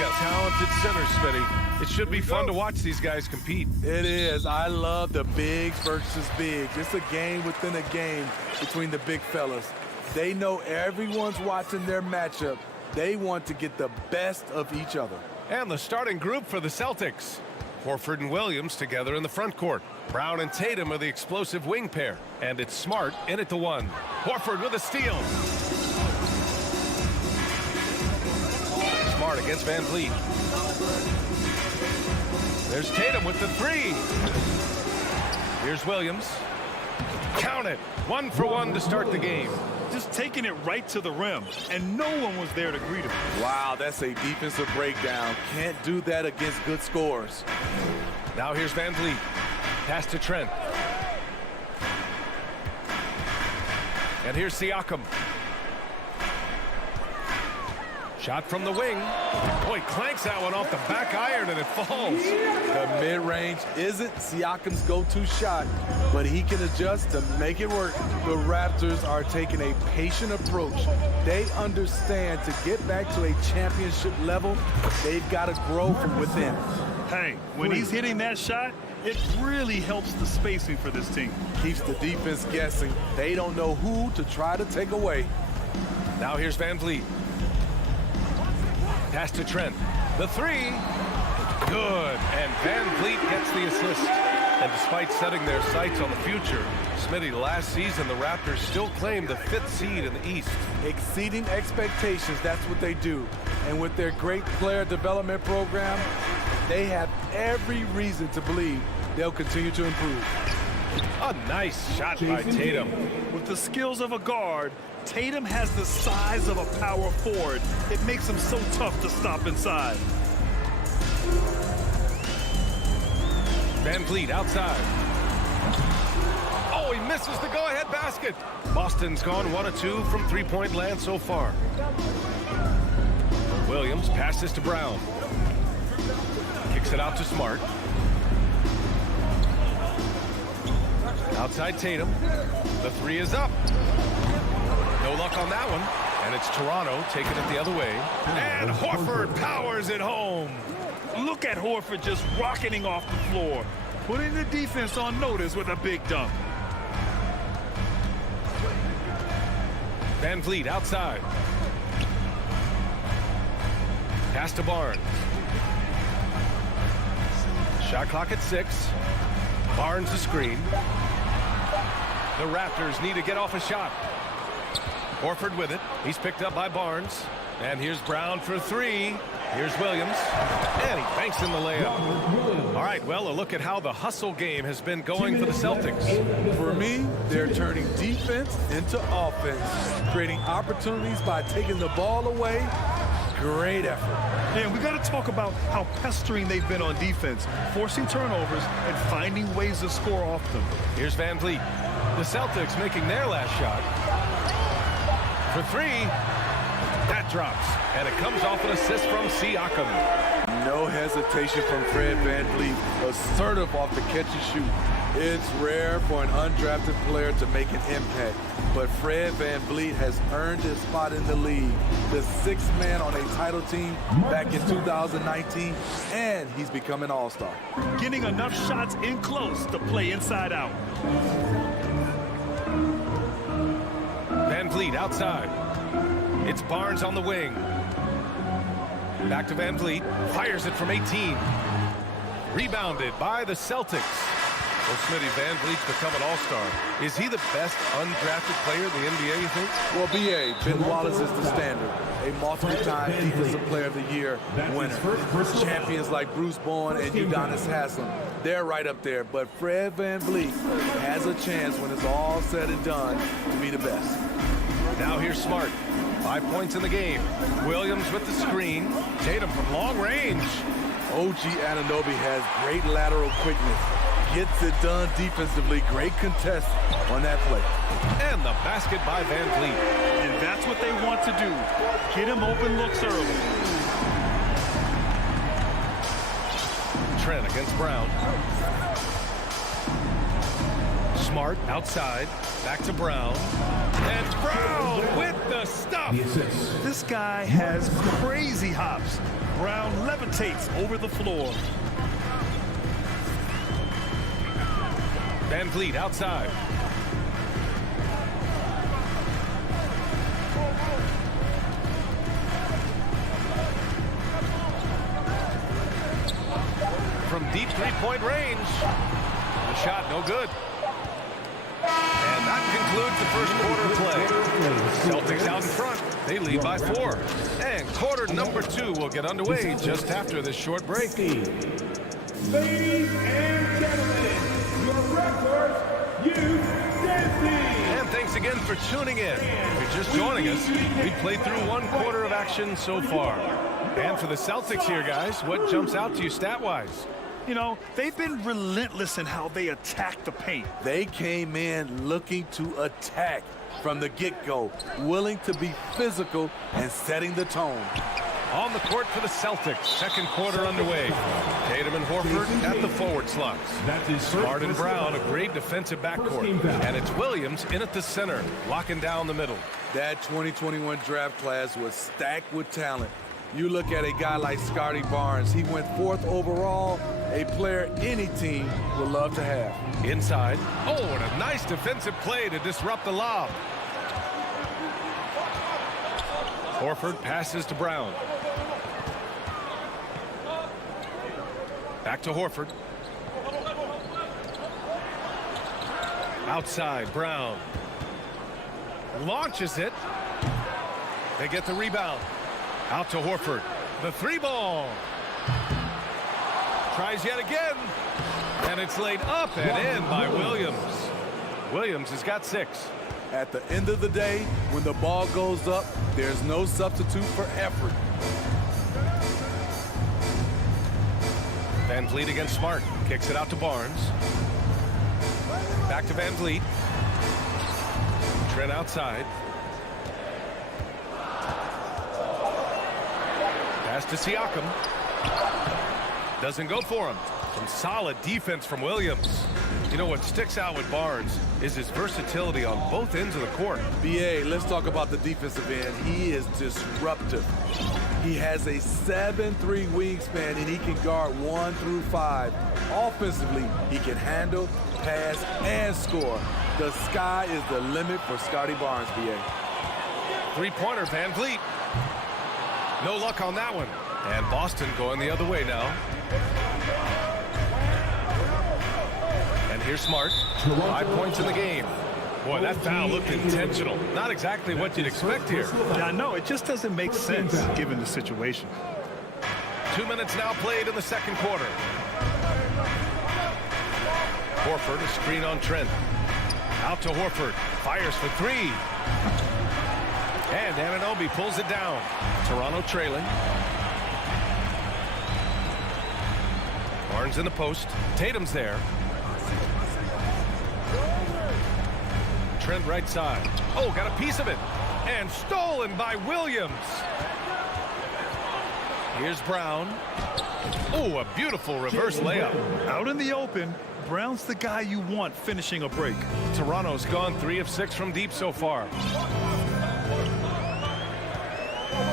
got talented centers, Smitty. It should be fun to watch these guys compete. It is. I love the bigs versus bigs. It's a game within a game between the big fellas. They know everyone's watching their matchup. They want to get the best of each other. And the starting group for the Celtics. Horford and Williams together in the front court. Brown and Tatum are the explosive wing pair. And it's Smart in at the one. Horford with a steal. Smart against Van Vliet. There's Tatum with the three. Here's Williams. Count it. 1 for 1 to start the game. Just taking it right to the rim, and no one was there to greet him. Wow, that's a defensive breakdown. Can't do that against good scores. Now here's Van Vliet. Pass to Trent. And here's Siakam. Shot from the wing. Oh, he clanks that one off the back iron and it falls. The mid-range isn't Siakam's go-to shot, but he can adjust to make it work. The Raptors are taking a patient approach. They understand to get back to a championship level, they've got to grow from within. Hey, when he's hitting that shot, it really helps the spacing for this team. Keeps the defense guessing. They don't know who to try to take away. Now here's Van Vliet. Pass to Trent. The three. Good. And Van Vliet gets the assist. And despite setting their sights on the future, Smitty, last season the Raptors still claimed the 5th seed in the East. Exceeding expectations, that's what they do. And with their great player development program, they have every reason to believe they'll continue to improve. A nice shot by Tatum. With the skills of a guard, Tatum has the size of a power forward. It makes him so tough to stop inside. Van Vliet outside. Oh, he misses the go-ahead basket. Boston's gone 1 of 2 from three-point land so far. Williams passes to Brown. Kicks it out to Smart. Outside Tatum. The three is up. No luck on that one. And it's Toronto taking it the other way. And Horford powers it home. Look at Horford just rocketing off the floor, putting the defense on notice with a big dunk. Van Vliet outside. Pass to Barnes. Shot clock at 6. Barnes the screen. The Raptors need to get off a shot. Horford with it. He's picked up by Barnes. And here's Brown for 3. Here's Williams. And he banks in the layup. All right, well, a look at how the hustle game has been going for the Celtics. For me, they're turning defense into offense, creating opportunities by taking the ball away. Great effort. Yeah, we got to talk about how pestering they've been on defense, forcing turnovers and finding ways to score off them. Here's Van Vliet. The Celtics making their last shot. For 3. That drops. And it comes off an assist from Siakam. No hesitation from Fred Van Vliet. Assertive off the catch and shoot. It's rare for an undrafted player to make an impact, but Fred Van Vliet has earned his spot in the league. The 6th man on a title team back in 2019, and he's become an all-star. Getting enough shots in close to play inside out. Van Vliet outside. It's Barnes on the wing. Back to Van Vliet. Fires it from 18. Rebounded by the Celtics. Well, Smitty, Van Vliet's become an all-star. Is he the best undrafted player in the NBA, you think? Well, B.A., Ben Wallace is the standard. A multiple-time Defensive Player of the Year winner. Champions like Bruce Bowen and Udonis Haslem, they're right up there. But Fred Van Vliet has a chance when it's all said and done to be the best. Now here's Smart. 5 points in the game. Williams with the screen. Tatum from long range. OG Anunoby has great lateral quickness. Gets it done defensively. Great contest on that play. And the basket by Van Vliet. And that's what they want to do. Get him open looks early. Trent against Brown. Smart outside. Back to Brown. And Brown with the stuff. This guy has crazy hops. Brown levitates over the floor. Van Vliet outside. From deep three-point range. The shot no good. And that concludes the first quarter of play. Celtics out in front. They lead by 4. And quarter number 2 will get underway just after this short break. Ladies and gentlemen, your Raptors youth dancing. And thanks again for tuning in. If you're just joining us, we played through 1 quarter of action so far. And for the Celtics here, guys, what jumps out to you stat-wise? You know, they've been relentless in how they attack the paint. They came in looking to attack from the get-go, willing to be physical and setting the tone. On the court for the Celtics, second quarter underway. Tatum and Horford at the forward slots. Smart and Brown, a great defensive backcourt. And it's Williams in at the center, locking down the middle. That 2021 draft class was stacked with talent. You look at a guy like Scotty Barnes. He went 4th overall, a player any team would love to have. Inside. Oh, and a nice defensive play to disrupt the lob. Horford passes to Brown. Back to Horford. Outside, Brown. Launches it. They get the rebound. Out to Horford. The 3-ball. Tries yet again. And it's laid up and in by Williams. Williams has got 6. At the end of the day, when the ball goes up, there's no substitute for effort. Van Vliet against Smart. Kicks it out to Barnes. Back to Van Vliet. Trent outside. Pass to Siakam. Doesn't go for him. Some solid defense from Williams. You know what sticks out with Barnes is his versatility on both ends of the court. BA, let's talk about the defensive end. He is disruptive. He has a 7'3" wingspan, and he can guard 1 through 5. Offensively, he can handle, pass, and score. The sky is the limit for Scotty Barnes, BA. 3-pointer, Van Vliet. No luck on that one. And Boston going the other way now. And here's Smart. 5 points in the game. Boy, that foul looked intentional. Not exactly what you'd expect here. Yeah, I know. It just doesn't make sense given the situation. 2 minutes now played in the second quarter. Horford, a screen on Trent. Out to Horford. Fires for 3. And Anunoby pulls it down. Toronto trailing. Barnes in the post. Tatum's there. Trent right side. Oh, got a piece of it. And stolen by Williams. Here's Brown. Oh, a beautiful reverse layup. Out in the open, Brown's the guy you want finishing a break. Toronto's gone 3 of 6 from deep so far.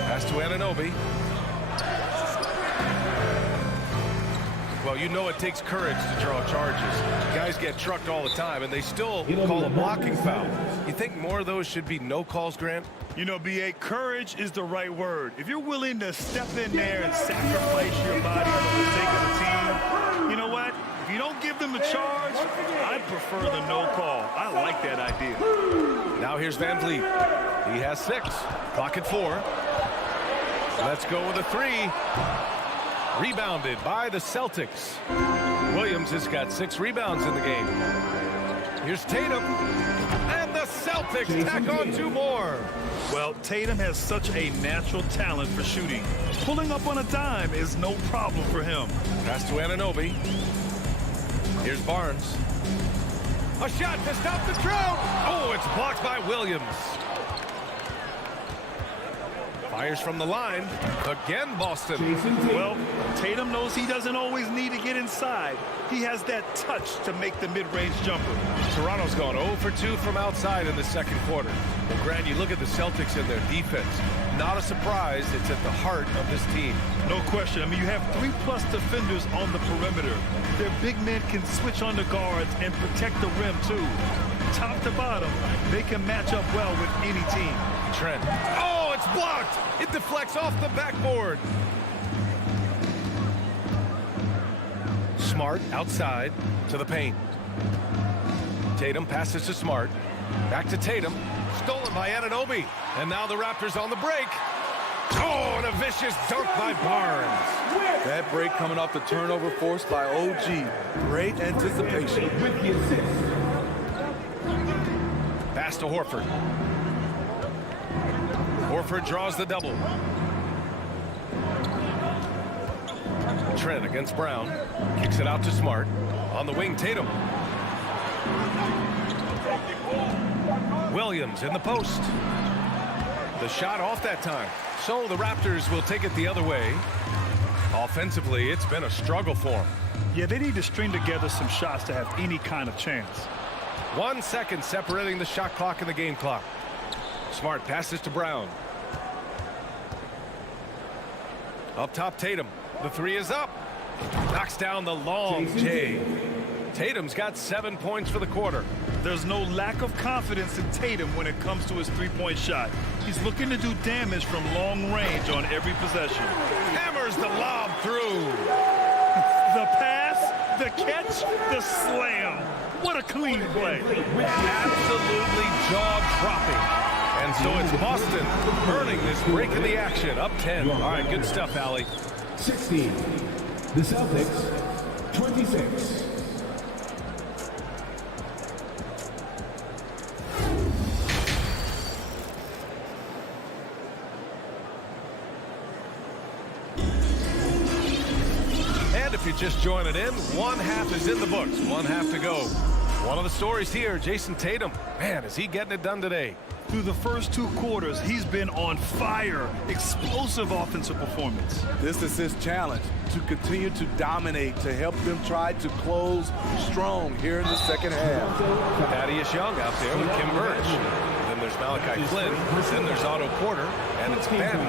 Pass to Anunoby. Well, you know it takes courage to draw charges. Guys get trucked all the time, and they still call a blocking foul. You think more of those should be no calls, Grant? You know, B.A., courage is the right word. If you're willing to step in there and sacrifice your body for the sake of the team, you know what? If you don't give them the charge, I prefer the no call. I like that idea. Now here's Van Vliet. He has 6. Clock at 4. Let's go with a 3. Rebounded by the Celtics. Williams has got 6 rebounds in the game. Here's Tatum. And the Celtics tack on 2 more. Well, Tatum has such a natural talent for shooting. Pulling up on a dime is no problem for him. Pass to Anunoby. Here's Barnes. A shot to stop the drought. Oh, it's blocked by Williams. Fires from the line. Again, Boston. Well, Tatum knows he doesn't always need to get inside. He has that touch to make the mid-range jumper. Toronto's gone 0 for 2 from outside in the second quarter. Well, Grant, you look at the Celtics and their defense. Not a surprise. It's at the heart of this team. No question. I mean, you have 3+ defenders on the perimeter. Their big men can switch on the guards and protect the rim, too. Top to bottom, they can match up well with any team. Trent. Oh, it's blocked. It deflects off the backboard. Smart outside to the paint. Tatum passes to Smart. Back to Tatum. Stolen by Anunoby. And now the Raptors on the break. Oh, and a vicious dunk by Barnes. That break coming off the turnover forced by OG. Great anticipation. With the assist. Pass to Horford. Horford draws the double. Trent against Brown. Kicks it out to Smart. On the wing, Tatum. Williams in the post. The shot off that time. So the Raptors will take it the other way. Offensively, it's been a struggle for them. Yeah, they need to string together some shots to have any kind of chance. 1 second separating the shot clock and the game clock. Smart passes to Brown. Up top, Tatum. The three is up. Knocks down the long J. Tatum's got 7 points for the quarter. There's no lack of confidence in Tatum when it comes to his three-point shot. He's looking to do damage from long range on every possession. Hammers the lob through. The pass, the catch, the slam. What a clean play. Absolutely jaw-dropping. And so it's Boston earning this break in the action. Up 10. All right, good stuff, Allie. 16. The Celtics, 26. And if you're just joining in, one half is in the books. One half to go. One of the stories here, Jason Tatum. Man, is he getting it done today? Through the first 2 quarters, he's been on fire. Explosive offensive performance. This is his challenge, to continue to dominate, to help them try to close strong here in the second half. Thaddeus Young out there with Kim Birch. Then there's Malachi Flynn. Then there's Otto Porter. And it's Ben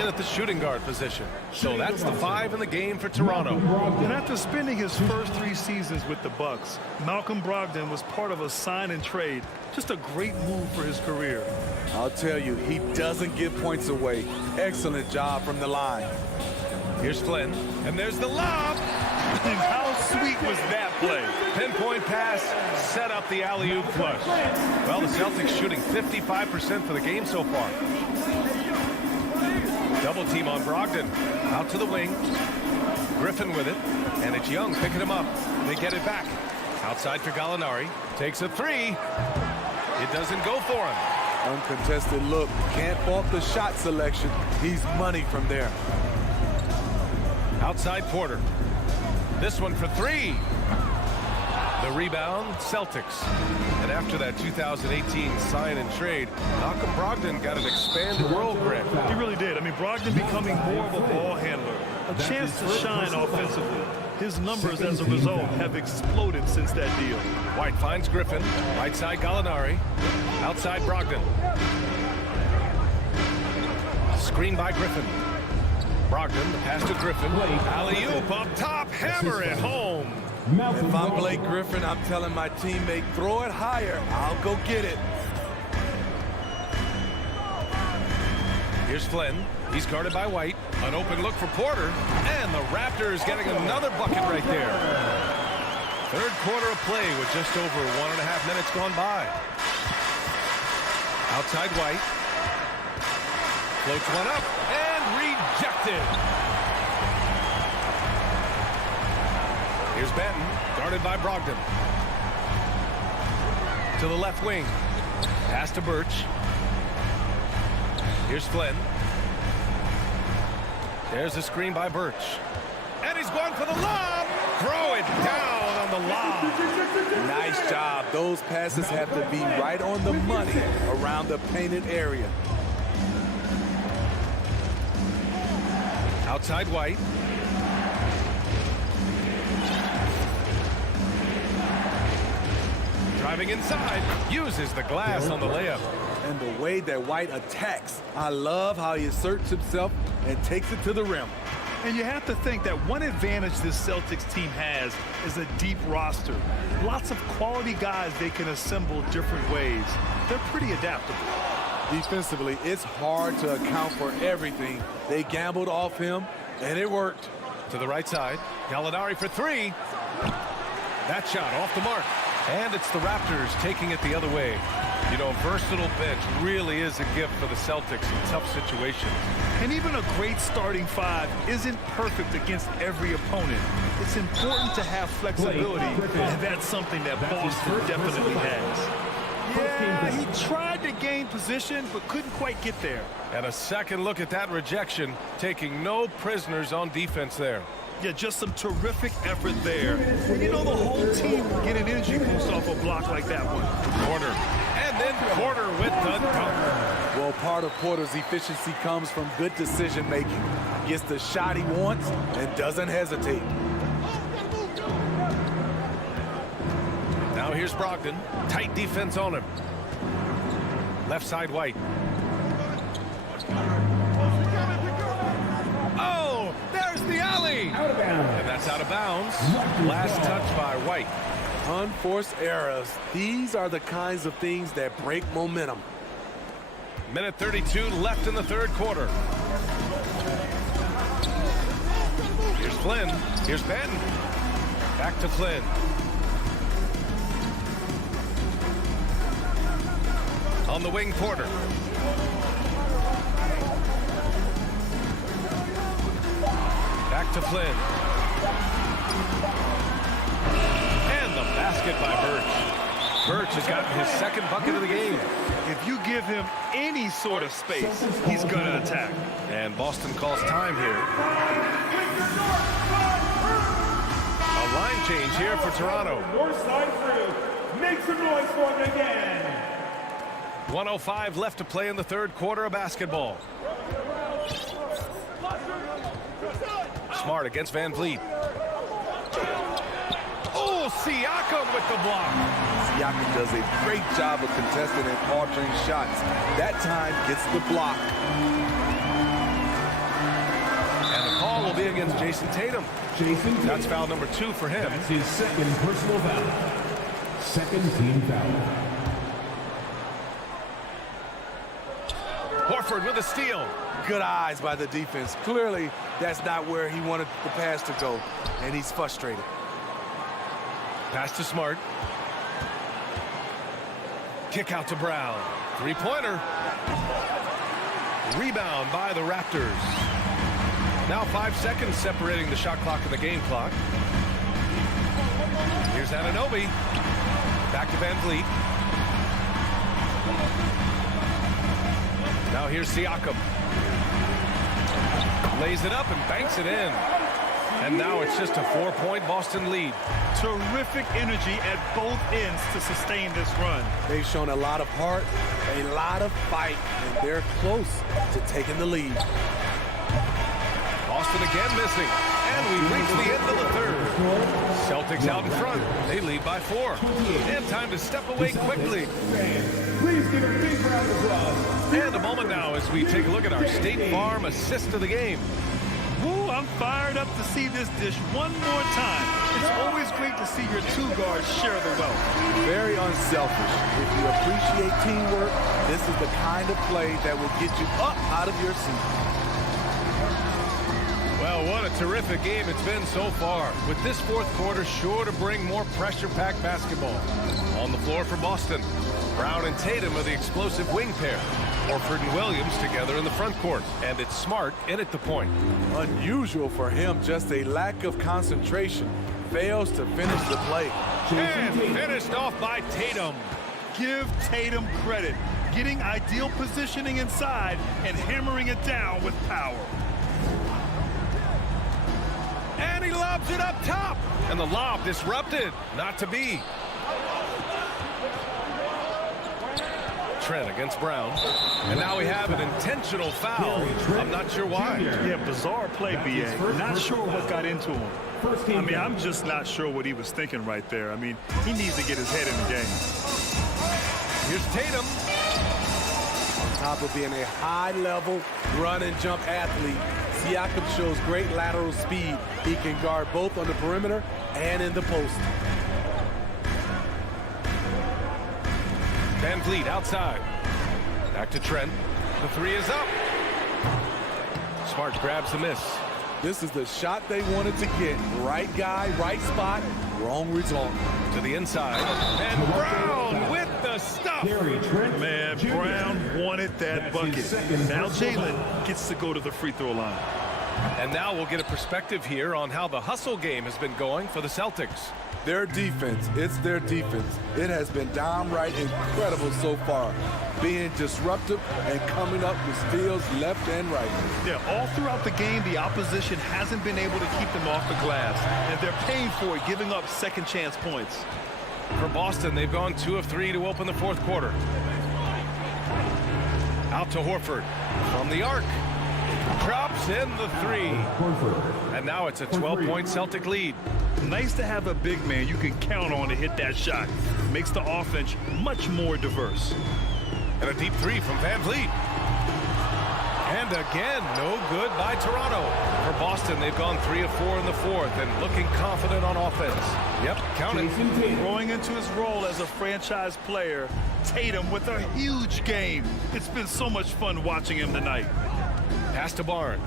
in at the shooting guard position. So that's the 5 in the game for Toronto. And after spending his first 3 seasons with the Bucks, Malcolm Brogdon was part of a sign and trade. Just a great move for his career. I'll tell you, he doesn't give points away. Excellent job from the line. Here's Flynn. And there's the lob. And how sweet was that play? Pinpoint pass, set up the alley-oop flush. Well, the Celtics shooting 55% for the game so far. Double team on Brogdon. Out to the wing. Griffin with it. And it's Young picking him up. They get it back. Outside for Gallinari. Takes a 3. It doesn't go for him. Uncontested look. Can't fault the shot selection. He's money from there. Outside Porter. This one for 3. The rebound, Celtics. And after that 2018 sign and trade, Malcolm Brogdon got an expanded role, Grant. He really did. I mean, Brogdon becoming more of a ball handler. A chance to shine offensively. His numbers as a result have exploded since that deal. White finds Griffin. Right side Gallinari. Outside Brogdon. Screen by Griffin. Brogdon, the pass to Griffin. Alley-oop up top. Hammer it home. If I'm Blake Griffin, I'm telling my teammate, throw it higher. I'll go get it. Here's Flynn. He's guarded by White. An open look for Porter. And the Raptors getting another bucket right there. Third quarter of play with just over 1.5 minutes gone by. Outside White. Floats one up and rejected. Here's Benton, guarded by Brogdon. To the left wing. Pass to Birch. Here's Flynn. There's a screen by Birch. And he's going for the lob. Throw it down on the lob. Nice job. Those passes have to be right on the money around the painted area. Outside White. Driving inside, uses the glass on the layup. And the way that White attacks, I love how he asserts himself and takes it to the rim. And you have to think that one advantage this Celtics team has is a deep roster. Lots of quality guys they can assemble different ways. They're pretty adaptable. Defensively, it's hard to account for everything. They gambled off him, and it worked. To the right side, Gallinari for three. That shot off the mark. And it's the Raptors taking it the other way. You know, a versatile bench really is a gift for the Celtics in tough situations. And even a great starting five isn't perfect against every opponent. It's important to have flexibility, and that's something that Boston definitely has. Yeah, he tried to gain position, but couldn't quite get there. And a second look at that rejection, taking no prisoners on defense there. Yeah, just some terrific effort there. And you know the whole team will get an energy boost off a block like that one. Porter, and then Porter with the dunk. Well, part of Porter's efficiency comes from good decision-making. Gets the shot he wants and doesn't hesitate. Now here's Brogdon. Tight defense on him. Left side White. Oh, there's the alley. Out of bounds. And that's out of bounds. Last touch by White. Unforced errors. These are the kinds of things that break momentum. Minute 32 left in the third quarter. Here's Flynn. Here's Ben. Back to Flynn. On the wing, Porter. Back to Flynn. And the basket by Birch. Birch has gotten his second bucket of the game. If you give him any sort of space, he's going to attack. And Boston calls time here. A line change here for Toronto. North side crew, make some noise for them again. 1:05 left to play in the third quarter of basketball. Smart against Van Vliet. Oh, Siakam with the block. Siakam does a great job of contesting and altering shots. That time gets the block. And the call will be against Jason Tatum. That's foul number 2 for him. That's his second personal foul. Second team foul. Horford with a steal. Good eyes by the defense. Clearly, that's not where he wanted the pass to go, and he's frustrated. Pass to Smart. Kick out to Brown. Three-pointer. Rebound by the Raptors. Now 5 seconds separating the shot clock and the game clock. Here's Anunoby. Back to Van Vliet. Now here's Siakam. Lays it up and banks it in. And now it's just a 4-point Boston lead. Terrific energy at both ends to sustain this run. They've shown a lot of heart, a lot of fight, and they're close to taking the lead. Boston again missing. And we reach the end of the third. Celtics out in front. They lead by 4. And time to step away quickly. Please give a big round of applause. And a moment now as we take a look at our State Farm assist of the game. Woo, I'm fired up to see this dish one more time. It's always great to see your two guards share the wealth. Very unselfish. If you appreciate teamwork, this is the kind of play that will get you up out of your seat. Well, what a terrific game it's been so far. With this fourth quarter sure to bring more pressure-packed basketball. On the floor for Boston, Brown and Tatum are the explosive wing pair. Horford and Williams together in the front court. And it's Smart in at the point. Unusual for him, just a lack of concentration. Fails to finish the play. And finished off by Tatum. Give Tatum credit. Getting ideal positioning inside and hammering it down with power. And he lobs it up top. And the lob disrupted. Not to be. Trent against Brown. And now we have an intentional foul. I'm not sure why. Yeah, bizarre play, B.A. Not sure what got into him. I mean, I'm just not sure what he was thinking right there. I mean, he needs to get his head in the game. Here's Tatum. On top of being a high-level run-and-jump athlete, Siakam shows great lateral speed. He can guard both on the perimeter and in the post. Van Vliet outside. Back to Trent. The three is up. Smart grabs the miss. This is the shot they wanted to get. Right guy, right spot, wrong result. To the inside. And Brown with the stuff. Man, Brown wanted that bucket. Now Jalen gets to go to the free throw line. And now we'll get a perspective here on how the hustle game has been going for the Celtics. Their defense, it's their defense. It has been downright incredible so far, being disruptive and coming up with steals left and right. Yeah, all throughout the game, the opposition hasn't been able to keep them off the glass, and they're paying for it, giving up second chance points. For Boston, they've gone 2 of 3 to open the fourth quarter. Out to Horford from the arc. Drops in the three. And now it's a 12-point Celtic lead. Nice to have a big man you can count on to hit that shot. Makes the offense much more diverse. And a deep three from Van Vliet. And again, no good by Toronto. For Boston, they've gone 3 of 4 in the fourth and looking confident on offense. Yep, count it. Growing into his role as a franchise player, Tatum with a huge game. It's been so much fun watching him tonight. Pass to Barnes.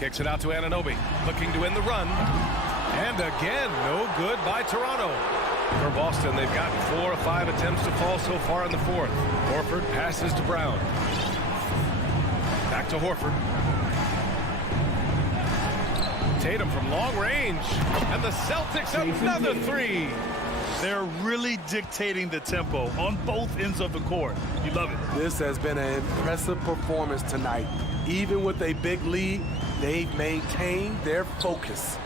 Kicks it out to Anunoby, looking to win the run. And again, no good by Toronto. For Boston, they've gotten 4 of 5 attempts to fall so far in the fourth. Horford passes to Brown. Back to Horford. Tatum from long range. And the Celtics another three. They're really dictating the tempo on both ends of the court. You love it. This has been an impressive performance tonight. Even with a big lead, they've maintained their focus.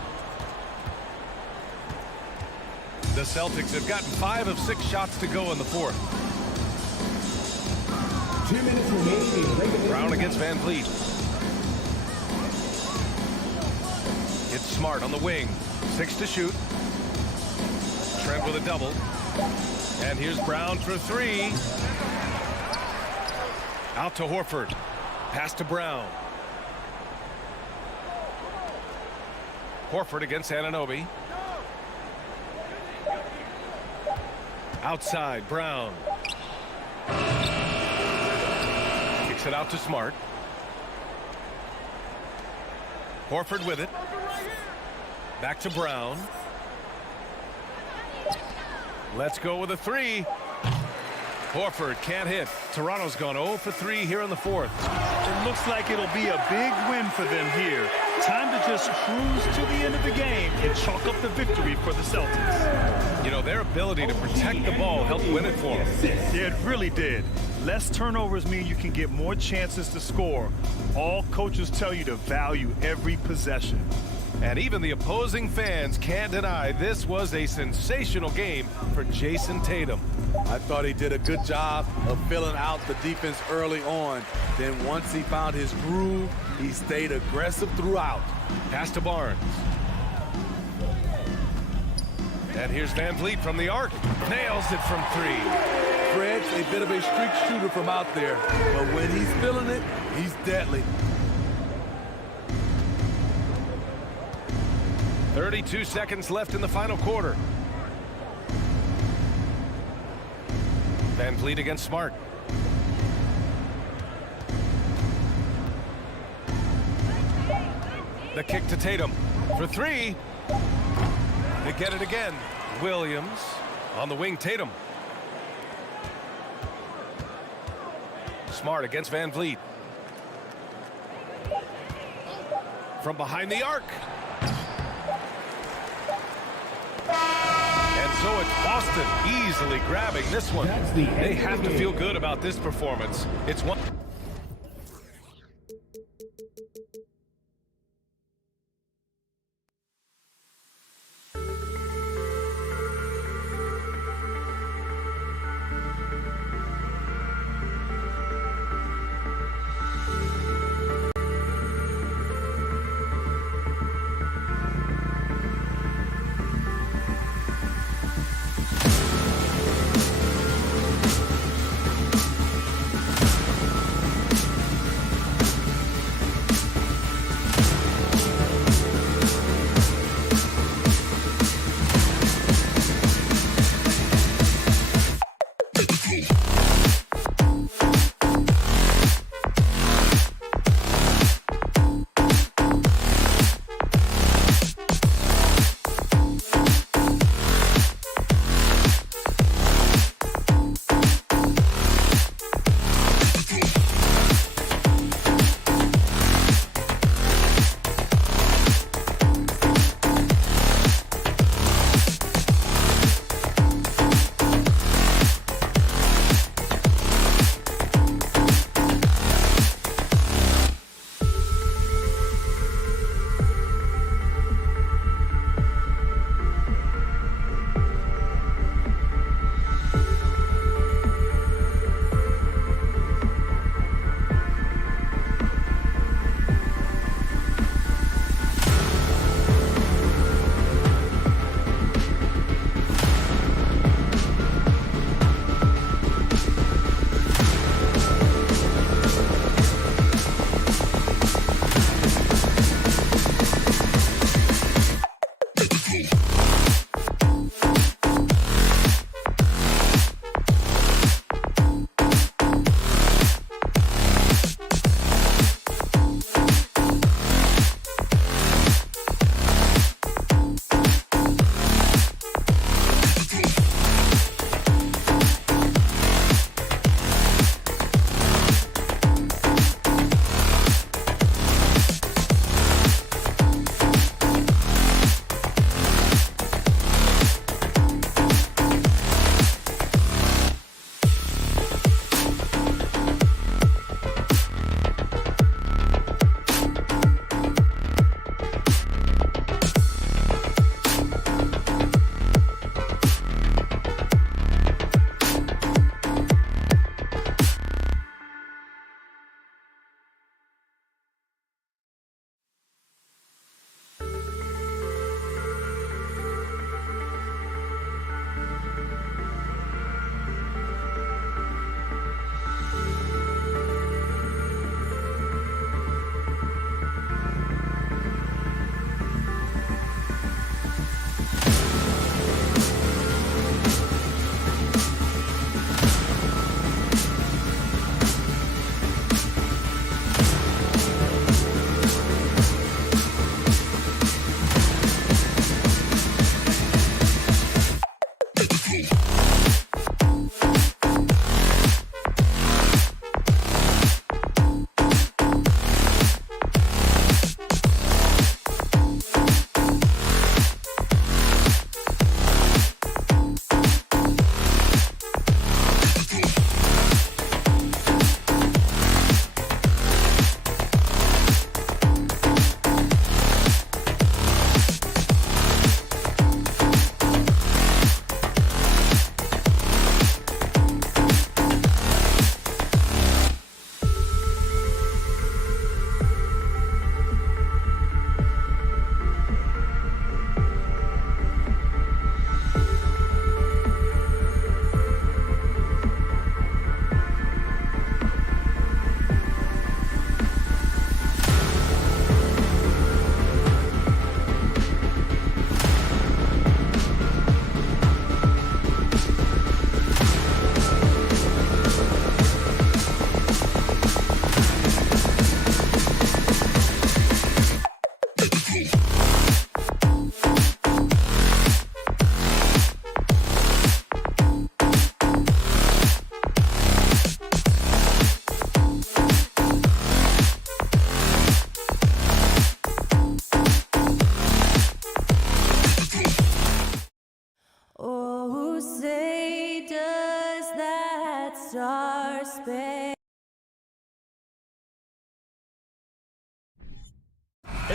The Celtics have gotten 5 of 6 shots to go in the fourth. 2 minutes remaining. Brown against Van Vliet. It's Smart on the wing. 6 to shoot. Trent with a double. And here's Brown for 3. Out to Horford. Pass to Brown. Horford against Anunoby. Outside, Brown. Kicks it out to Smart. Horford with it. Back to Brown. Let's go with a 3. Horford can't hit. Toronto's gone 0 for 3 here in the fourth. It looks like it'll be a big win for them here. Time to just cruise to the end of the game and chalk up the victory for the Celtics. You know, their ability to protect the ball helped win it for them. Yeah, it really did. Less turnovers mean you can get more chances to score. All coaches tell you to value every possession. And even the opposing fans can't deny this was a sensational game for Jason Tatum. I thought he did a good job of filling out the defense early on. Then once he found his groove, he stayed aggressive throughout. Pass to Barnes. And here's Van Vliet from the arc. Nails it from 3. Fred's a bit of a streak shooter from out there, but when he's feeling it, he's deadly. 32 seconds left in the final quarter. Van Vliet against Smart. The kick to Tatum for 3. They get it again. Williams on the wing. Tatum. Smart against Van Vliet. From behind the arc. And so it's Boston easily grabbing this one. They have to feel good about this performance. It's one.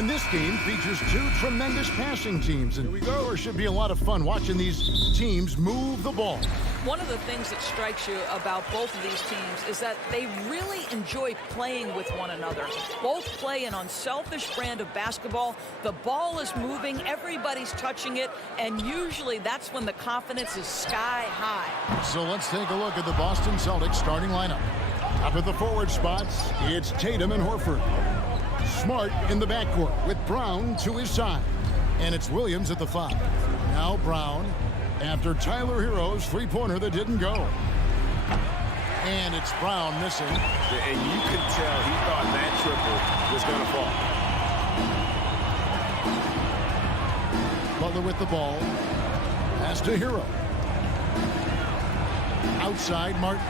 And this game features two tremendous passing teams. And it should be a lot of fun watching these teams move the ball. One of the things that strikes you about both of these teams is that they really enjoy playing with one another. Both play an unselfish brand of basketball. The ball is moving, everybody's touching it, and usually that's when the confidence is sky high. So let's take a look at the Boston Celtics starting lineup. Up at the forward spots, it's Tatum and Horford. Smart in the backcourt with Brown to his side. And it's Williams at the 5. Now Brown after Tyler Hero's three-pointer that didn't go. And it's Brown missing. And you can tell he thought that triple was going to fall. Butler with the ball. Pass to Hero. Outside Martin.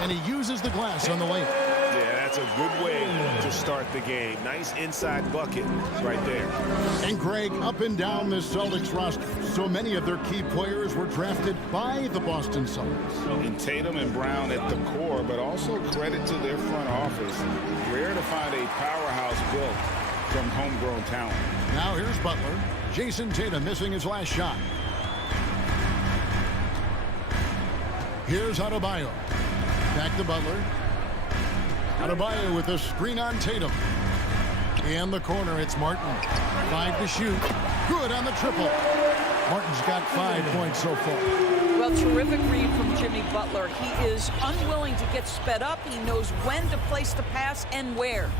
And he uses the glass on the layup. Yeah, that's a good way to start the game. Nice inside bucket right there. And Greg, up and down this Celtics roster, so many of their key players were drafted by the Boston Celtics. And Tatum and Brown at the core, but also credit to their front office. Rare to find a powerhouse built from homegrown talent. Now here's Butler. Jason Tatum missing his last shot. Here's Adebayo. Back to Butler. Adebayo with a screen on Tatum. In the corner, it's Martin. 5 to shoot. Good on the triple. Martin's got 5 points so far. Well, terrific read from Jimmy Butler. He is unwilling to get sped up. He knows when to place the pass and where.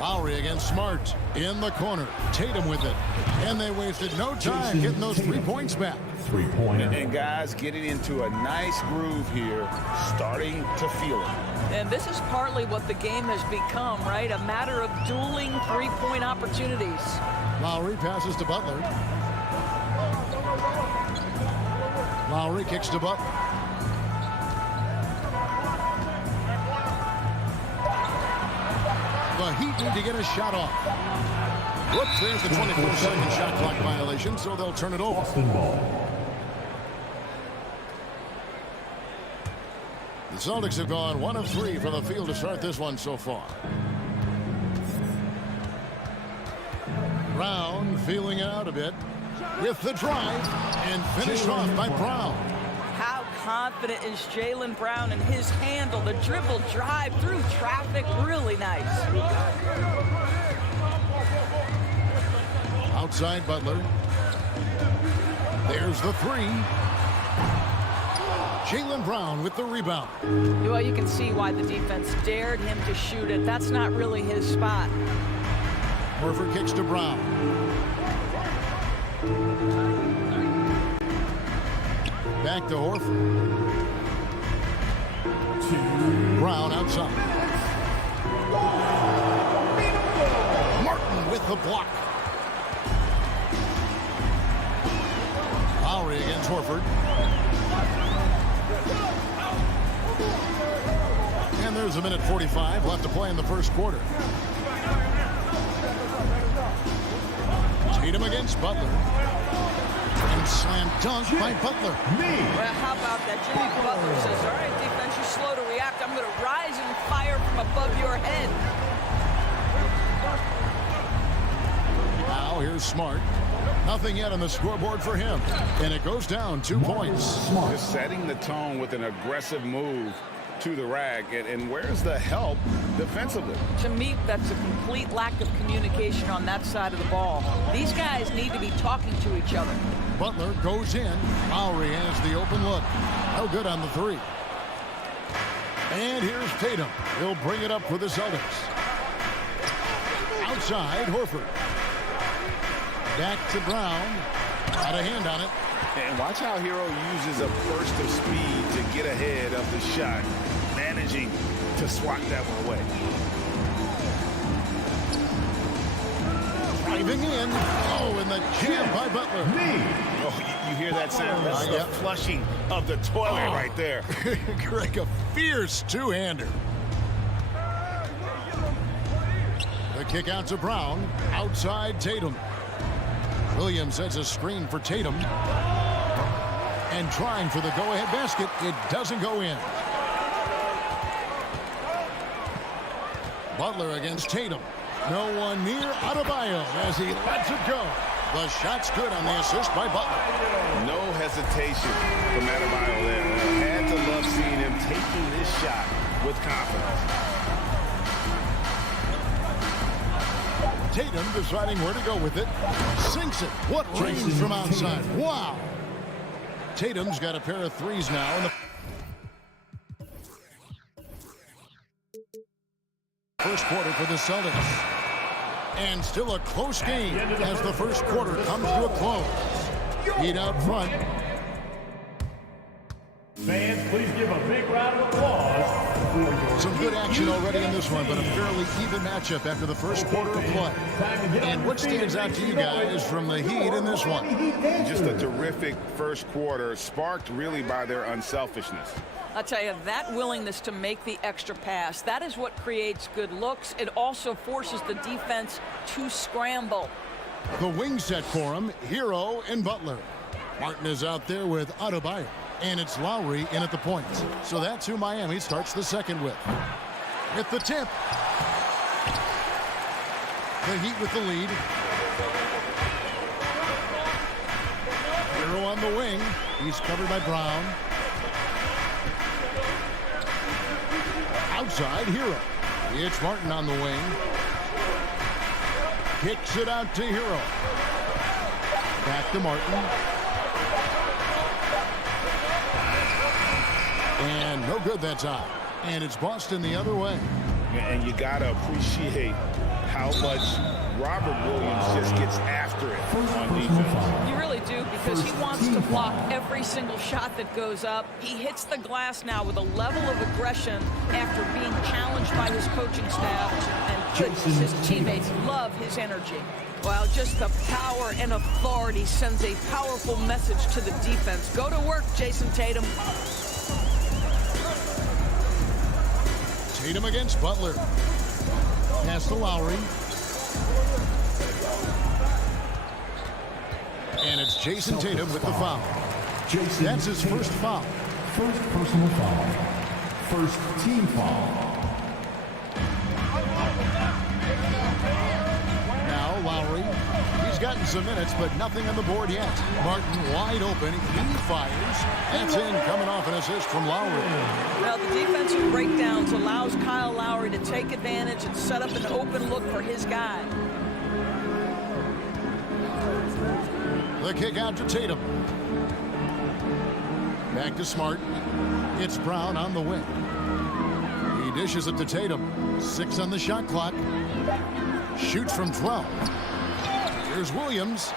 Lowry against Smart in the corner. Tatum with it. And they wasted no time getting those 3 points back. Three-pointer. And guys getting into a nice groove here, starting to feel it. And this is partly what the game has become, right? A matter of dueling three-point opportunities. Lowry passes to Butler. Lowry kicks to Butler. The Heat need to get a shot off. Whoops, there's the 24-second shot clock violation, so they'll turn it over. Boston ball. The Celtics have gone 1 of 3 from the field to start this one so far. Brown feeling it out a bit with the drive and finished off by Brown. How confident is Jaylen Brown in his handle? The dribble drive through traffic, really nice. Outside Butler. There's the 3. Jaylen Brown with the rebound. Well, you can see why the defense dared him to shoot it. That's not really his spot. Horford kicks to Brown. Back to Horford. Brown outside. Martin with the block. Lowry against Horford. And there's a minute 45 left to play in the first quarter. Tatum against Butler. And slam dunk by Butler. Well, how about that? Jimmy Butler says, all right, defense, you're slow to react. I'm going to rise and fire from above your head. Now here's Smart. Nothing yet on the scoreboard for him. And it goes down 2 points. Just setting the tone with an aggressive move to the rag. And where's the help defensively? To me, that's a complete lack of communication on that side of the ball. These guys need to be talking to each other. Butler goes in. Lowry has the open look. No good on the 3. And here's Tatum. He'll bring it up for the Celtics. Outside, Horford. Back to Brown. Got a hand on it. And watch how Hero uses a burst of speed to get ahead of the shot, managing to swat that one away. Driving in. Oh, and the jam by Butler. Oh, you hear that sound? That's the flushing of the toilet right there. Greg, a fierce two-hander. The kick out to Brown. Outside Tatum. Williams sets a screen for Tatum. And trying for the go-ahead basket. It doesn't go in. Butler against Tatum. No one near Adebayo as he lets it go. The shot's good on the assist by Butler. No hesitation from Adebayo there. Had to love seeing him taking this shot with confidence. Tatum deciding where to go with it. Sinks it. What range from outside. Wow. Tatum's got a pair of threes now in the first quarter for the Celtics. And still a close game as the first quarter comes to a close. Heat out front. Fans, please give a big round of applause. Some good action already in this one, but a fairly even matchup after the first quarter of play. And what stands out to you guys from the Heat in this one? Just a terrific first quarter, sparked really by their unselfishness. I'll tell you, that willingness to make the extra pass, that is what creates good looks. It also forces the defense to scramble. The wing set for him, Hero and Butler. Martin is out there with Adebayo, and it's Lowry in at the point. So that's who Miami starts the second with. At the tip. The Heat with the lead. Hero on the wing. He's covered by Brown. Outside, Hero. It's Martin on the wing. Kicks it out to Hero. Back to Martin. And no good that time. And it's Boston the other way. And you got to appreciate how much Robert Williams just gets after it on defense. You really do, because he wants to block every single shot that goes up. He hits the glass now with a level of aggression after being challenged by his coaching staff. And goodness, his teammates love his energy. Well, just the power and authority sends a powerful message to the defense. Go to work, Jason Tatum. Tatum against Butler. Pass to Lowry. And it's Jason Tatum with the foul. That's his first foul. First personal foul. First team foul. Now Lowry. He's gotten some minutes, but nothing on the board yet. Martin wide open. He fires. That's in, coming off an assist from Lowry. Well, the defensive breakdowns allows Kyle Lowry to take advantage and set up an open look for his guy. The kick out to Tatum. Back to Smart. It's Brown on the wing. He dishes it to Tatum. 6 on the shot clock. Shoots from 12. Here's Williams.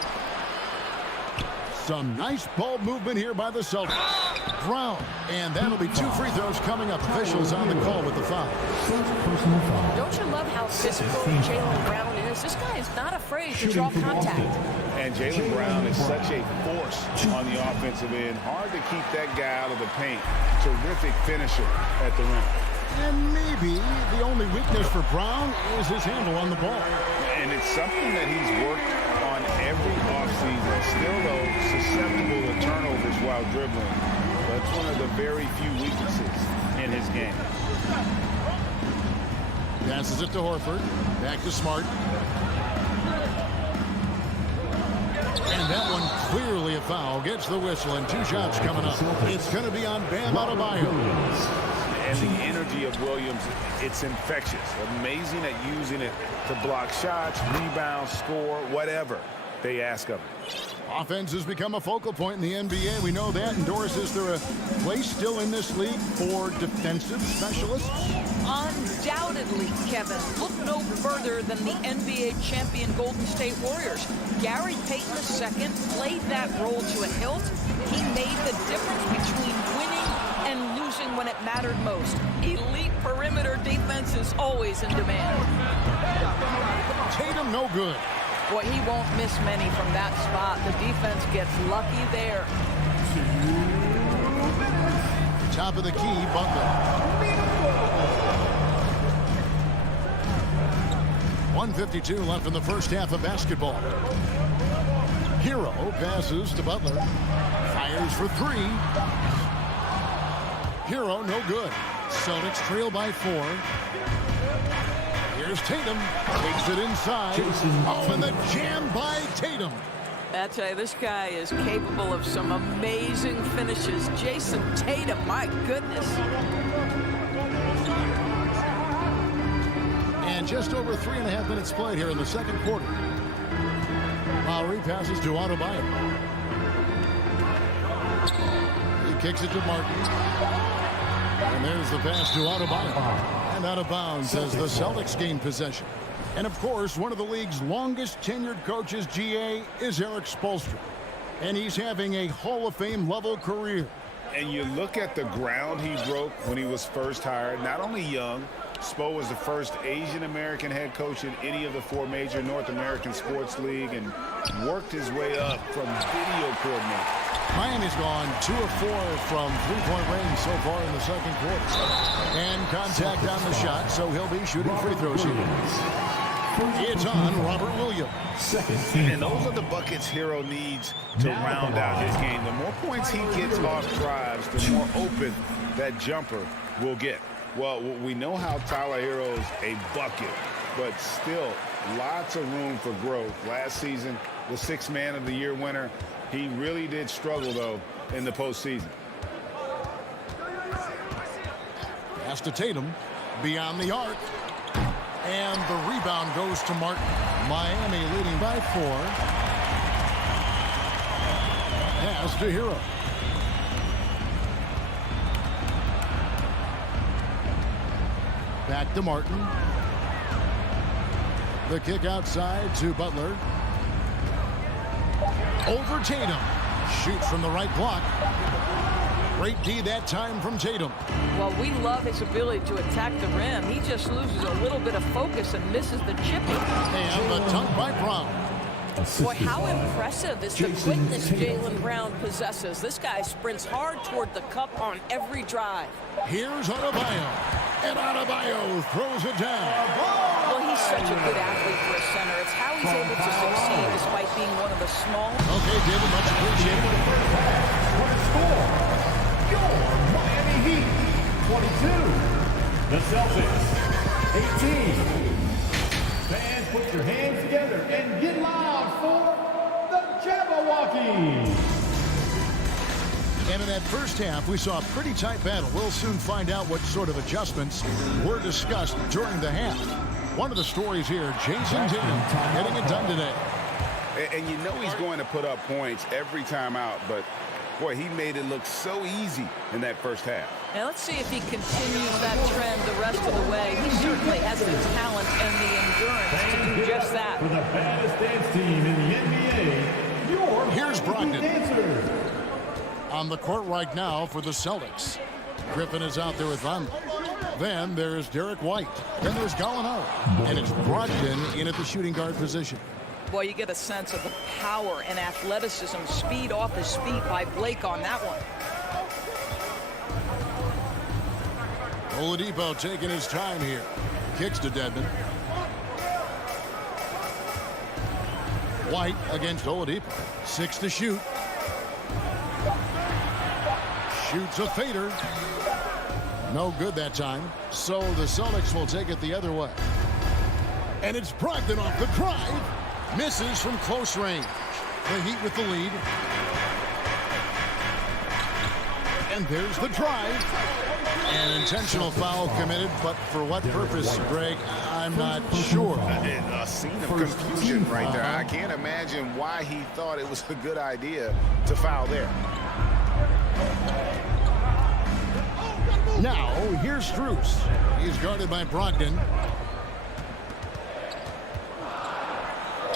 Some nice ball movement here by the Celtics. Brown. And that'll be 2 free throws coming up. Officials on the call with the foul. Don't you love how physical Jaylen Brown is? This guy is not afraid to draw contact. And Jaylen Brown is such a force on the offensive end. Hard to keep that guy out of the paint. Terrific finisher at the rim. And maybe the only weakness for Brown is his handle on the ball. And it's something that he's worked on every offseason. Still, though, susceptible to turnovers while dribbling. But it's one of the very few weaknesses in his game. Passes it to Horford. Back to Smart. And that one clearly a foul. Gets the whistle, and 2 shots coming up. It's going to be on Bam Adebayo. And the energy of Williams, it's infectious. Amazing at using it to block shots, rebound, score, whatever they ask of him. Offense has become a focal point in the NBA. We know that. And Doris, is there a place still in this league for defensive specialists? Undoubtedly, Kevin. Look no further than the NBA champion Golden State Warriors. Gary Payton II played that role to a hilt. He made the difference between winning and losing when it mattered most. Elite perimeter defense is always in demand. Tatum no good. Boy, he won't miss many from that spot. The defense gets lucky there. Top of the key, Butler. 1:52 left in the first half of basketball. Hero passes to Butler. Fires for 3. Hero no good. Celtics trail by 4. Here's Tatum. Takes it inside. Oh, and the jam by Tatum. I tell you, this guy is capable of some amazing finishes. Jason Tatum, my goodness. And just over 3.5 minutes played here in the second quarter. Lowry passes to Adebayo. He kicks it to Martin. And there's the pass to Adebayo. And out of bounds as the Celtics gain possession. And of course, one of the league's longest tenured coaches, GA, is Eric Spoelstra. And he's having a Hall of Fame level career. And you look at the ground he broke when he was first hired. Not only young, Spo was the first Asian-American head coach in any of the 4 major North American sports league and worked his way up from video coordinator. Miami's gone 2 of 4 from three-point range so far in the second quarter. And contact on the shot, so he'll be shooting free throws here. It's on Robert Williams. And those are the buckets Hero needs to round out his game. The more points he gets off drives, the more open that jumper will get. Well, we know how Tyler Hero's a bucket, but still lots of room for growth. Last season, the 6th Man of the Year winner. He really did struggle, though, in the postseason. Pass to Tatum, beyond the arc. And the rebound goes to Martin. Miami leading by 4. Pass to Hero. Back to Martin. The kick outside to Butler. Over Tatum. Shoots from the right block. Great D that time from Tatum. Well, we love his ability to attack the rim. He just loses a little bit of focus and misses the chippy. And the dunk by Brown. Boy, how impressive is the quickness Jaylen Brown possesses. This guy sprints hard toward the cup on every drive. Here's Adebayo. And Adebayo throws it down. Well, he's such a good athlete for a center. It's how he's able to succeed despite being one of the small. Okay, David, much appreciated. Score, your Miami Heat, 22. The Celtics, 18. Fans, put your hands together and get loud for the Jabberwockies. And in that first half, we saw a pretty tight battle. We'll soon find out what sort of adjustments were discussed during the half. One of the stories here, Jason Tatum getting it done today. And you know he's going to put up points every time out, but boy, he made it look so easy in that first half. Now let's see if he continues that trend the rest of the way. He certainly has the talent and the endurance to do just that. For the baddest dance team in the NBA, Here's Brogdon. dancers. On the court right now for the Celtics. Griffin is out there with Van. Then there's Derek White. Then there's Gallinari. And it's Brogdon in at the shooting guard position. Boy, you get a sense of the power and athleticism, speed off his feet by Blake on that one. Oladipo taking his time here. Kicks to Dedmon. White against Oladipo. 6 to shoot. Shoots a fader. No good that time. So the Celtics will take it the other way. And it's Brogdon off the drive. Misses from close range. The Heat with the lead. And there's the drive. An intentional foul committed, but for what purpose, Greg, I'm not sure. A scene of confusion right there. I can't imagine why he thought it was a good idea to foul there. Now, here's Strus. He's guarded by Brogdon.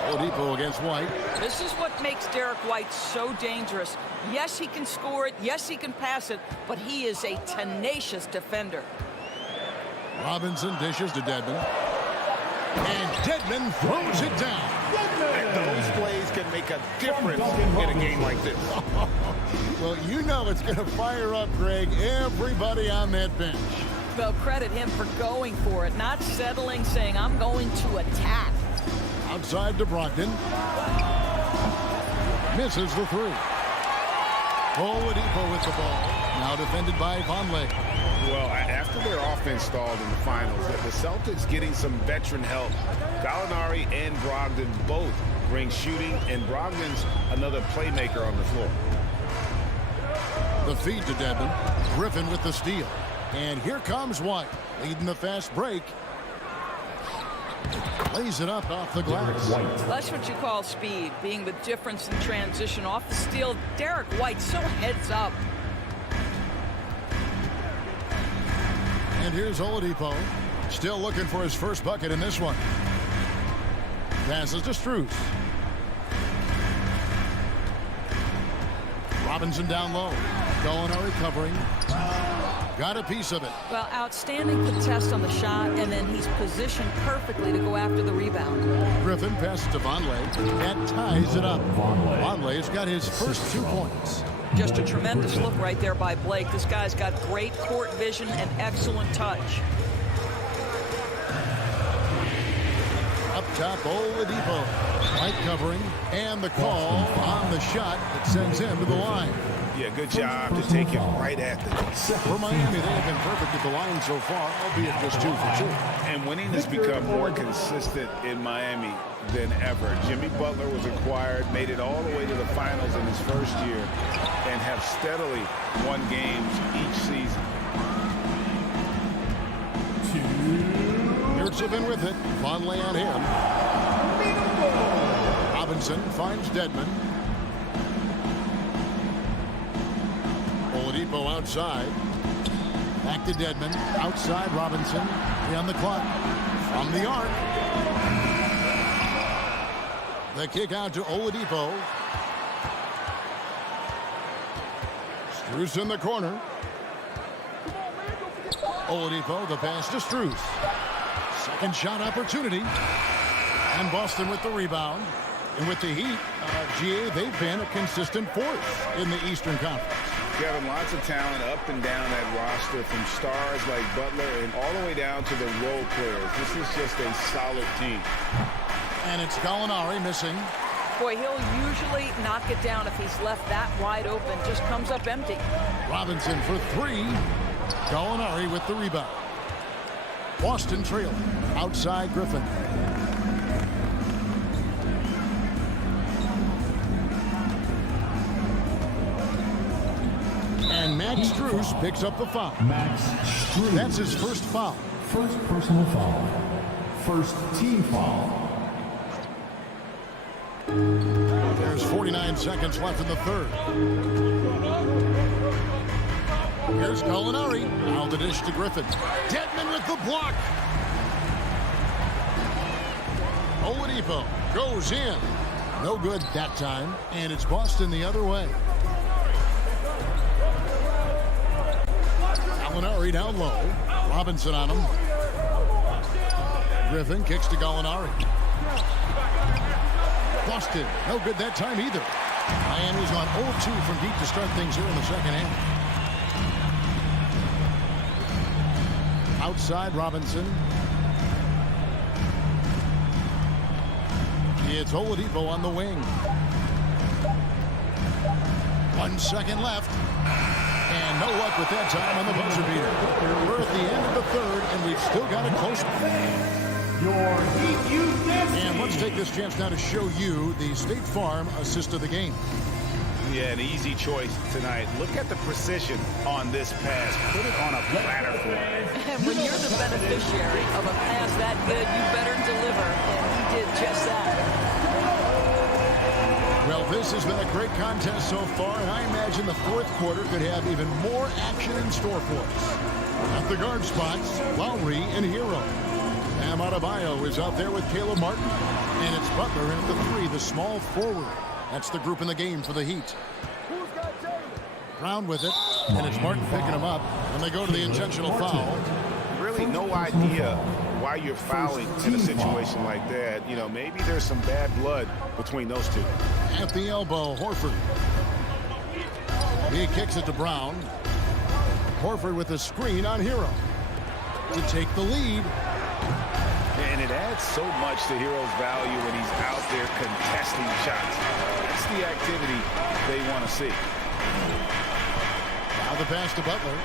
Oladipo against White. This is what makes Derek White so dangerous. Yes, he can score it. Yes, he can pass it. But he is a tenacious defender. Robinson dishes to Dedmon. And Dedmon throws it down. Those plays can make a difference in a game like this. Well, you know it's going to fire up, Greg, everybody on that bench. Well, credit him for going for it, not settling, saying, I'm going to attack. Outside to Brogdon. Misses the 3. Oladipo with the ball. Now defended by Vonleh. Well, after their offense stalled in the finals, the Celtics getting some veteran help. Gallinari and Brogdon both bring shooting, and Brogdon's another playmaker on the floor. The feed to Dedmon. Griffin with the steal. And here comes White, leading the fast break. Lays it up off the glass. That's what you call speed, being the difference in transition. Off the steal, Derek White so heads up. And here's Oladipo, still looking for his first bucket in this one. Passes to Strus. Robinson down low. Gallinari covering. Got a piece of it. Well, outstanding contest on the shot, and then he's positioned perfectly to go after the rebound. Griffin passes to Vonleh. That ties it up. Vonleh's got his first 2 points. Just a tremendous look right there by Blake. This guy's got great court vision and excellent touch. Up top, Oladipo. White covering, and the call on the shot that sends him to the line. Yeah, good job to take it right at the For Miami, they have been perfect at the line so far, albeit just 2 for 2. And winning has become more consistent in Miami than ever. Jimmy Butler was acquired, made it all the way to the finals in his first year, and have steadily won games each season. Yurtsevin with it. Vonleh on him. Robinson finds Dedmon. Oladipo outside. Back to Dedmon. Outside Robinson. 3 on the clock. From the arc. The kick out to Oladipo. Strus in the corner. Oladipo, the pass to Strus. Second shot opportunity. And Boston with the rebound. And with the Heat, GA, they've been a consistent force in the Eastern Conference. Kevin, lots of talent up and down that roster, from stars like Butler and all the way down to the role players. This is just a solid team. And it's Gallinari missing. Boy, he'll usually knock it down if he's left that wide open. Just comes up empty. Robinson for 3. Gallinari with the rebound. Boston trailing. Outside Griffin. And Max Strus picks up the foul. Max Strus. That's his first foul. First personal foul. First team foul. There's 49 seconds left in the third. Here's Gallinari. Now the dish to Griffin. Dedmon with the block. Oladipo goes in. No good that time. And it's Boston the other way. Gallinari down low. Robinson on him. Griffin kicks to Gallinari. Boston, no good that time either. Miami's on 0-2 from deep to start things here in the second half. Outside Robinson. It's Oladipo on the wing. 1 second left. And no luck with that time on the buzzer beater. We're at the end of the third, and we've still got a close. And let's take this chance now to show you the State Farm assist of the game. Yeah, an easy choice tonight. Look at the precision on this pass. Put it on a platter for him. And when you're the beneficiary of a pass that good, you better deliver. And he did just that. Well, this has been a great contest so far, and I imagine the fourth quarter could have even more action in store for us. At the guard spots, Lowry and Hero. Bam Adebayo is out there with Caleb Martin. And it's Butler in at the 3, the small forward. That's the group in the game for the Heat. Brown with it, and it's Martin picking him up. And they go to the intentional foul. Really no idea why you're fouling in a situation like that. You know, maybe there's some bad blood between those two. At the elbow, Horford. He kicks it to Brown. Horford with a screen on Hero to take the lead. And it adds so much to Hero's value when he's out there contesting shots. That's the activity they want to see. Now the pass to Butler.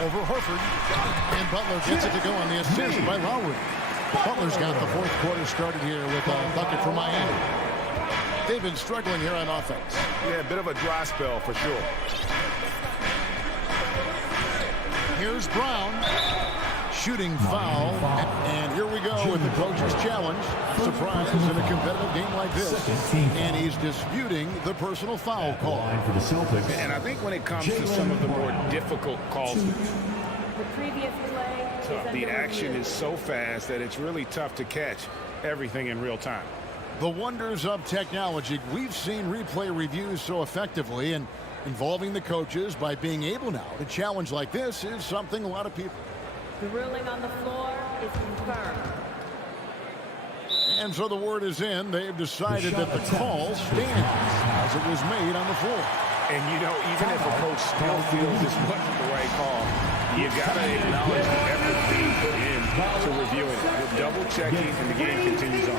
Over Horford. And Butler gets it to go on the assist by Lowry. Butler's got the fourth quarter started here with a bucket for Miami. They've been struggling here on offense. Yeah, a bit of a dry spell for sure. Here's Brown. Shooting foul. And here we go with the coach's challenge. Surprise in a competitive game like this. And he's disputing the personal foul call. For the Celtics. And I think when it comes to some of the more difficult calls, The previous play is under the action review. is so fast that it's really tough to catch everything in real time. The wonders of technology. We've seen replay reviews so effectively, and involving the coaches by being able now to challenge like this is something a lot of people. The ruling on the floor is confirmed. And so the word is in. They've decided that the call stands as it was made on the floor. And, you know, even if a coach still feels this wasn't the right call, you got to acknowledge the effort being put in to reviewing it. You're double-checking, and the game continues on.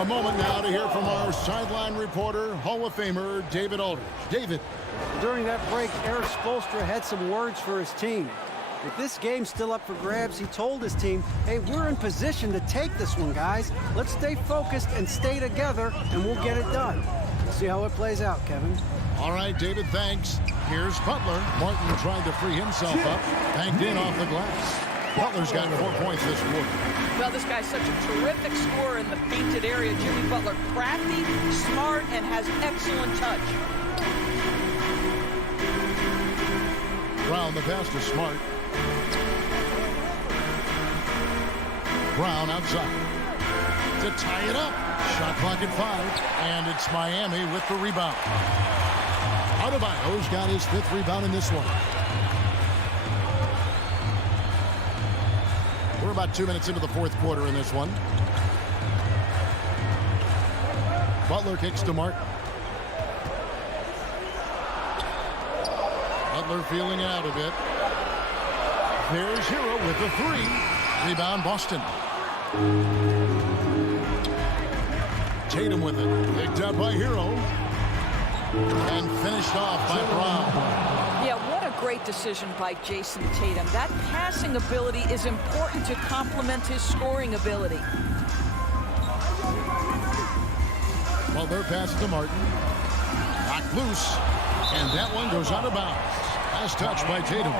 A moment now to hear from our sideline reporter, Hall of Famer David Aldridge. David. During that break, Eric Spoelstra had some words for his team. With this game still up for grabs, he told his team, hey, we're in position to take this one, guys. Let's stay focused and stay together, and we'll get it done. We'll see how it plays out, Kevin. All right, David, thanks. Here's Butler. Martin trying to free himself up. Banked in off the glass. Butler's got 4 points this quarter. Well, this guy's such a terrific scorer in the painted area. Jimmy Butler, crafty, smart, and has excellent touch. Brown, the pass to Smart. Brown outside. To tie it up. Shot clock at 5. And it's Miami with the rebound. Adebayo's got his 5th rebound in this one. We're about 2 minutes into the 4th quarter in this one. Butler kicks to Martin. Butler feeling it out a bit. There's Hero with the 3. Rebound Boston. Tatum with it. Picked up by Hero. And finished off by Brown. Yeah, what a great decision by Jason Tatum. That passing ability is important to complement his scoring ability. Butler passes to Martin. Knocked loose. And that one goes out of bounds. Nice touch by Tatum.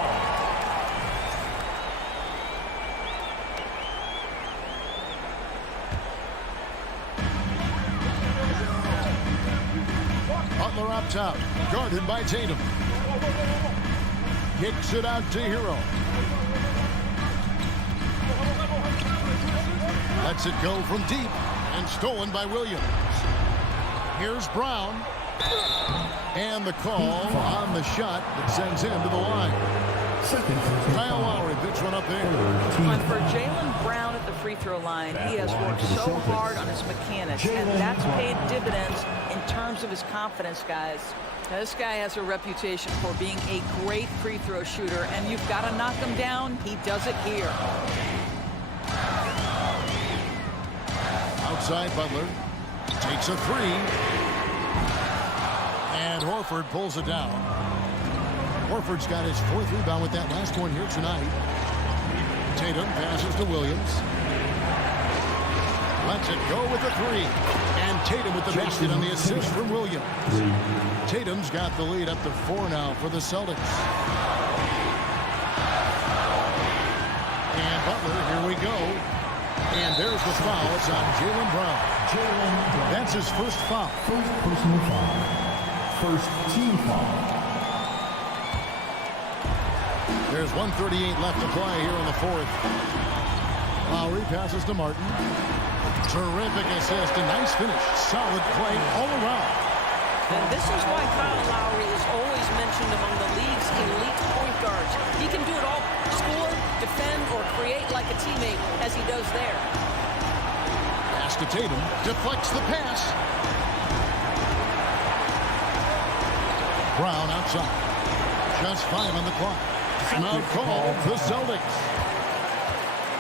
Butler up top, guarded by Tatum. Kicks it out to Hero. Lets it go from deep and stolen by Williams. Here's Brown. And the call on the shot that sends him to the line. Kyle Lowry picks one up there. And for Jaylen Brown at the free throw line, he has worked so hard on his mechanics, and that's paid dividends in terms of his confidence, guys. Now, this guy has a reputation for being a great free throw shooter, and you've got to knock him down. He does it here. Outside Butler takes a 3. And Horford pulls it down. Horford's got his 4th rebound with that last one here tonight. Tatum passes to Williams. Lets it go with a 3. And Tatum with the basket on the assist from Williams. Tatum's got the lead up to 4 now for the Celtics. And Butler, here we go. And there's the foul. It's on Jaylen Brown. That's his first foul. First personal foul. First team foul. There's 1:38 left to play here in the 4th. Lowry passes to Martin. Terrific assist, a nice finish. Solid play all around. And this is why Kyle Lowry is always mentioned among the league's elite point guards. He can do it all. Score, defend, or create like a teammate as he does there. Pass to Tatum. Deflects the pass. Brown outside. Just 5 on the clock. Now called the Celtics.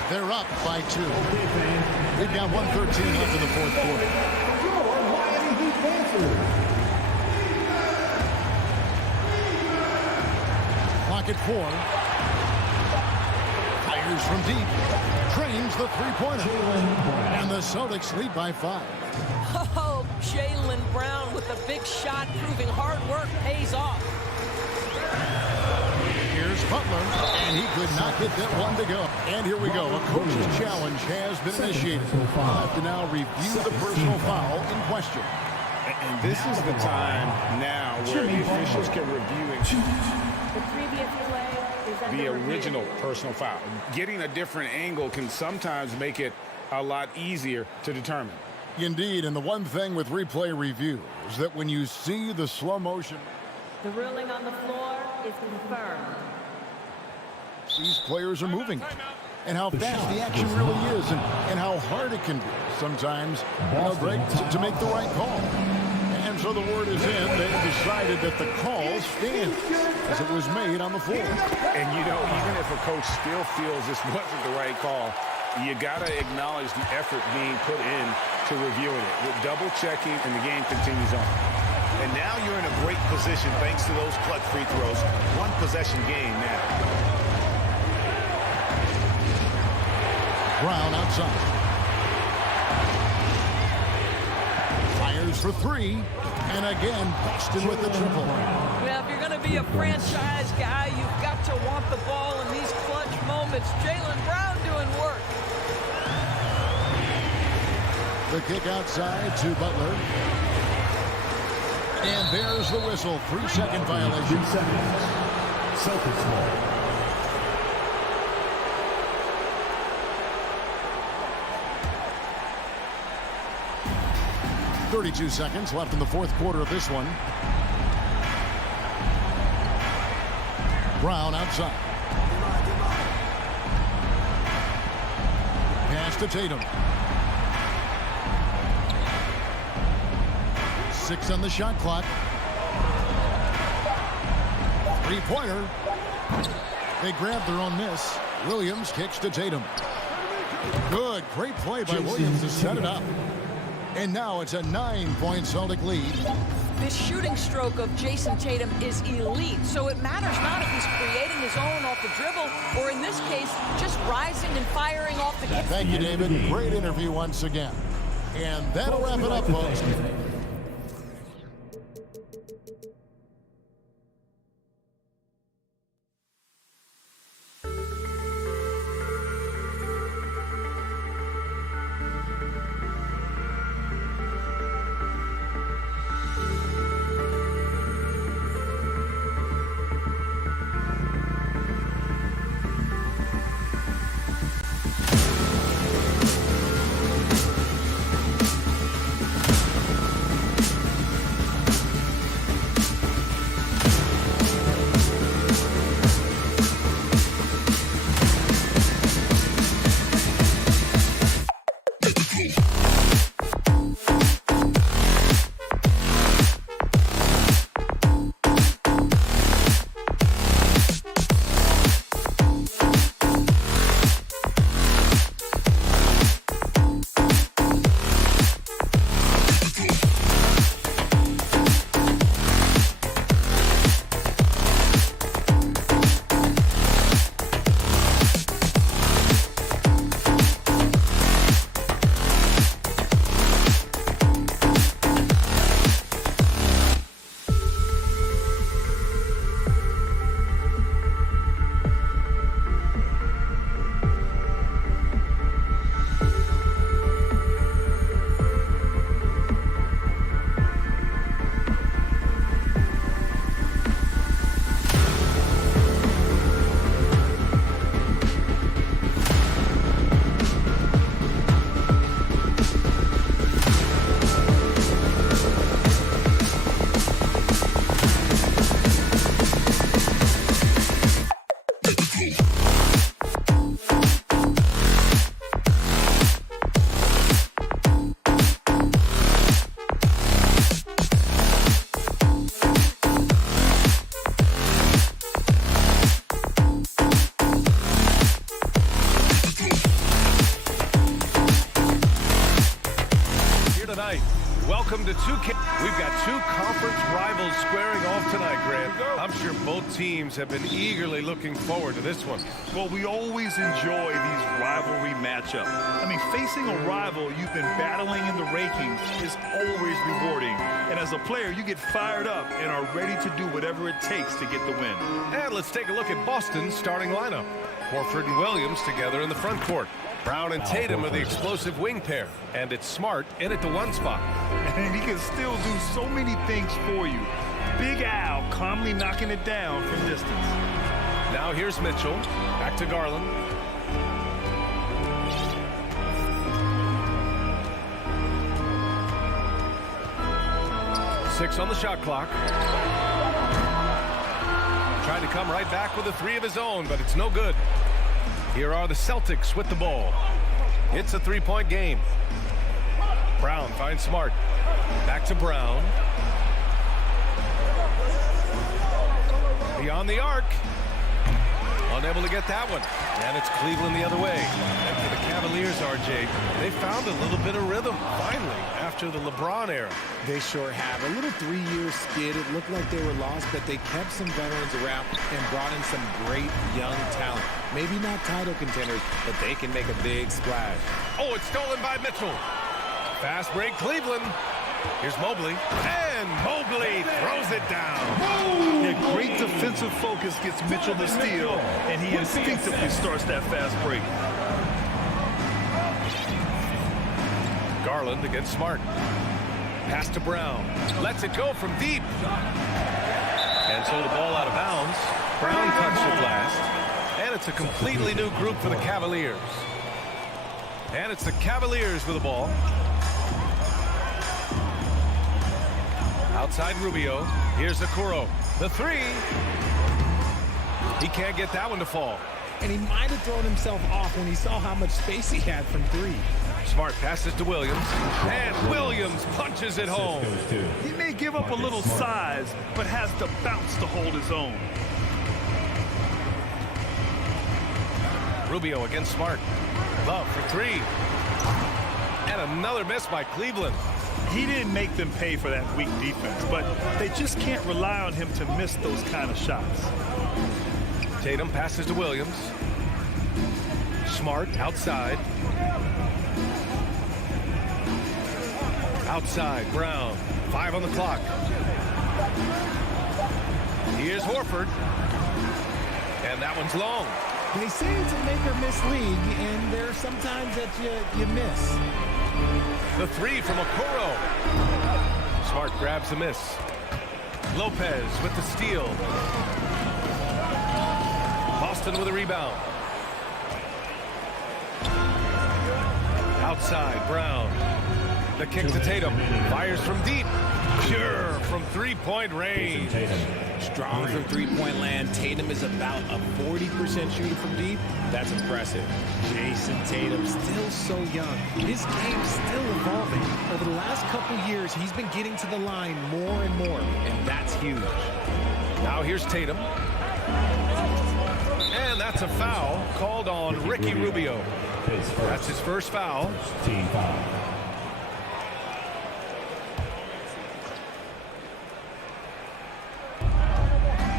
They're up by 2. We've got 1:13 left in the 4th quarter. clock at 4. Fires from deep. Trains the three-pointer. And the Celtics lead by 5. Oh, Jaylen Brown with a big shot, proving hard work pays off. Here's Butler, and he could not get that one to go. And here we go. A coach's challenge has been initiated. We'll have to now review the personal foul in question. And this is the time now where the officials can review it. The previous play is under The review. original personal foul. Getting a different angle can sometimes make it a lot easier to determine. Indeed, and the one thing with replay review is that when you see the slow motion, The ruling on the floor is confirmed. these players are moving, and how fast the action really is, and how hard it can be sometimes, Greg, to make the right call. And so the word is in. They've decided that the call stands as it was made on the floor. And, you know, even if a coach still feels this wasn't the right call, you got to acknowledge the effort being put in to reviewing it. With double checking, and the game continues on. And now you're in a great position thanks to those clutch free throws. One possession game now. Brown outside. Fires for 3. And again, Boston with the triple. Well, if you're going to be a franchise guy, you've got to want the ball in these clutch moments. Jaylen Brown doing work. The kick outside to Butler. And there's the whistle. 3-second violation. 3 seconds. Celtics ball. 32 seconds left in the fourth quarter of this one. Brown outside. Pass to Tatum. 6 on the shot clock. Three-pointer. They grab their own miss. Williams kicks to Tatum. Good. Great play by Williams to set it up. And now it's a 9-point Celtic lead. This shooting stroke of Jason Tatum is elite, so it matters not if he's creating his own off the dribble, or in this case, just rising and firing off the kick. Thank you, David. Great interview once again. And that'll wrap it up, folks. welcome to 2K. We've got two conference rivals squaring off tonight, Grant. I'm sure both teams have been eagerly looking forward to this one. Well, we always enjoy these rivalry matchups. I mean, facing a rival you've been battling in the rankings is always rewarding. And as a player, you get fired up and are ready to do whatever it takes to get the win. And let's take a look at Boston's starting lineup. Horford and Williams together in the front court. Brown and Tatum are the explosive wing pair. And it's Smart in at the 1 spot. And he can still do so many things for you. Big Al calmly knocking it down from distance. Now here's Mitchell. Back to Garland. Six on the shot clock. Trying to come right back with a 3 of his own, but it's no good. Here are the Celtics with the ball. It's a 3-point game. Brown finds Smart. Back to Brown. Beyond the arc. Unable to get that one. And it's Cleveland the other way. And for the Cavaliers, RJ, they found a little bit of rhythm, finally, after the LeBron era. They sure have. A little 3-year skid. It looked like they were lost, but they kept some veterans around and brought in some great young talent. Maybe not title contenders, but they can make a big splash. Oh, it's stolen by Mitchell. Fast break, Cleveland. Here's Mobley. And Mobley throws it down. Yeah, great defensive focus gets Mitchell the steal, and he instinctively starts that fast break. Garland against Smart. Pass to Brown. Lets it go from deep. And so the ball out of bounds. Brown touched it last. And it's a completely new group for the Cavaliers. And it's the Cavaliers with the ball. Outside Rubio. Here's Okoro. The 3. He can't get that one to fall. And he might have thrown himself off when he saw how much space he had from 3. Smart passes to Williams. And Williams punches it home. He may give up a little size, but has the bounce to hold his own. Rubio against Smart. Love for 3. And another miss by Cleveland. He didn't make them pay for that weak defense, but they just can't rely on him to miss those kind of shots. Tatum passes to Williams. Smart outside. Outside, Brown. 5 on the clock. Here's Horford. And that one's long. They say it's a make or miss league, and there are some times that you miss. The 3 from Okoro. Smart grabs the miss. Lopez with the steal. Boston with a rebound. Outside, Brown. The kick to Tatum. Fires from deep. Pure from 3-point range. Strong from 3-point land. Tatum is about a 40% shooter from deep. That's impressive. Jason Tatum, still so young. His game's still evolving. Over the last couple years, he's been getting to the line more and more, and that's huge. Now here's Tatum. And that's a foul called on Ricky Rubio. That's his first foul. Team foul.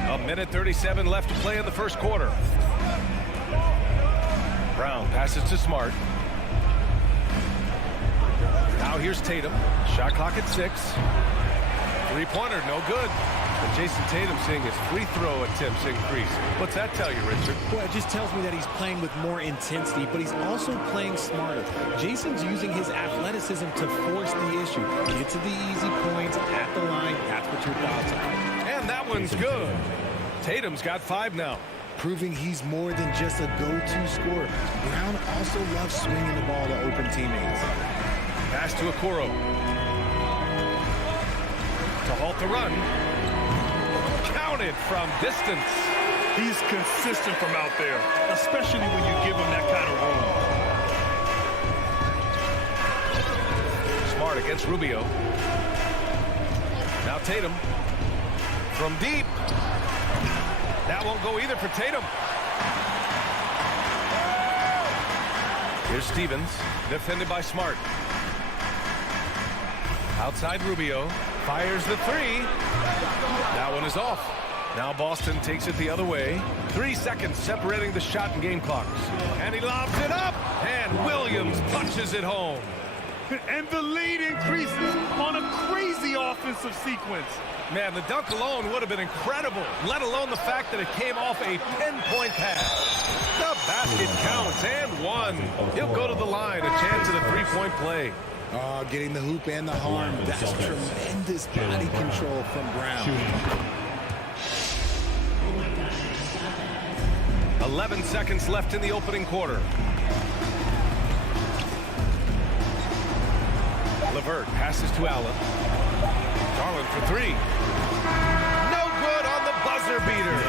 A minute 37 left to play in the first quarter. Brown passes to Smart. Now here's Tatum. Shot clock at 6. 3-pointer, no good. And Jason Tatum seeing his free throw attempts increase. What's that tell you, Richard? Well, it just tells me that he's playing with more intensity, but he's also playing smarter. Jason's using his athleticism to force the issue. Get to the easy points at the line. That's what your thoughts are. And that one's good. Tatum's got 5 now. Proving he's more than just a go-to scorer. Brown also loves swinging the ball to open teammates. Pass to Okoro. To halt the run. Counted from distance. He's consistent from out there, especially when you give him that kind of room. Smart against Rubio. Now Tatum. From deep. That won't go either for Tatum. Here's Stevens, defended by Smart. Outside Rubio. Fires the three. That one is off. Now Boston takes it the other way. 3 seconds separating the shot and game clocks. And he lobs it up. And Williams punches it home. And the lead increases on a crazy offensive sequence. Man, the dunk alone would have been incredible, let alone the fact that it came off a pinpoint pass. The basket counts and one. He'll go to the line, a chance at a three-point play. Oh, getting the hoop and the harm. That's tremendous body control from Brown. 11 seconds left in the opening quarter. LeVert passes to Allen. Garland for three. No good on the buzzer beater.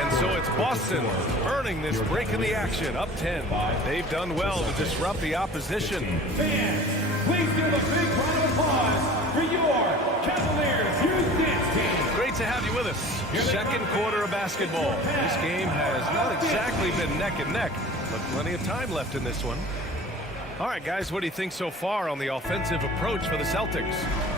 And so it's Boston earning this break in the action, up 10. They've done well to disrupt the opposition. Fans, please give a big round of applause for your Cavaliers Youth Dance Team. Great to have you with us. Second quarter of basketball. This game has not exactly been neck and neck, but plenty of time left in this one. All right, guys, what do you think so far on the offensive approach for the Celtics?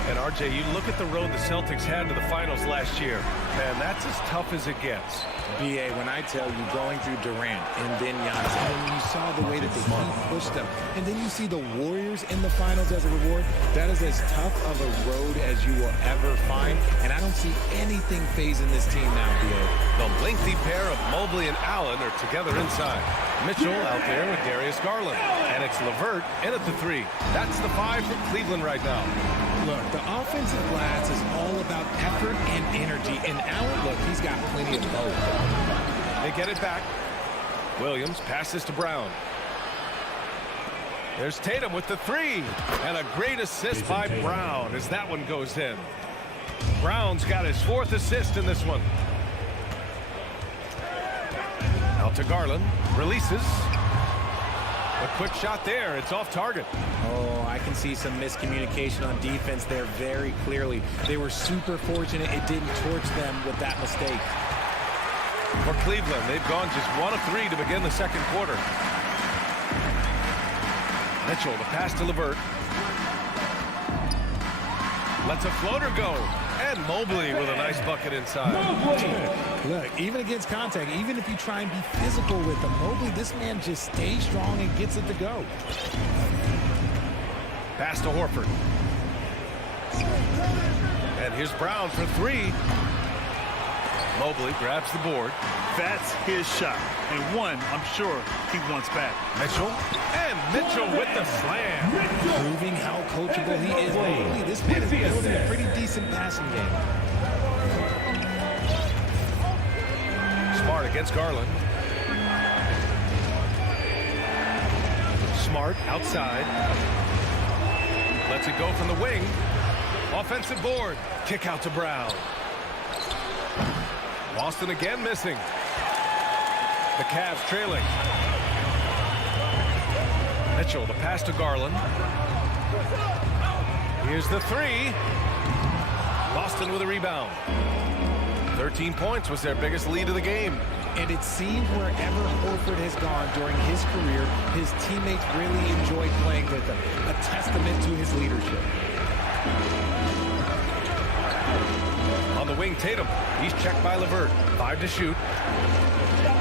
And, RJ, you look at the road the Celtics had to the finals last year. Man, that's as tough as it gets. BA, when I tell you going through Durant and then Giannis, and you saw the way that the Heat pushed them, and then you see the Warriors in the finals as a reward, that is as tough of a road as you will ever find, and I don't see anything phasing this team now, BA. The lengthy pair of Mobley and Allen are together inside. Mitchell out there with Darius Garland. And it's LeVert in at the three. That's the 5 for Cleveland right now. Look, the offensive glass is all about effort and energy. And Allen, look, he's got plenty of both. They get it back. Williams passes to Brown. There's Tatum with the three. And a great assist by Brown as that one goes in. Brown's got his 4th assist in this one. Out to Garland. Releases. A quick shot there. It's off target. Oh, I can see some miscommunication on defense there very clearly. They were super fortunate it didn't torch them with that mistake. For Cleveland, they've gone just 1 of 3 to begin the second quarter. Mitchell, the pass to LeVert. Lets a floater go. And Mobley with a nice bucket inside. Look, even against contact, even if you try and be physical with him, Mobley, this man just stays strong and gets it to go. Pass to Horford. And here's Brown for three. Mobley grabs the board. That's his shot. And one, I'm sure, he wants back. Mitchell. And Mitchell with the slam. Proving how coachable he is. Mobley, this man is building a pretty decent passing game. Smart against Garland. Smart outside. Lets it go from the wing. Offensive board. Kick out to Brown. Boston again missing. The Cavs trailing. Mitchell, the pass to Garland. Here's the three. Boston with a rebound. 13 points was their biggest lead of the game. And it seemed wherever Horford has gone during his career, his teammates really enjoyed playing with him. A testament to his leadership. On the wing, Tatum. He's checked by LeVert. 5 to shoot.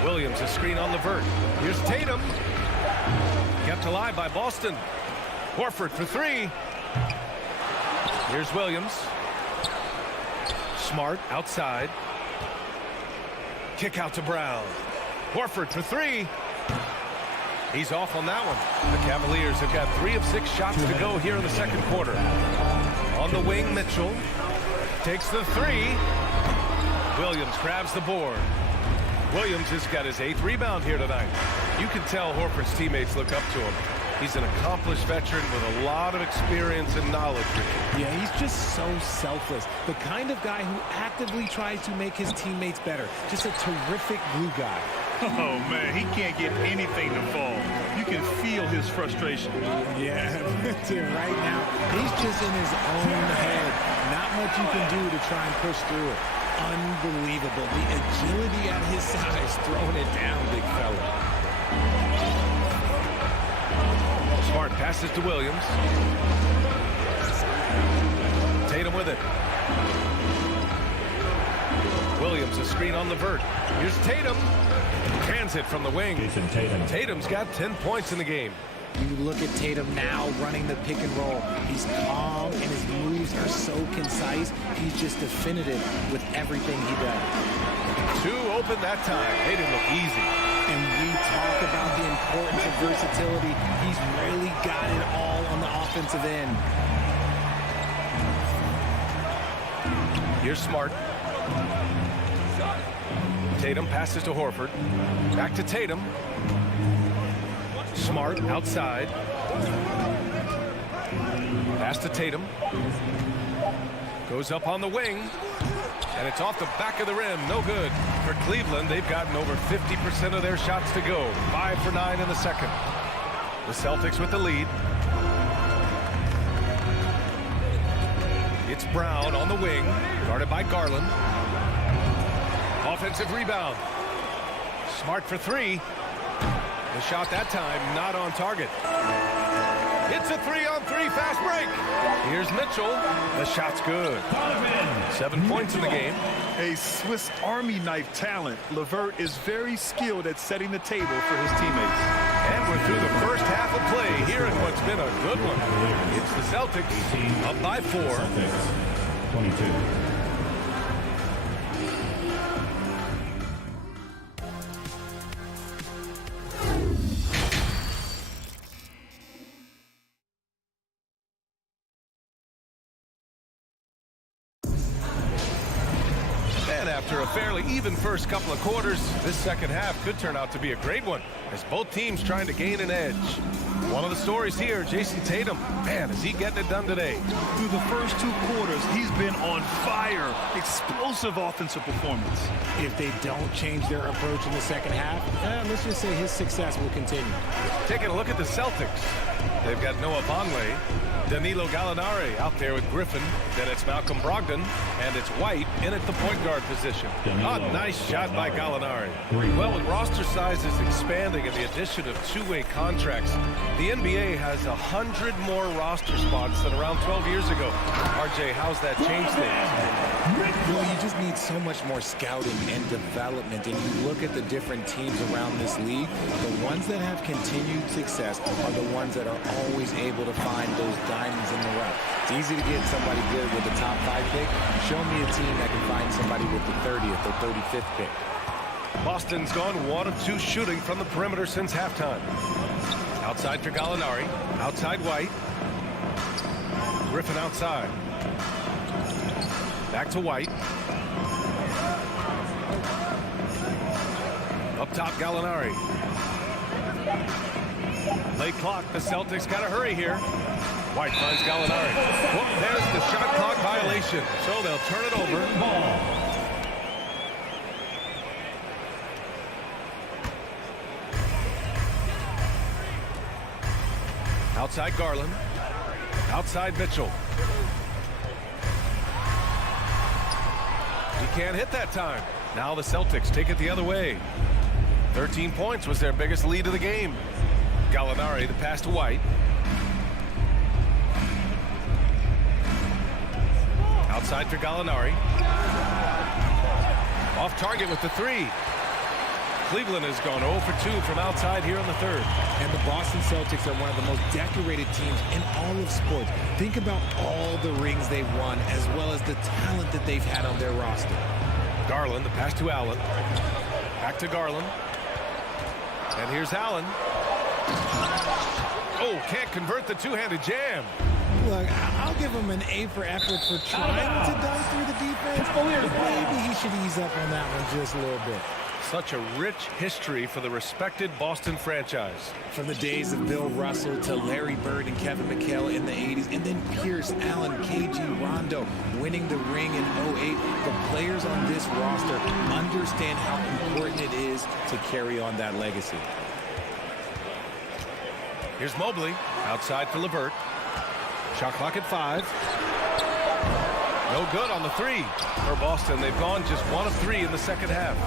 Williams, a screen on LeVert. Here's Tatum. Kept alive by Boston. Horford for three. Here's Williams. Smart outside. Kick out to Brown. Horford for three. He's off on that one. The Cavaliers have got 3 of 6 shots to go here in the second quarter. On the wing, Mitchell takes the three. Williams grabs the board. Williams has got his 8th rebound here tonight. You can tell Horford's teammates look up to him. He's an accomplished veteran with a lot of experience and knowledge. Yeah, he's just so selfless. The kind of guy who actively tries to make his teammates better. Just a terrific glue guy. Oh, man, he can't get anything to fall. You can feel his frustration. Yeah, right now, he's just in his own head. Not much you can do to try and push through it. Unbelievable. The agility at his size, throwing it down, big fella. Smart passes to Williams. Tatum with it. Williams, a screen on Levert. Here's Tatum. Hands it from the wing. Tatum's got 10 points in the game. You look at Tatum now running the pick and roll. He's calm and his moves are so concise. He's just definitive with everything he does. 2 open that time. Made him look easy. And we talk about the importance of versatility. He's really got it all on the offensive end. Here's Smart. Tatum passes to Horford. Back to Tatum. Smart outside. Pass to Tatum. Goes up on the wing. And it's off the back of the rim. No good. For Cleveland, they've gotten over 50% of their shots to go. 5 for 9 in the second. The Celtics with the lead. It's Brown on the wing. Guarded by Garland. Offensive rebound. Smart for 3. The shot that time not on target. It's a 3-on-3 fast break. Here's Mitchell. The shot's good. 7 points in the game. A Swiss Army knife talent. Levert is very skilled at setting the table for his teammates. And we're through the first half of play here in what's been a good one. It's the Celtics up by 4. 22. After a fairly even first couple of quarters, this second half could turn out to be a great one as both teams trying to gain an edge. One of the stories here, Jason Tatum. Man, is he getting it done today? Through the first 2 quarters, he's been on fire. Explosive offensive performance. If they don't change their approach in the second half, let's just say his success will continue. Taking a look at the Celtics. They've got Noah Vonleh, Danilo Gallinari out there with Griffin. Then it's Malcolm Brogdon, and it's White in at the point guard position. Nice shot by Gallinari. Well, with roster sizes expanding and the addition of 2-way contracts, the NBA has 100 more roster spots than around 12 years ago. RJ, how's that changed things? Well, you just need so much more scouting and development, and you look at the different teams around this league, the ones that have continued success are the ones that are always able to find those diamonds in the rough. It's easy to get somebody good with the top 5 pick. Show me a team that can find somebody with the 30th or 35th pick. Boston's gone 1 of 2 shooting from the perimeter since halftime. Outside for Gallinari. Outside White. Griffin outside. Back to White. Up top, Gallinari. Late clock. The Celtics got to hurry here. White finds Gallinari. Whoop, there's the shot clock violation. So they'll turn it over. Ball. Outside Garland. Outside Mitchell. He can't hit that time. Now the Celtics take it the other way. 13 points was their biggest lead of the game. Gallinari, the pass to White. Outside for Gallinari. Off target with the 3. Cleveland has gone 0 for 2 from outside here in the third. And the Boston Celtics are one of the most decorated teams in all of sports. Think about all the rings they've won, as well as the talent that they've had on their roster. Garland, the pass to Allen. Back to Garland. And here's Allen. Oh, can't convert the two-handed jam. Look, I'll give him an A for effort for trying to dunk through the defense. But maybe he should ease up on that one just a little bit. Such a rich history for the respected Boston franchise. From the days of Bill Russell to Larry Bird and Kevin McHale in the 80s, and then Pierce, Allen, KG, Rondo winning the ring in 08. The players on this roster understand how important it is to carry on that legacy. Here's Mobley outside for Levert. Shot clock at 5. No good on the 3 for Boston. They've gone just 1 of 3 in the second half.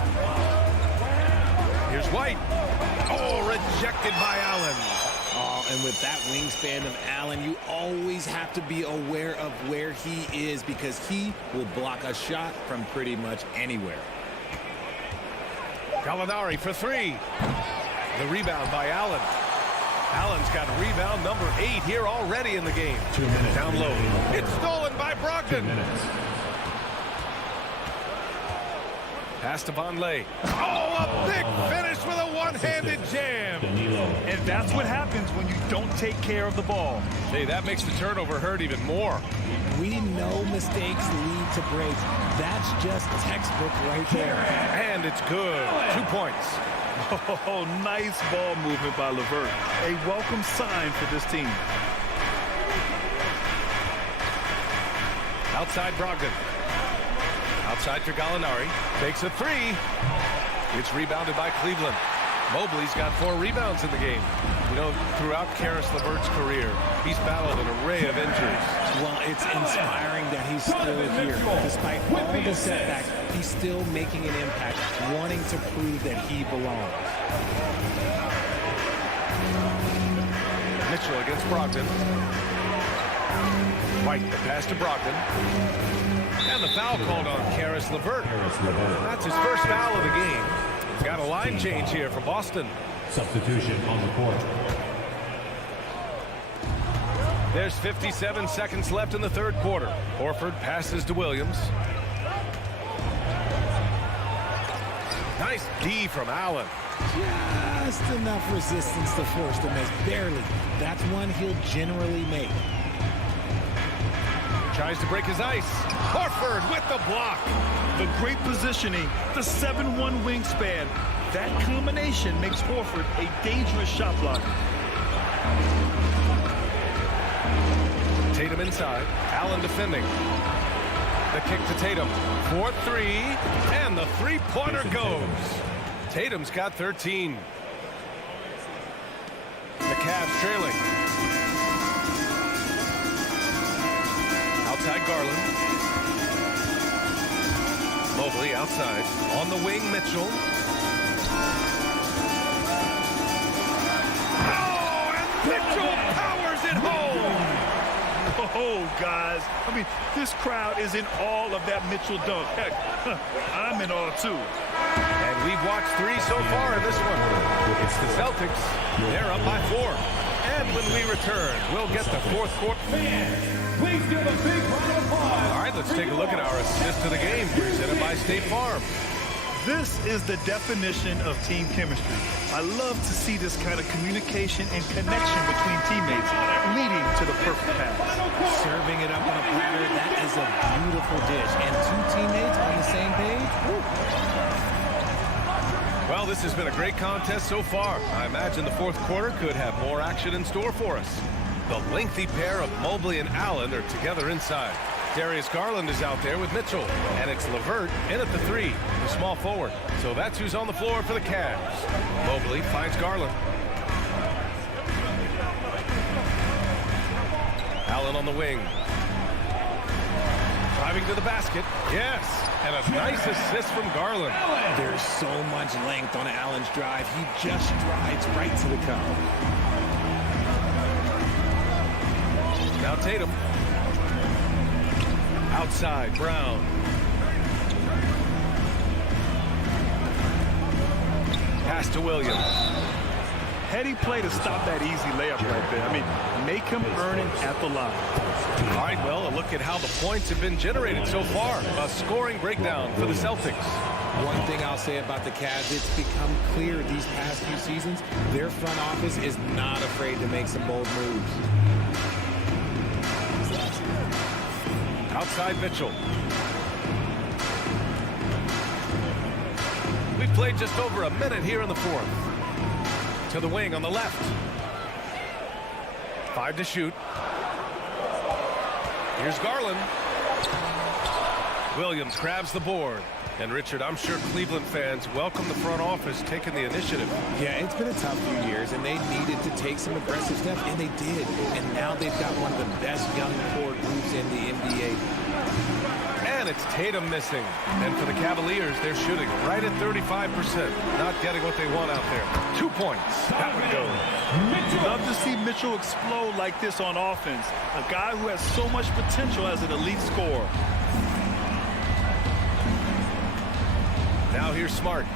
Here's White. Oh, rejected by Allen. Oh, and with that wingspan of Allen, you always have to be aware of where he is because he will block a shot from pretty much anywhere. Gallinari for three. The rebound by Allen. Allen's got rebound number 8 here already in the game. 2 minutes. Down low. It's stolen by Brogdon. 2 minutes. Pass to Vonleh. Oh, a big finish with a one-handed jam. And that's what happens when you don't take care of the ball. Hey, that makes the turnover hurt even more. We know mistakes lead to breaks. That's just textbook right there. And it's good. 2 points. Oh, nice ball movement by LeVert. A welcome sign for this team. Outside Brogdon. Outside for Gallinari. Takes a three. It's rebounded by Cleveland. Mobley's got 4 rebounds in the game. You know, throughout Karis LeVert's career, he's battled an array of injuries. Well, it's inspiring that he's still here. Despite all the setbacks, he's still making an impact, wanting to prove that he belongs. Mitchell against Brogdon. White, the pass to Brogdon. And the foul called on Karis LeVert. That's his first foul of the game. He's got a line change here for Boston. Substitution on the court. There's 57 seconds left in the third quarter. Horford passes to Williams. Nice D from Allen. Just enough resistance to force the miss. Barely. That's one he'll generally make. Tries to break his ice. Horford with the block. The great positioning, the 7'1" wingspan. That combination makes Horford a dangerous shot blocker. Tatum inside. Allen defending. The kick to Tatum. 4-3. And the three-pointer goes. Tatum's got 13. The Cavs trailing. Outside Garland. Mobley outside. On the wing, Mitchell. Oh, and Mitchell powers it home. Oh, guys. I mean, this crowd is in awe of that Mitchell dunk. Heck, I'm in awe, too. And we've watched 3 so far in this one. It's the Celtics. They're up by 4. And when we return, we'll get the fourth quarter. Please give a big round of applause. All right, let's take a look at our assist to the game presented by State Farm. This is the definition of team chemistry. I love to see this kind of communication and connection between teammates leading to the perfect pass. Serving it up on a platter, that is a beautiful dish. And 2 teammates on the same page. Woo. Well, this has been a great contest so far. I imagine the fourth quarter could have more action in store for us. The lengthy pair of Mobley and Allen are together inside. Darius Garland is out there with Mitchell, and it's LeVert in at the 3, the small forward. So that's who's on the floor for the Cavs. Mobley finds Garland. Allen on the wing. Driving to the basket. Yes, and a nice assist from Garland. There's so much length on Allen's drive. He just strides right to the cup. Now Tatum. Outside, Brown. Pass to Williams. Heady play to stop that easy layup right there. I mean, make him earn it at the line. All right, well, a look at how the points have been generated so far. A scoring breakdown for the Celtics. One thing I'll say about the Cavs, it's become clear these past few seasons, their front office is not afraid to make some bold moves. Outside Mitchell. We've played just over a minute here in the fourth. To the wing on the left. 5 to shoot. Here's Garland. Williams grabs the board. And Richard, I'm sure Cleveland fans welcome the front office taking the initiative. Yeah, it's been a tough few years, and they needed to take some aggressive steps, and they did. And now they've got one of the best young core groups in the NBA. And it's Tatum missing. And for the Cavaliers, they're shooting right at 35%. Not getting what they want out there. 2 points. That would go. Love to see Mitchell explode like this on offense. A guy who has so much potential as an elite scorer. Now here's Smart.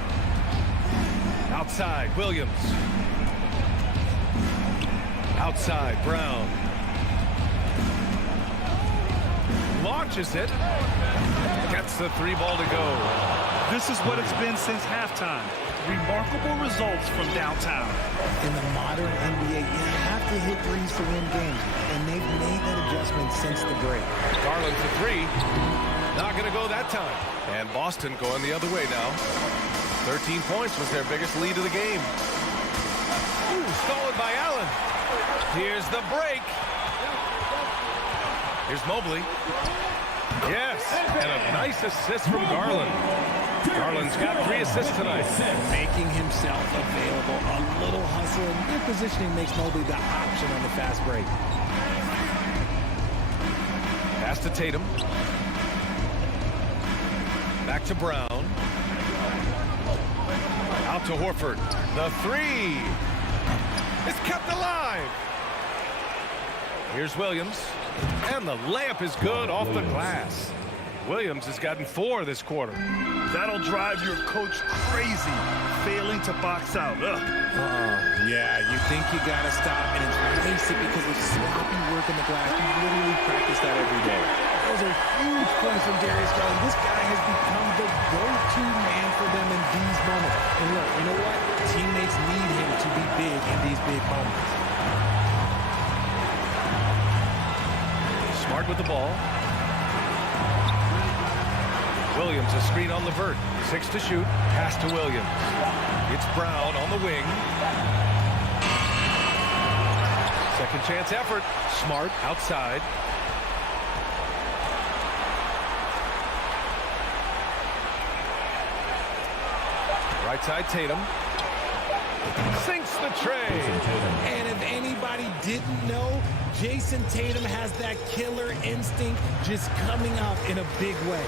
Outside, Williams. Outside, Brown. Launches it. Gets the 3 ball to go. This is what it's been since halftime. Remarkable results from downtown. In the modern NBA, you have to hit threes to win games, and they've made that adjustment since the break. Garland for 3. Not going to go that time. And Boston going the other way now. 13 points was their biggest lead of the game. Ooh, stolen by Allen. Here's the break. Here's Mobley. Yes, and a nice assist from Garland. Garland's got 3 assists tonight. Making himself available. A little hustle and good positioning makes Mobley the option on the fast break. Pass to Tatum. Back to Brown. Out to Horford. The 3. It's kept alive. Here's Williams. And the layup is good off the glass. Williams has gotten 4 this quarter. That'll drive your coach crazy, failing to box out. Yeah, you think you got to stop, and it's basic because of sloppy work in the glass. You literally practice that every day. Those are huge points from Darius Garland. This guy has become the go-to man for them in these moments. And look, you know what? Teammates need him to be big in these big moments. Smart with the ball. Williams, a screen on LeVert. 6 to shoot. Pass to Williams. It's Brown on the wing. Second chance effort. Smart outside. Right side, Tatum. Sinks the tray. And if anybody didn't know, Jason Tatum has that killer instinct just coming out in a big way.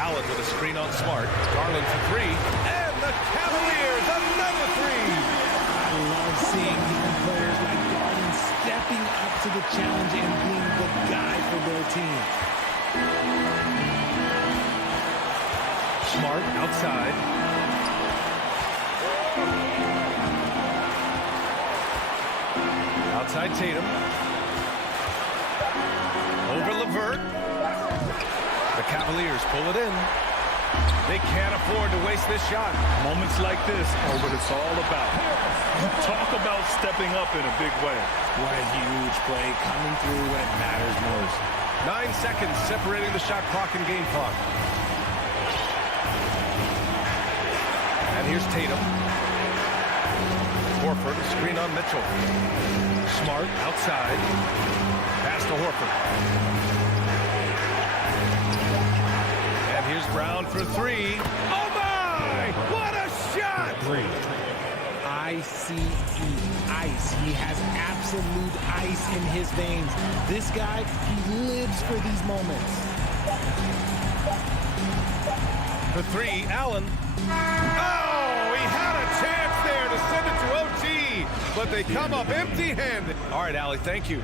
Allen with a screen on Smart. Garland for 3. And the Cavaliers, another 3. I love seeing young players like Garland stepping up to the challenge and being the guy for their team. Smart outside. Outside Tatum. Over LeVert. The Cavaliers pull it in. They can't afford to waste this shot. Moments like this are what it's all about. You talk about stepping up in a big way. What a huge play coming through when it matters most. 9 seconds separating the shot clock and game clock. And here's Tatum. Horford, screen on Mitchell. Smart outside. Pass to Horford. And here's Brown for 3. Oh my! What a shot! ICE, ice. He has absolute ice in his veins. This guy, he lives for these moments. For 3, Allen. Oh, he had a chance there to send it to OT, but they come up empty-handed. All right, Allie, thank you.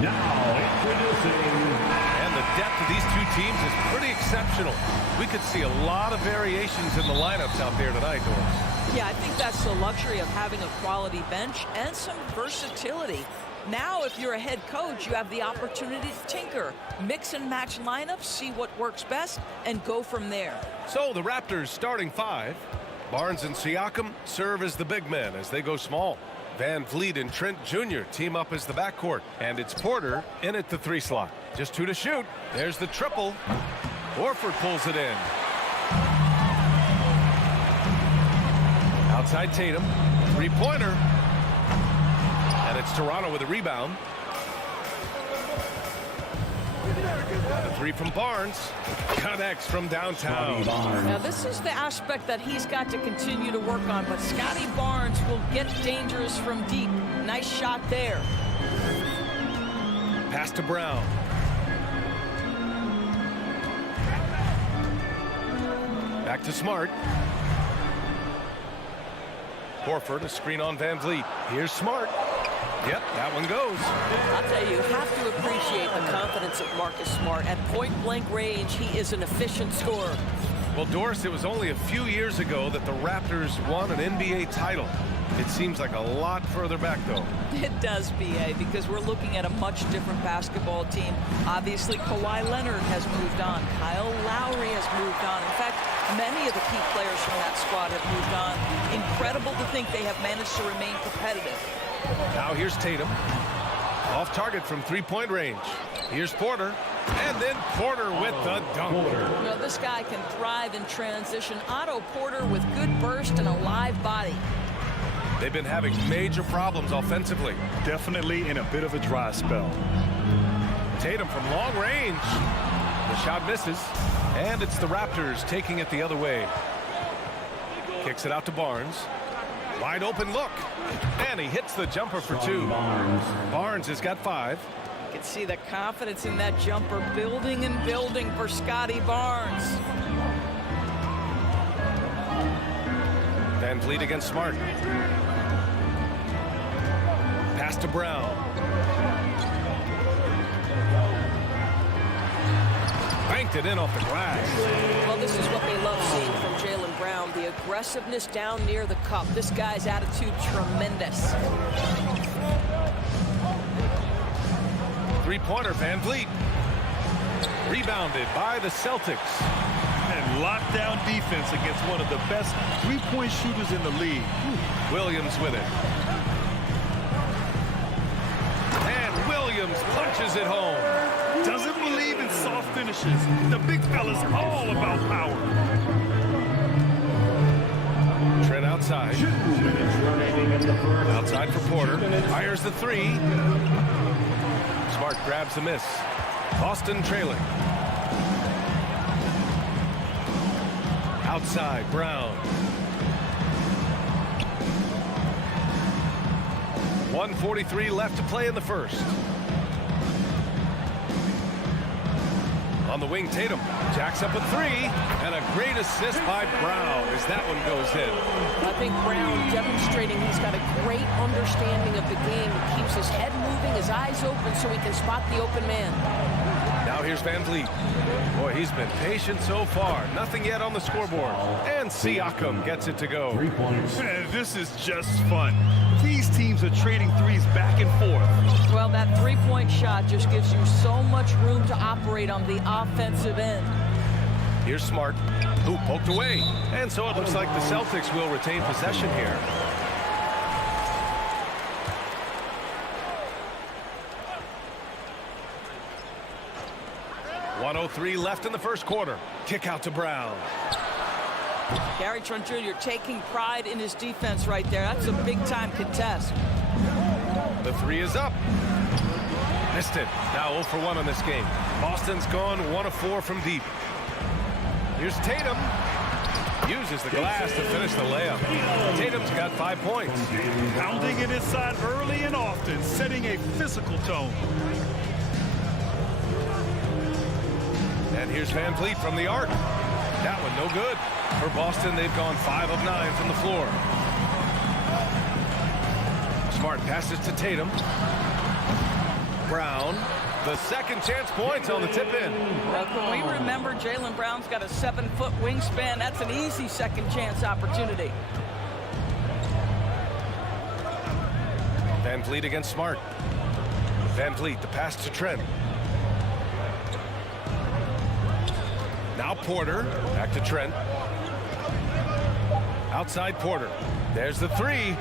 Now introducing. And the depth of these two teams is pretty exceptional. We could see a lot of variations in the lineups out there tonight, Doris. Yeah, I think that's the luxury of having a quality bench and some versatility. Now, if you're a head coach, you have the opportunity to tinker, mix and match lineups, see what works best, and go from there. So the Raptors starting five. Barnes and Siakam serve as the big men as they go small. Van Vliet and Trent Jr. team up as the backcourt. And it's Porter in at the 3 slot. Just 2 to shoot. There's the triple. Horford pulls it in. Outside Tatum. 3-pointer. And it's Toronto with a rebound. The 3 from Barnes. Connects from downtown. Now, this is the aspect that he's got to continue to work on, but Scotty Barnes will get dangerous from deep. Nice shot there. Pass to Brown. Back to Smart. Horford, a screen on Van Vliet. Here's Smart. Yep, that one goes. I'll tell you, you have to appreciate the confidence of Marcus Smart. At point-blank range, he is an efficient scorer. Well, Doris, it was only a few years ago that the Raptors won an NBA title. It seems like a lot further back, though. It does, B.A., because we're looking at a much different basketball team. Obviously, Kawhi Leonard has moved on. Kyle Lowry has moved on. In fact, many of the key players from that squad have moved on. Incredible to think they have managed to remain competitive. Now here's Tatum. Off target from 3-point range. Here's Porter. And then Porter with the dunk. You know, this guy can thrive in transition. Otto Porter with good burst and a live body. They've been having major problems offensively. Definitely in a bit of a dry spell. Tatum from long range. The shot misses. And it's the Raptors taking it the other way. Kicks it out to Barnes. Wide open look. And he hits the jumper for 2. Barnes has got 5. You can see the confidence in that jumper building and building for Scotty Barnes. Van Vliet against Smart. Pass to Brown. Banked it in off the glass. Well, this is what they love seeing from Jaylen Brown. The aggressiveness down near the cup. This guy's attitude, tremendous. 3-pointer, Van Vliet. Rebounded by the Celtics. And lockdown defense against one of the best 3-point shooters in the league. Williams with it. And Williams punches it home. Doesn't believe in soft finishes. The big fella's all about power. Trent outside. Outside for Porter. Fires the 3. Smart grabs the miss. Boston trailing. Outside, Brown. 1:43 left to play in the first. On the wing, Tatum jacks up a 3, and a great assist by Brown as that one goes in. I think Brown demonstrating he's got a great understanding of the game. He keeps his head moving, his eyes open so he can spot the open man. Now here's Van Vliet. Boy, he's been patient so far. Nothing yet on the scoreboard. And Siakam gets it to go. 3 points. Man, this is just fun. These teams are trading threes back and forth. Well, that 3-point shot just gives you so much room to operate on the offensive end. Here's Smart, who poked away. And so it looks like the Celtics will retain possession here. .103 left in the first quarter. Kick out to Brown. Gary Trent Jr. taking pride in his defense right there. That's a big-time contest. The 3 is up. Missed it. Now 0 for 1 on this game. Boston's gone 1 of 4 from deep. Here's Tatum. Uses the glass to finish the layup. Tatum's got 5 points. Pounding it inside early and often, setting a physical tone. And here's Van Vliet from the arc. That one no good. For Boston, they've gone 5 of 9 from the floor. Smart passes to Tatum. Brown, the second chance points on the tip-in. Well, can we remember Jaylen Brown's got a 7-foot wingspan? That's an easy second chance opportunity. Van Vliet against Smart. Van Vliet, the pass to Trent. Now Porter, back to Trent. Outside Porter. There's the three.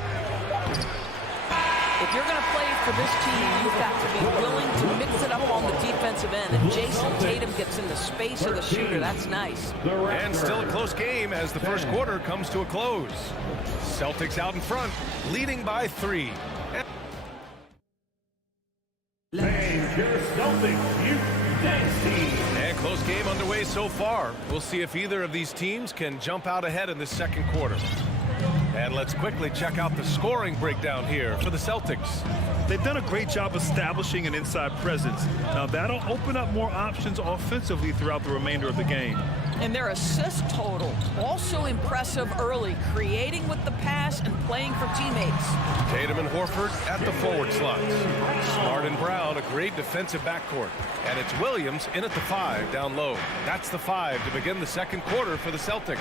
If you're going to play for this team, you've got to be willing to mix it up on the defensive end. If Jason Tatum gets in the space of the shooter, that's nice. And still a close game as the first quarter comes to a close. Celtics out in front, leading by 3. And your Celtics Youth Dance Team. And close game underway so far. We'll see if either of these teams can jump out ahead in this second quarter. And let's quickly check out the scoring breakdown here for the Celtics. They've done a great job establishing an inside presence. Now that'll open up more options offensively throughout the remainder of the game. And their assist total, also impressive early, creating with the pass and playing for teammates. Tatum and Horford at the forward slots. Smart and Brown, a great defensive backcourt. And it's Williams in at the 5 down low. That's the 5 to begin the second quarter for the Celtics.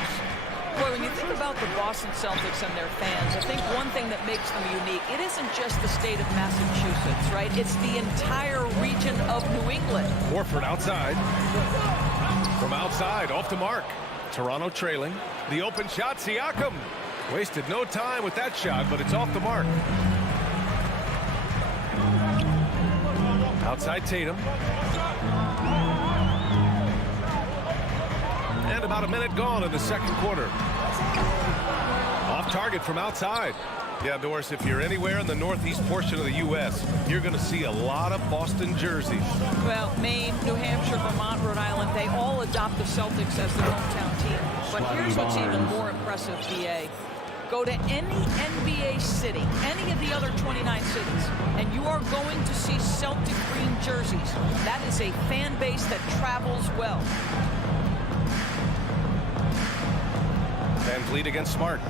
Boy, when you think about the Boston Celtics and their fans, I think one thing that makes them unique, it isn't just the state of Massachusetts, right? It's the entire region of New England. Horford outside. From outside, off the mark. Toronto trailing. The open shot, Siakam. Wasted no time with that shot, but it's off the mark. Outside Tatum. And about a minute gone in the second quarter. Off target from outside. Yeah, Doris, if you're anywhere in the northeast portion of the U.S., you're going to see a lot of Boston jerseys. Well, Maine, New Hampshire, Vermont, Rhode Island, they all adopt the Celtics as their hometown team. But here's what's even more impressive, BA. Go to any NBA city, any of the other 29 cities, and you are going to see Celtic green jerseys. That is a fan base that travels well. Van Vliet against Smart.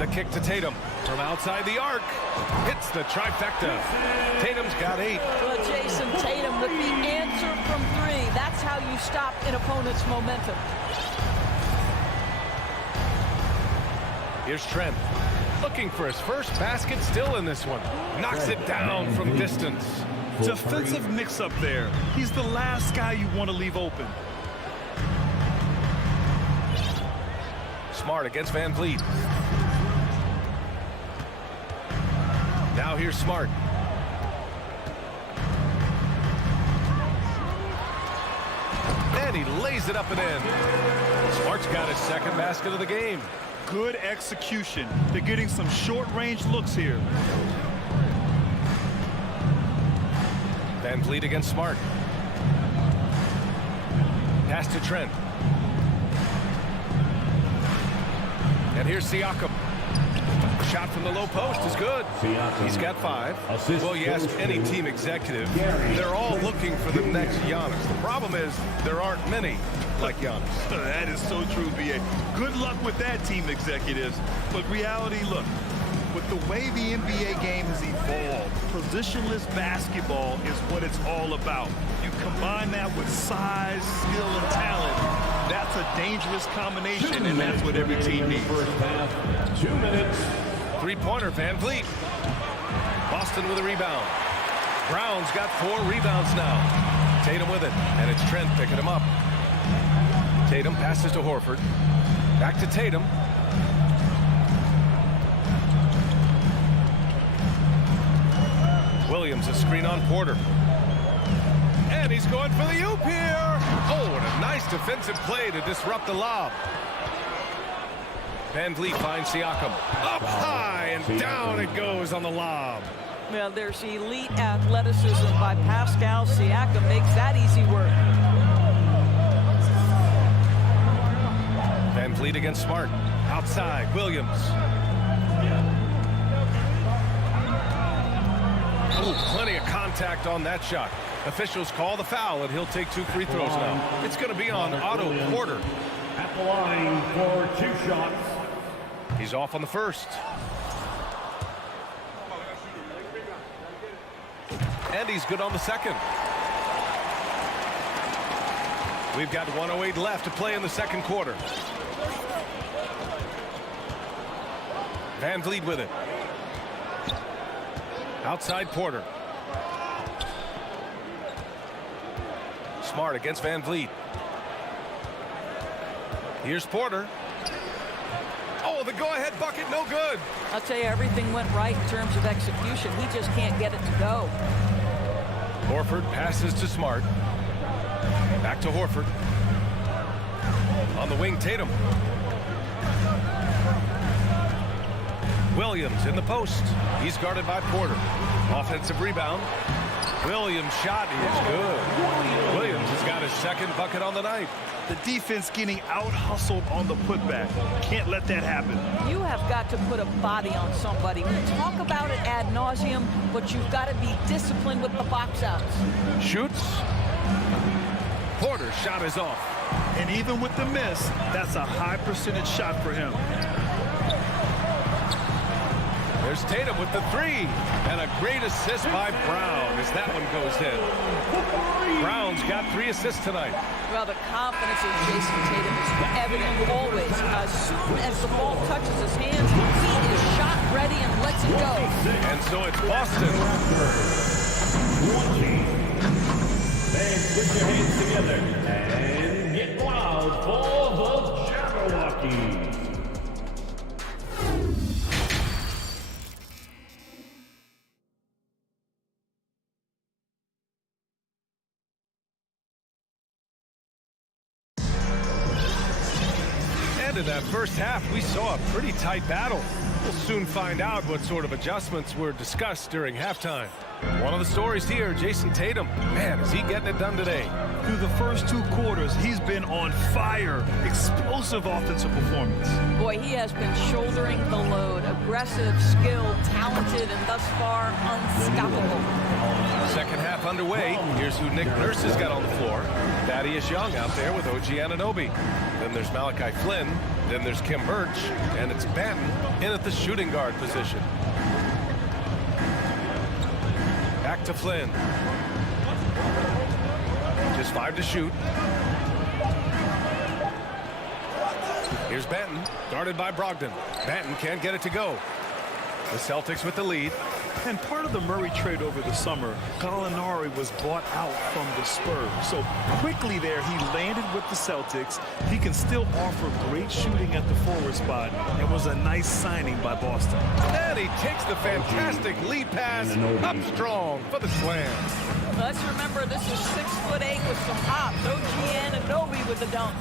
The kick to Tatum from outside the arc. Hits the trifecta. Tatum's got 8. Well, Jason Tatum with the answer from 3. That's how you stop an opponent's momentum. Here's Trent. Looking for his first basket, still in this one. Knocks it down from distance. Defensive mix-up there. He's the last guy you want to leave open. Smart against Van Vliet. Now here's Smart. And he lays it up and in. Smart's got his second basket of the game. Good execution. They're getting some short-range looks here. Van Vliet against Smart. Pass to Trent. And here's Siakam. Shot from the low post is good. He's got 5. Well, you ask any team executive, they're all looking for the next Giannis. The problem is there aren't many like Giannis. That is so true, BA. Good luck with that, team executives. But reality, look, with the way the NBA game has evolved, positionless basketball is what it's all about. You combine that with size, skill, and talent. That's a dangerous combination, and that's what every team needs. 2 minutes. Three-pointer, Van Vliet. Boston with a rebound. Brown's got 4 rebounds now. Tatum with it, and it's Trent picking him up. Tatum passes to Horford. Back to Tatum. Williams, a screen on Porter. And he's going for the oop here. Oh, and a nice defensive play to disrupt the lob. Van Vliet finds Siakam. Up high and down it goes on the lob. Well, there's elite athleticism by Pascal Siakam. Makes that easy work. Van Vliet against Smart. Outside, Williams. Oh, plenty of contact on that shot. Officials call the foul, and he'll take 2 free throws now. It's going to be on Otto Porter. At the line for 2 shots. He's off on the first. And he's good on the second. We've got 1:08 left to play in the second quarter. Van Vliet with it. Outside Porter. Smart against Van Vliet. Here's Porter. Oh, the go-ahead bucket, no good. I'll tell you, everything went right in terms of execution. He just can't get it to go. Horford passes to Smart. Back to Horford. On the wing, Tatum. Williams in the post. He's guarded by Porter. Offensive rebound. Williams' shot is good. Williams has got his second bucket on the night. The defense getting out-hustled on the putback. Can't let that happen. You have got to put a body on somebody. We talk about it ad nauseum, but you've got to be disciplined with the box outs. Shoots. Porter's shot is off. And even with the miss, that's a high percentage shot for him. There's Tatum with the three. And a great assist by Brown as that one goes in. Brown's got 3 assists tonight. Well, the confidence of Jason Tatum is evident always. As soon as the ball touches his hands, he is shot ready and lets it go. And so it's Boston. Fans, put your hands together and get wild for the Jabberwockies. In that first half, we saw a pretty tight battle. We'll soon find out what sort of adjustments were discussed during halftime. One of the stories here, Jason Tatum. Man, is he getting it done today? Through the first 2 quarters, he's been on fire. Explosive offensive performance. Boy, he has been shouldering the load. Aggressive, skilled, talented, and thus far unstoppable. Second half underway. Here's who Nick Nurse has got on the floor. Thaddeus Young out there with OG Anunoby. Then there's Malachi Flynn. Then there's Kim Birch. And it's Banton in at the shooting guard position. Back to Flynn. Just 5 to shoot. Here's Banton, guarded by Brogdon. Banton can't get it to go. The Celtics with the lead. And part of the Murray trade over the summer, Gallinari was bought out from the Spurs. So quickly there, he landed with the Celtics. He can still offer great shooting at the forward spot. It was a nice signing by Boston. And he takes the fantastic lead pass up strong for the slam. Let's remember, this is 6'8" with some hop. OG Anunoby with the dunk.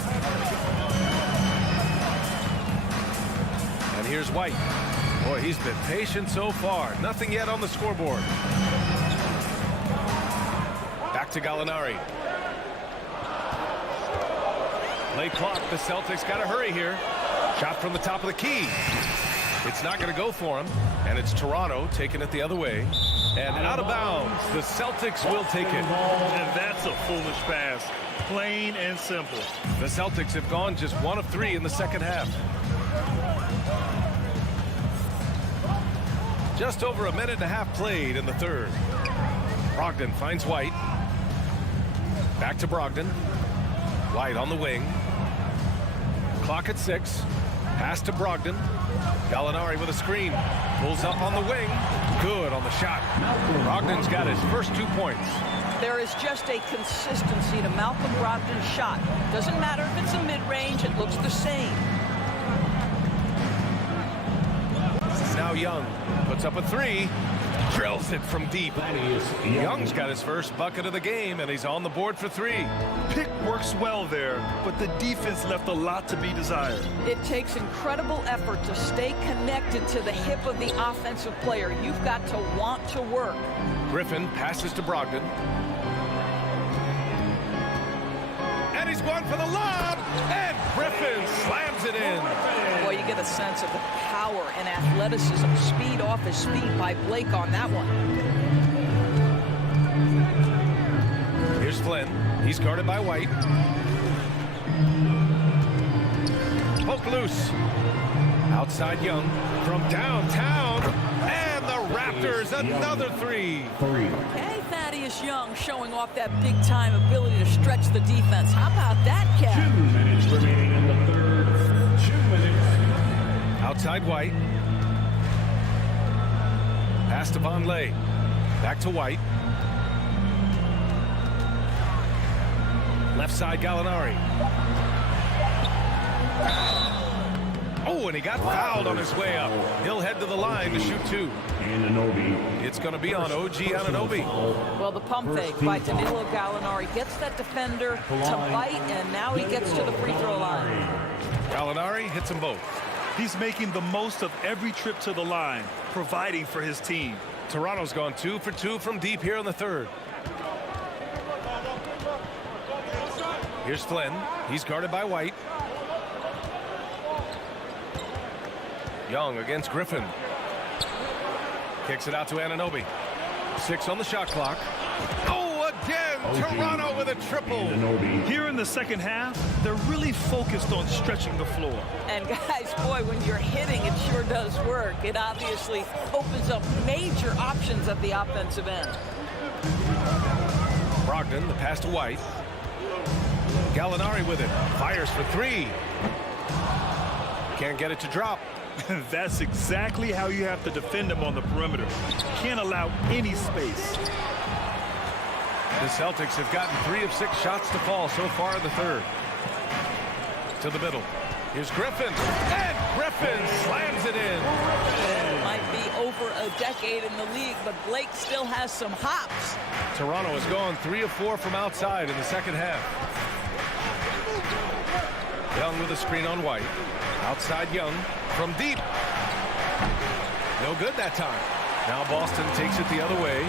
And here's White. Boy, he's been patient so far. Nothing yet on the scoreboard. Back to Gallinari. Late clock. The Celtics got to hurry here. Shot from the top of the key. It's not going to go for him. And it's Toronto taking it the other way. And out of bounds. The Celtics will take it. And that's a foolish pass. Plain and simple. The Celtics have gone just 1 of 3 in the second half. Just over a minute and a half played in the third. Brogdon finds White. Back to Brogdon. White on the wing. Clock at 6. Pass to Brogdon. Gallinari with a screen. Pulls up on the wing. Good on the shot. Brogdon's got his first 2 points. There is just a consistency to Malcolm Brogdon's shot. Doesn't matter if it's a mid-range, it looks the same. Now Young puts up a 3, drills it from deep. Young's got his first bucket of the game, and he's on the board for 3. Pick works well there, but the defense left a lot to be desired. It takes incredible effort to stay connected to the hip of the offensive player. You've got to want to work. Griffin passes to Brogdon. And he's going for the lob, and Griffin slams it in. Boy, you get a sense of the power and athleticism, speed off his feet by Blake on that one. Here's Flynn. He's guarded by White. Poke loose. Outside Young from downtown. And the Raptors, another 3. Okay, Thad. Thaddeus Young showing off that big-time ability to stretch the defense. How about that, Cap? 2 minutes remaining in the third. 2 minutes. Outside White. Pass to Vonleh. Back to White. Left side Gallinari. Oh, and he got fouled on his way up. He'll head to the line to shoot 2. Anunoby. It's going to be on OG Anunoby. Well, the pump fake by Danilo Gallinari gets that defender to bite, and now he gets to the free throw line. Gallinari hits them both. He's making the most of every trip to the line, providing for his team. Toronto's gone 2 for 2 from deep here in the third. Here's Flynn. He's guarded by White. Young against Griffin. Kicks it out to Anunoby. 6 on the shot clock. Oh, again! Toronto with a triple. Here in the second half, they're really focused on stretching the floor. And guys, boy, when you're hitting, it sure does work. It obviously opens up major options at the offensive end. Brogdon, the pass to White. Gallinari with it. Fires for 3. Can't get it to drop. That's exactly how you have to defend him on the perimeter. Can't allow any space. The Celtics have gotten 3 of 6 shots to fall so far in the third. To the middle. Here's Griffin. And Griffin slams it in. It might be over a decade in the league, but Blake still has some hops. Toronto has gone 3 of 4 from outside in the second half. Young with a screen on White. Outside Young from deep. No good that time. Now Boston takes it the other way.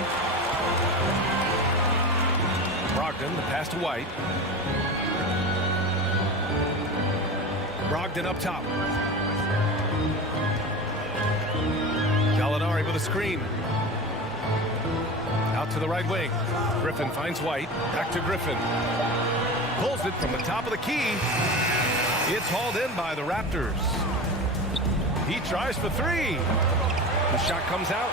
Brogdon, the pass to White. Brogdon up top. Gallinari with a screen. Out to the right wing. Griffin finds White. Back to Griffin. Pulls it from the top of the key. It's hauled in by the Raptors. He tries for 3. The shot comes out.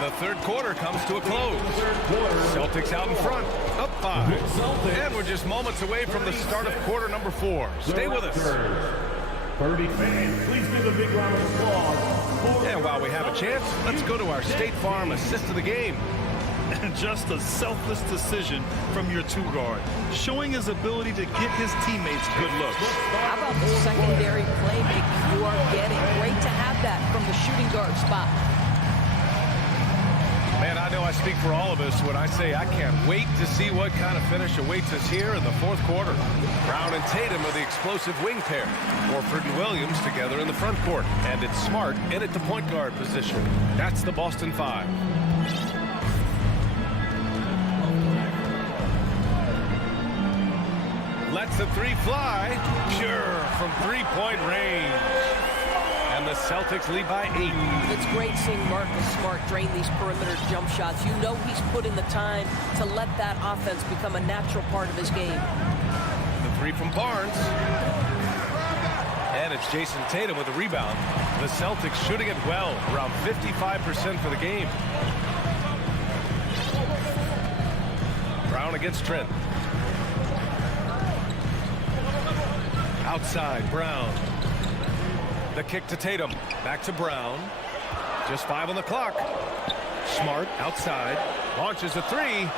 The third quarter comes to a close. Celtics out in front, up 5. And we're just moments away from the start of quarter number 4. Stay with us. 30 fans, please give a big round of applause. And while we have a chance, let's go to our State Farm assist of the game. And just a selfless decision from your 2 guard, showing his ability to get his teammates good looks. How about the secondary playmaking you are getting? Great to have that from the shooting guard spot. Man, I know I speak for all of us when I say I can't wait to see what kind of finish awaits us here in the fourth quarter. Brown and Tatum are the explosive wing pair. Horford and Williams together in the front court. And it's Smart in at the point guard position. That's the Boston 5. Lets the 3 fly. Pure from 3-point range. And the Celtics lead by 8. It's great seeing Marcus Smart drain these perimeter jump shots. You know he's put in the time to let that offense become a natural part of his game. The 3 from Barnes. And it's Jason Tatum with the rebound. The Celtics shooting it well, around 55% for the game. Brown against Trent. Outside, Brown. The kick to Tatum. Back to Brown. Just 5 on the clock. Smart outside. Launches a 3.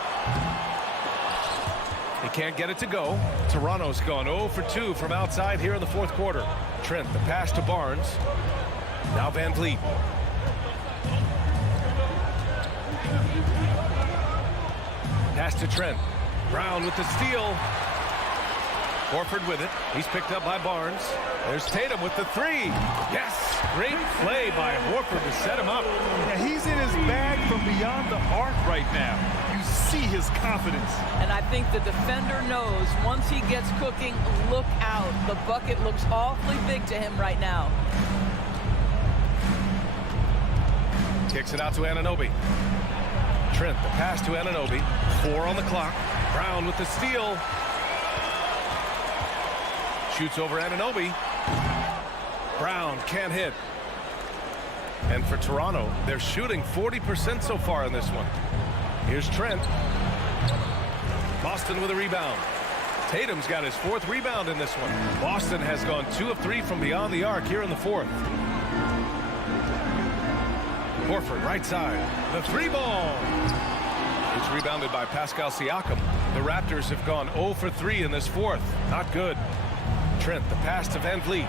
He can't get it to go. Toronto's gone 0 for 2 from outside here in the fourth quarter. Trent, the pass to Barnes. Now Van Vliet. Pass to Trent. Brown with the steal. Horford with it. He's picked up by Barnes. There's Tatum with the 3. Yes! Great play by Horford to set him up. Yeah, he's in his bag from beyond the arc right now. You see his confidence. And I think the defender knows once he gets cooking, look out. The bucket looks awfully big to him right now. Kicks it out to Anunoby. Trent, the pass to Anunoby. 4 on the clock. Brown with the steal. Shoots over Anunoby. Brown can't hit. And for Toronto, they're shooting 40% so far in this one. Here's Trent. Boston with a rebound. Tatum's got his 4th rebound in this one. Boston has gone 2 of 3 from beyond the arc here in the 4th. Horford, right side. The 3-ball. It's rebounded by Pascal Siakam. The Raptors have gone 0 for 3 in this 4th. Not good. Trent, the pass to Van Vliet.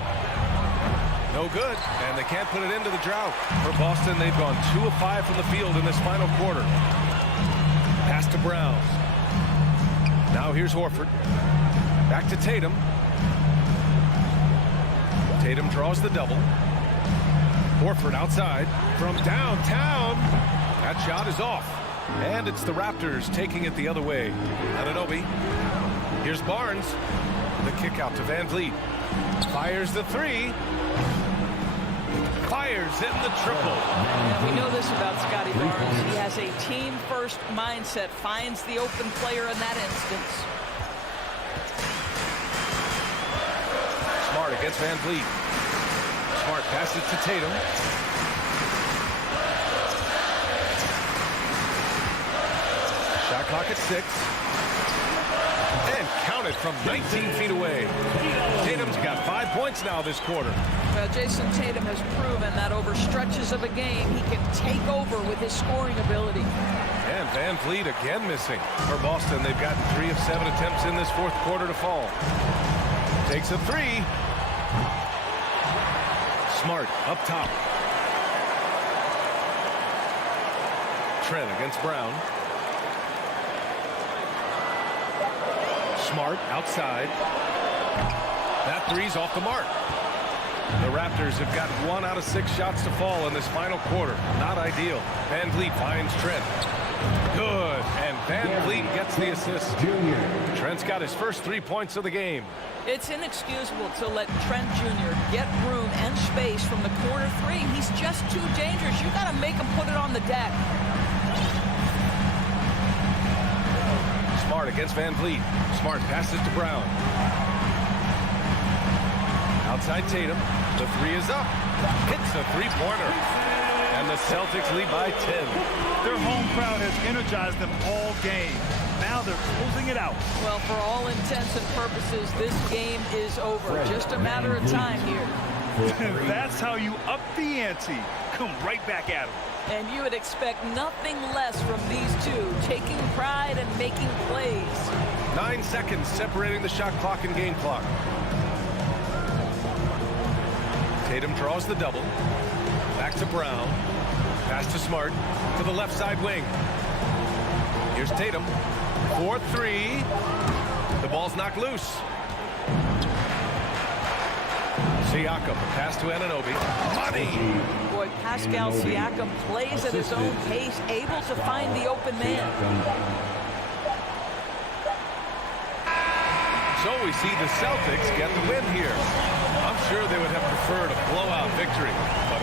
No good, and they can't put it into the drought. For Boston, they've gone 2 of 5 from the field in this final quarter. Pass to Brown. Now here's Horford. Back to Tatum. Tatum draws the double. Horford outside from downtown. That shot is off. And it's the Raptors taking it the other way. Anunoby. Here's Barnes. The kick out to Van Vliet. Fires the 3. Fires in the triple. And we know this about Scotty Barnes. He has a team-first mindset. Finds the open player in that instance. Smart against Van Vliet. Smart passes to Tatum. Shot clock at 6. And counted from 19 feet away. Tatum's got 5 points now this quarter. Well, Jason Tatum has proven that over stretches of a game, he can take over with his scoring ability. And Van Vliet again missing. For Boston, they've gotten 3 of 7 attempts in this 4th quarter to fall. Takes a 3. Smart up top. Trent against Brown. Smart outside. That 3's off the mark. The Raptors have got 1 out of 6 shots to fall in this final quarter. Not ideal. Van Vliet finds Trent. Good. And Van Vliet gets the assist. Trent's got his first 3 points of the game. It's inexcusable to let Trent Jr. get room and space from the corner 3. He's just too dangerous. You got to make him put it on the deck. Smart against Van Vliet. Smart passes to Brown. Outside Tatum. The 3 is up. Hits a 3-pointer. And the Celtics lead by 10. Their home crowd has energized them all game. Now they're closing it out. Well, for all intents and purposes, this game is over. Just a matter of time here. That's how you up the ante. Come right back at them. And you would expect nothing less from these two, taking pride and making plays. 9 seconds separating the shot clock and game clock. Tatum draws the double. Back to Brown. Pass to Smart. To the left side wing. Here's Tatum. 4-3. The ball's knocked loose. Siakam. Pass to Anunoby. Money! Boy, Pascal Siakam plays at his own pace, able to find the open man. So we see the Celtics get the win here. I'm sure they would have preferred a blowout victory, but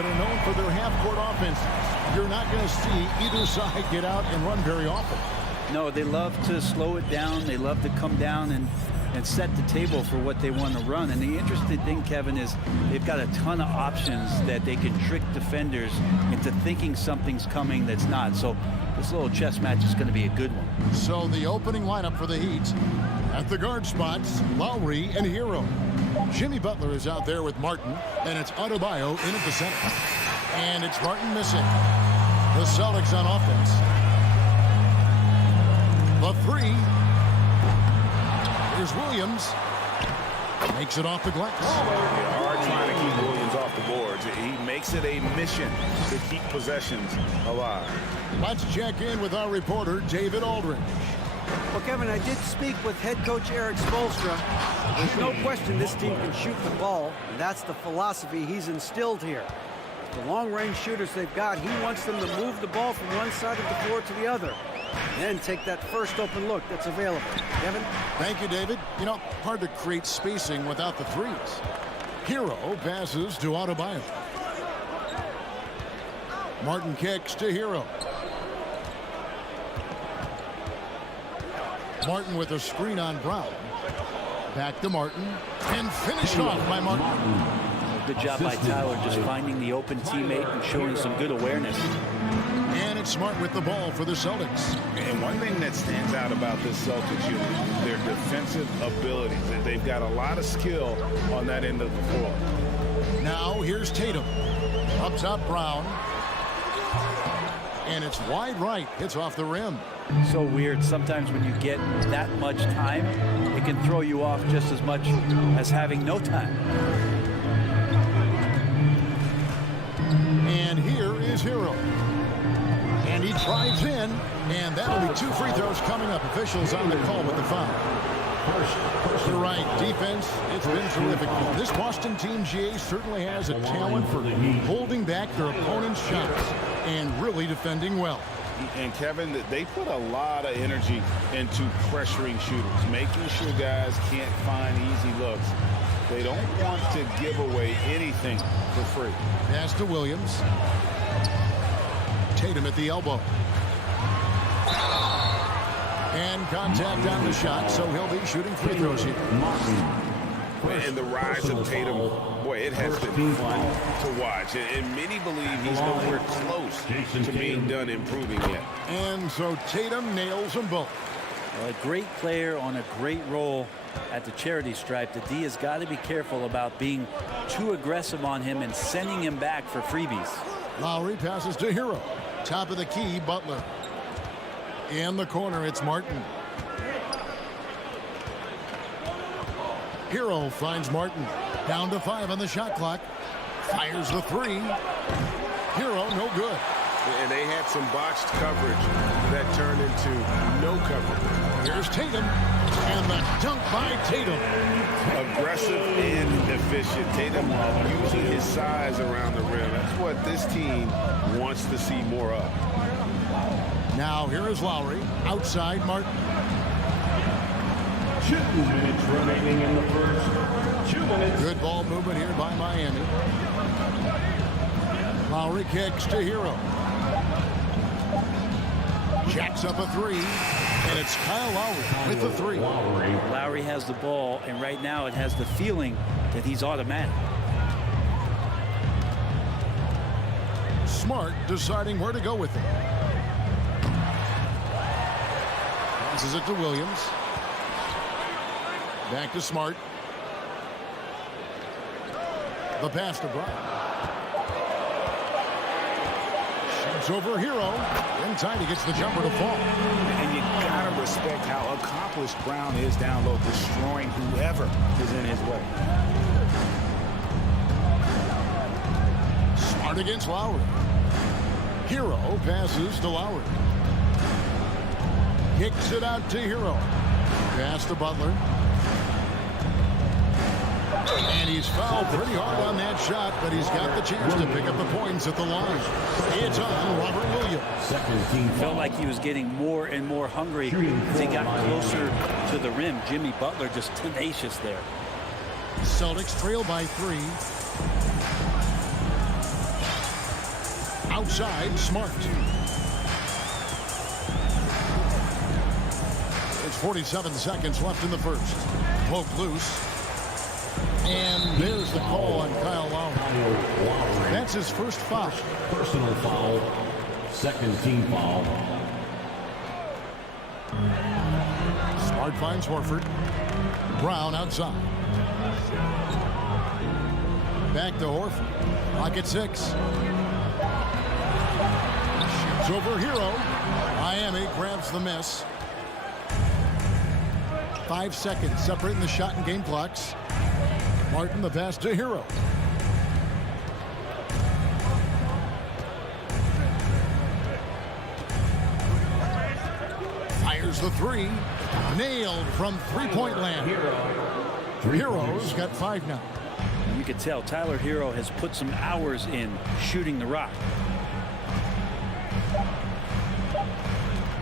that are known for their half-court offenses. You're not going to see either side get out and run very often. No, they love to slow it down. They love to come down and set the table for what they want to run. And the interesting thing, Kevin, is they've got a ton of options that they can trick defenders into thinking something's coming that's not. So this little chess match is going to be a good one. So the opening lineup for the Heat. At the guard spots, Lowry and Hero. Jimmy Butler is out there with Martin, and it's Adebayo in at the center. And it's Martin missing. The Celtics on offense. The three. Here's Williams. Makes it off the glass. Hard trying to keep Williams off the boards. He makes it a mission to keep possessions alive. Let's check in with our reporter, David Aldridge. Well, Kevin, I did speak with head coach Eric Spoelstra. There's no question this team can shoot the ball, and that's the philosophy he's instilled here. The long-range shooters they've got, he wants them to move the ball from one side of the floor to the other, and then take that first open look that's available. Kevin? Thank you, David. You know, hard to create spacing without the threes. Hero passes to Adebayo. Martin kicks to Hero. Martin with a screen on Brown. Back to Martin. And finished off by Martin. Good job by Tyler just finding the open teammate and showing some good awareness. And it's Smart with the ball for the Celtics. And one thing that stands out about this Celtics unit is their defensive abilities. They've got a lot of skill on that end of the floor. Now here's Tatum. Up top, Brown. And it's wide right. Hits off the rim. So weird. Sometimes when you get that much time, it can throw you off just as much as having no time. And here is Hero. And he drives in. And that'll be 2 free throws coming up. Officials on the call with the foul. You're right. Defense, it's been terrific. This Boston team, GA, certainly has a talent for holding back their opponent's shots and really defending well. And Kevin, they put a lot of energy into pressuring shooters, making sure guys can't find easy looks. They don't want to give away anything for free. Pass to Williams. Tatum at the elbow. And contact on the shot, so he'll be shooting free throws here. And the rise of Tatum, boy, it has been fun to watch. And many believe he's nowhere close to being done improving yet. And so Tatum nails them both. Well, a great player on a great role at the charity stripe. The D has got to be careful about being too aggressive on him and sending him back for freebies. Lowry passes to Hero. Top of the key, Butler. In the corner, it's Martin. Hero finds Martin. Down to 5 on the shot clock. Fires the 3. Hero, no good. And they had some botched coverage that turned into no coverage. Here's Tatum. And the dunk by Tatum. Aggressive and efficient. Tatum using his size around the rim. That's what this team wants to see more of. Now here is Lowry. Outside Martin. 2 minutes remaining in the first. 2 minutes. Good ball movement here by Miami. Lowry kicks to Hero. Jacks up a 3. And it's Kyle Lowry with the 3. Lowry has the ball, and right now it has the feeling that he's automatic. Smart deciding where to go with it. Passes it to Williams. Back to Smart. The pass to Brown. Shoots over Hero. In time he gets the jumper to fall. And you gotta respect how accomplished Brown is down low, destroying whoever is in his way. Smart against Lowry. Hero passes to Lowry. Kicks it out to Hero. Pass to Butler. And he's fouled pretty hard on that shot, but he's got the chance to pick up the points at the line. It's on Robert Williams. Felt like he was getting more and more hungry as he got closer to the rim. Jimmy Butler just tenacious there. Celtics trail by 3. Outside, Smart. It's 47 seconds left in the first. Poke loose. And there's the call on Kyle Lowry. That's his first foul. Personal foul. Second team foul. Smart finds Horford. Brown outside. Back to Horford. Clock at 6. Shoots over Hero. Miami grabs the miss. 5 seconds separating the shot and game clocks. Martin the pass to Hero. Fires the three. Nailed from three-point land. Hero's got 5 now. You can tell Tyler Hero has put some hours in shooting the rock.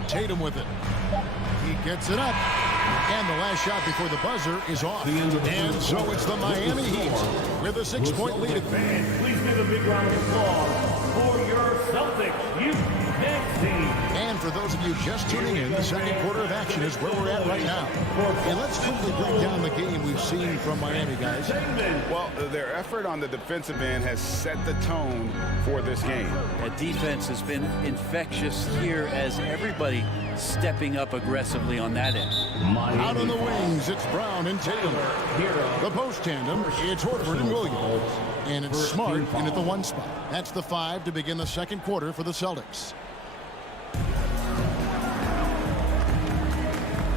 Tatum with it. He gets it up. And the last shot before the buzzer is off. And so it's the Miami Heat with a 6-point lead. Please give a big round of applause for your Celtics youth next team. And for those of you just tuning in, the second quarter of action is where we're at right now. And let's quickly break down the game we've seen from Miami, guys. Well, their effort on the defensive end has set the tone for this game. That defense has been infectious here as everybody stepping up aggressively on that end. Out on the wings, it's Brown and Tatum. The post tandem, it's Horford and Williams. And it's Smart in at the 1 spot. That's the 5 to begin the second quarter for the Celtics.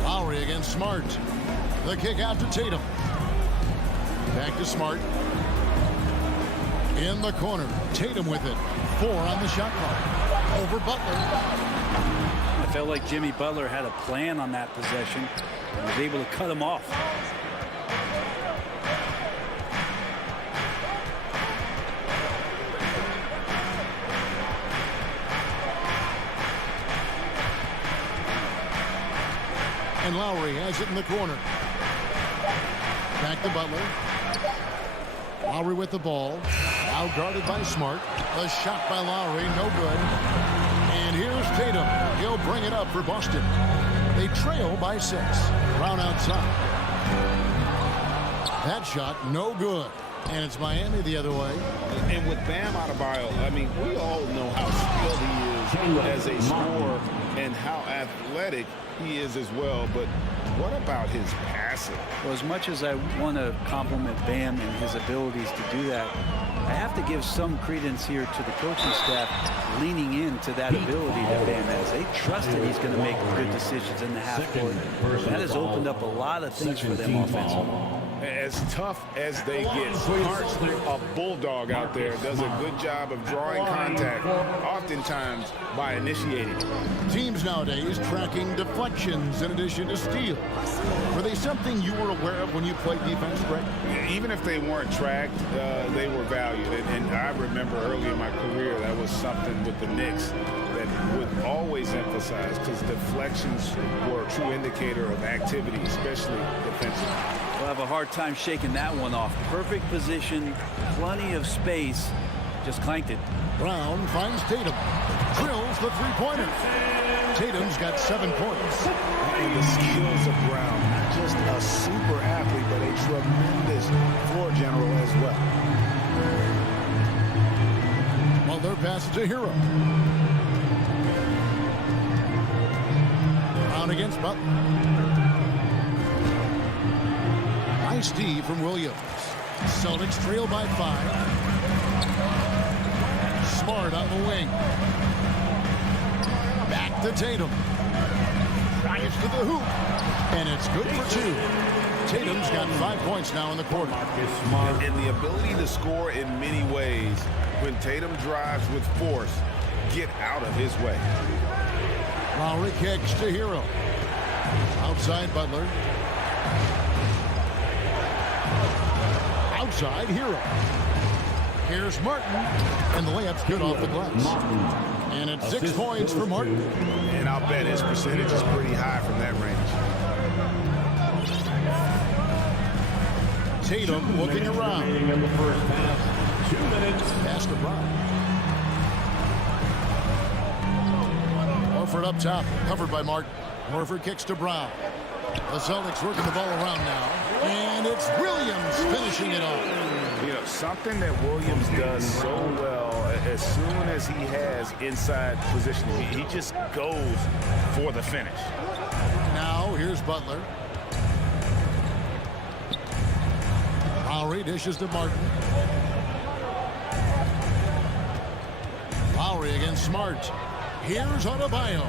Lowry against Smart. The kick out to Tatum. Back to Smart. In the corner, Tatum with it. 4 on the shot clock. Over Butler. I felt like Jimmy Butler had a plan on that possession and was able to cut him off. And Lowry has it in the corner. Back to Butler. Lowry with the ball. Now guarded by Smart. A shot by Lowry, no good. And here's Tatum. He'll bring it up for Boston. They trail by 6. Brown outside. That shot, no good. And it's Miami the other way. And with Bam Adebayo, I mean, we all know how skilled he is as a scorer and how athletic he is as well. But what about his passing? Well, as much as I want to compliment Bam and his abilities to do that, I have to give some credence here to the coaching staff leaning into that ability that Bam has. They trust that he's going to make good decisions in the half court. That has opened up a lot of things for them offensively. As tough as they get, Smart's a bulldog out there, does a good job of drawing contact, oftentimes by initiating. Teams nowadays tracking deflections in addition to steals. Were they something you were aware of when you played defense, Greg? Even if they weren't tracked, they were valued. And I remember early in my career, that was something with the Knicks that would always emphasize, because deflections were a true indicator of activity, especially defensively. We'll have a hard time shaking that one off. Perfect position, plenty of space, just clanked it. Brown finds Tatum. Drills the three-pointer. Tatum's got 7 points. And the skills of Brown, not just a super athlete, but a tremendous floor general as well. Butler passes to Hero. Brown against Butler. Nice D from Williams. Celtics trail by 5. Smart on the wing. Back to Tatum. Drives to the hoop. And it's good for 2. Tatum's got 5 points now in the quarter. And the ability to score in many ways when Tatum drives with force, get out of his way. Lowry kicks to Hero. Outside Butler. Outside Hero. Here's Martin. And the layup's good off the glass. And it's 6 points for Martin. And I'll bet his percentage is pretty high from that range. Tatum looking around. In the first half, 2 minutes. Pass to Brown. Horford up top, covered by Martin. Horford kicks to Brown. The Celtics working the ball around now. And it's Williams finishing it off. You know, something that Williams does so well, as soon as he has inside positioning, he just goes for the finish. Now, here's Butler. Lowry dishes to Martin. Lowry against Smart. Here's Adebayo.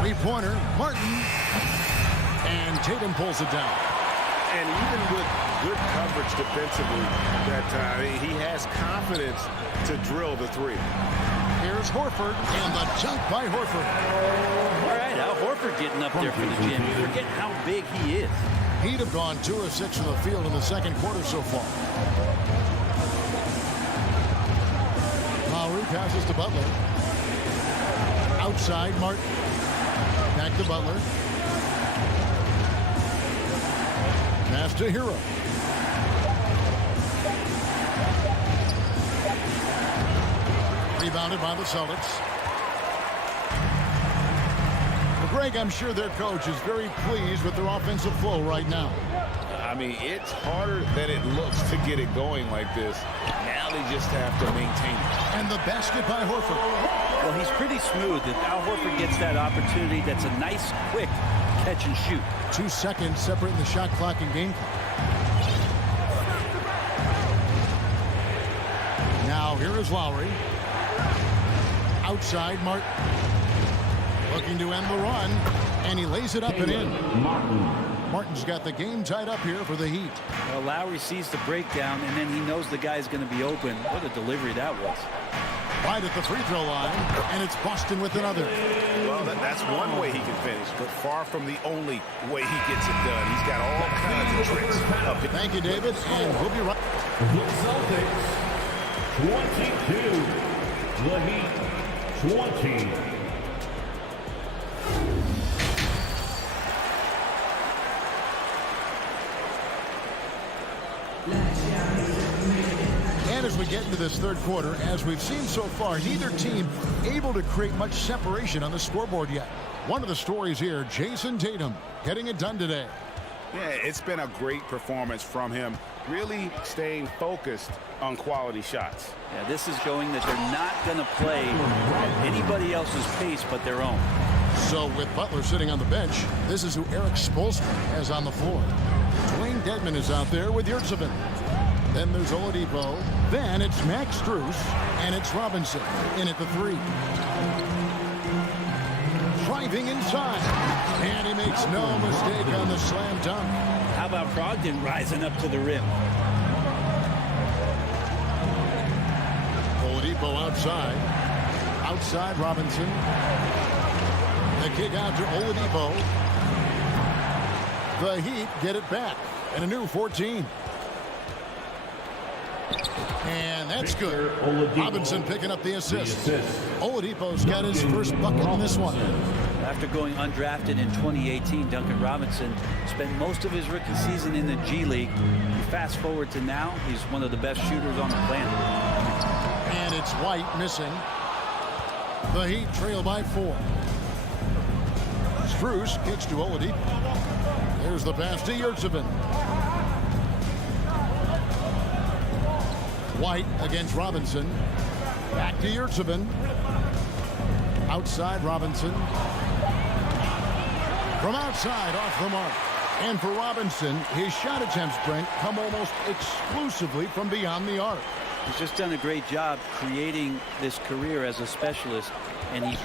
Three-pointer, Martin. And Tatum pulls it down. And even with good coverage defensively that time, he has confidence to drill the three. Here's Horford, and the jump by Horford. All right, Al Horford getting up there for the gym. You forget how big he is. He'd have gone 2 of 6 from the field in the second quarter so far. Lowry passes to Butler. Outside, Martin. Back to Butler. Pass to Hero. Rebounded by the Celtics. Greg, I'm sure their coach is very pleased with their offensive flow right now. I mean, it's harder than it looks to get it going like this. Now they just have to maintain it. And the basket by Horford. Well, he's pretty smooth. If Al Horford gets that opportunity, that's a nice, quick catch and shoot. 2 seconds separating the shot clock and game clock. Now here is Lowry. Outside, Martin. Looking to end the run, and he lays it up and in. Martin's got the game tied up here for the Heat. Well, Lowry sees the breakdown, and then he knows the guy's going to be open. What a delivery that was. Right at the free throw line, and it's Boston with another. Well, that's one way he can finish, but far from the only way he gets it done. He's got all kinds of tricks. Thank you, David, and we'll be right. The Celtics 22, the Heat 20. And as we get into this third quarter, as we've seen so far, neither team able to create much separation on the scoreboard yet. One of the stories here, Jason Tatum getting it done today. Yeah, it's been a great performance from him, really staying focused on quality shots. Yeah, this is showing that they're not going to play at anybody else's pace but their own. So with Butler sitting on the bench, this is who Eric Spoelstra has on the floor. Dwayne Dedmon is out there with Yurtseven. Then there's Oladipo. Then it's Max Strus. And it's Robinson in at the 3. Driving inside. And he makes no mistake on the slam dunk. How about Brogdon rising up to the rim? Oladipo outside. Outside Robinson. The kick out to Oladipo. The Heat get it back. And a new 14. And that's good. Robinson picking up the assist. Oladipo's got his first bucket in this one. After going undrafted in 2018, Duncan Robinson spent most of his rookie season in the G League. You fast forward to now, he's one of the best shooters on the planet. And it's White missing. The Heat trail by 4. Strus kicks to Oladipo. There's the pass to Yurtseven. White against Robinson. Back to Yurtseven. Outside Robinson. From outside, off the mark. And for Robinson, his shot attempts, Brent, come almost exclusively from beyond the arc. He's just done a great job creating this career as a specialist, and he's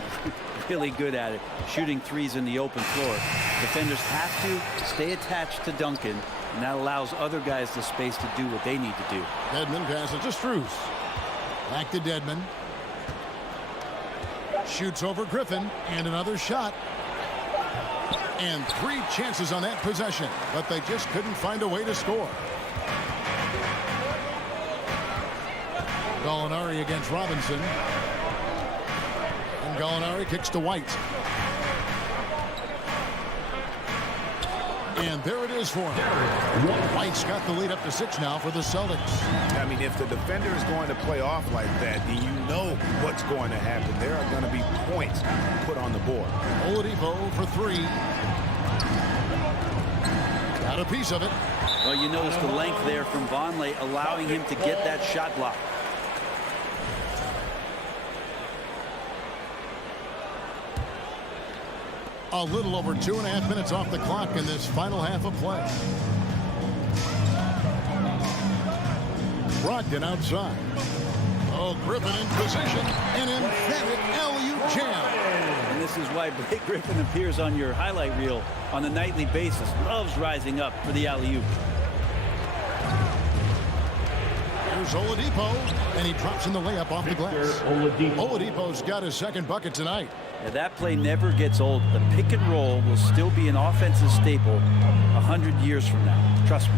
really good at it, shooting threes in the open floor. Defenders have to stay attached to Duncan, and that allows other guys the space to do what they need to do. Dedmon passes to Strus. Back to Dedmon. Shoots over Griffin, and another shot. And 3 chances on that possession, but they just couldn't find a way to score. Gallinari against Robinson. And Gallinari kicks to White. And there it is for him. White's got the lead up to 6 now for the Celtics. I mean, if the defender is going to play off like that, then you know what's going to happen. There are going to be points put on the board. Oladipo for 3. Got a piece of it. Well, you notice the length there from Vonleh, allowing him to get that shot block. A little over 2.5 minutes off the clock in this final half of play. Brogdon outside. Oh, Griffin in position. An emphatic alley-oop jam. And this is why Blake Griffin appears on your highlight reel on a nightly basis. Loves rising up for the alley-oop. Here's Oladipo, and he drops in the layup off the glass. Oladipo's got his second bucket tonight. Yeah, that play never gets old. The pick and roll will still be an offensive staple 100 years from now. Trust me.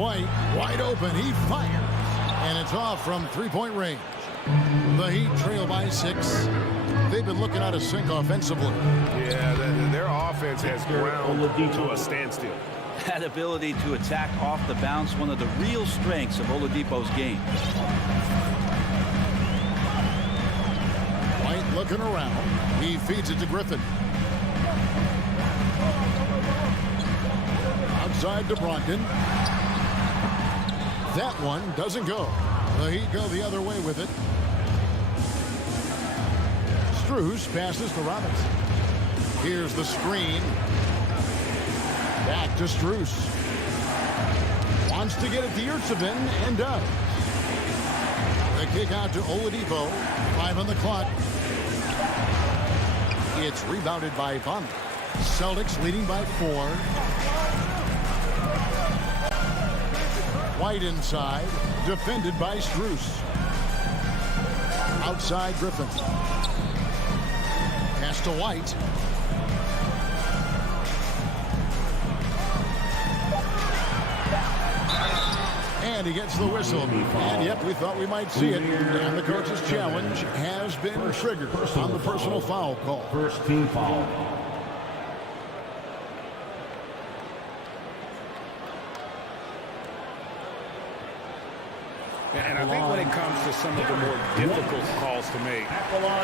White, wide open. He fires. And it's off from three-point range. The Heat trail by 6. They've been looking out of sync offensively. Yeah, their offense has ground to a standstill. That ability to attack off the bounce, one of the real strengths of Oladipo's game. White looking around. He feeds it to Griffin. Outside to Brogdon. That one doesn't go. The Heat go the other way with it. Strus passes to Robinson. Here's the screen. Back to Strus. Wants to get it to Yurtsevin and does. The kick out to Oladipo. 5 on the clock. It's rebounded by Vonleh. Celtics leading by 4. White inside. Defended by Strus. Outside Griffin. Pass to White. And he gets the whistle. And yep, we thought we might see it. And the coach's challenge has been triggered on the personal foul call. First team foul. And I think when it comes to some of the more difficult calls to make,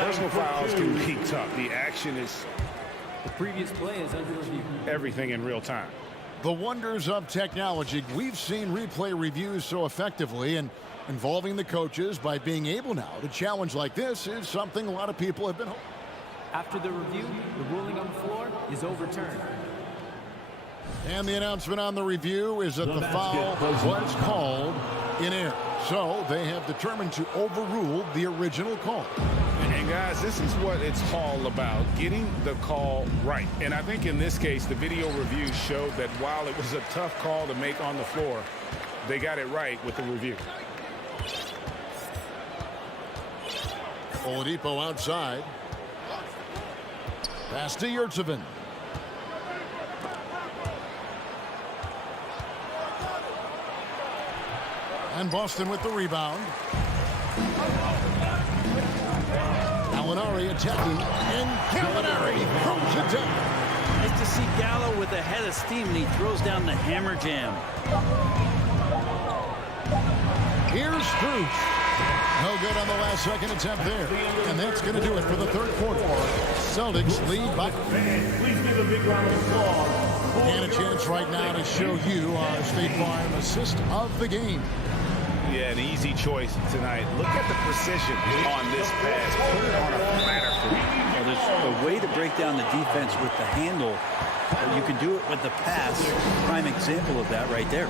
personal fouls can be tough. The action is the previous play is under review. Everything in real time. The wonders of technology. We've seen replay reviews so effectively, and involving the coaches by being able now to challenge like this is something a lot of people have been hoping. After the review, the ruling on the floor is overturned. And the announcement on the review is that the foul was called in error. So they have determined to overrule the original call. And guys, this is what it's all about, getting the call right. And I think in this case, the video review showed that while it was a tough call to make on the floor, they got it right with the review. Oladipo outside. Pass to Yurtsevin. And Boston with the rebound. Gallinari attacking, and Gallinari throws it down. Nice to see Gallo with a head of steam, and he throws down the hammer jam. Here's Strus. No good on the last second attempt there. And that's going to do it for the third quarter. Celtics lead by... Please give a big round of applause. And a chance right now to show you our State Farm assist of the game. Yeah, an easy choice tonight. Look at the precision on this pass. Put it on a platter. Well, there's a way to break down the defense with the handle, but you can do it with the pass. Prime example of that right there.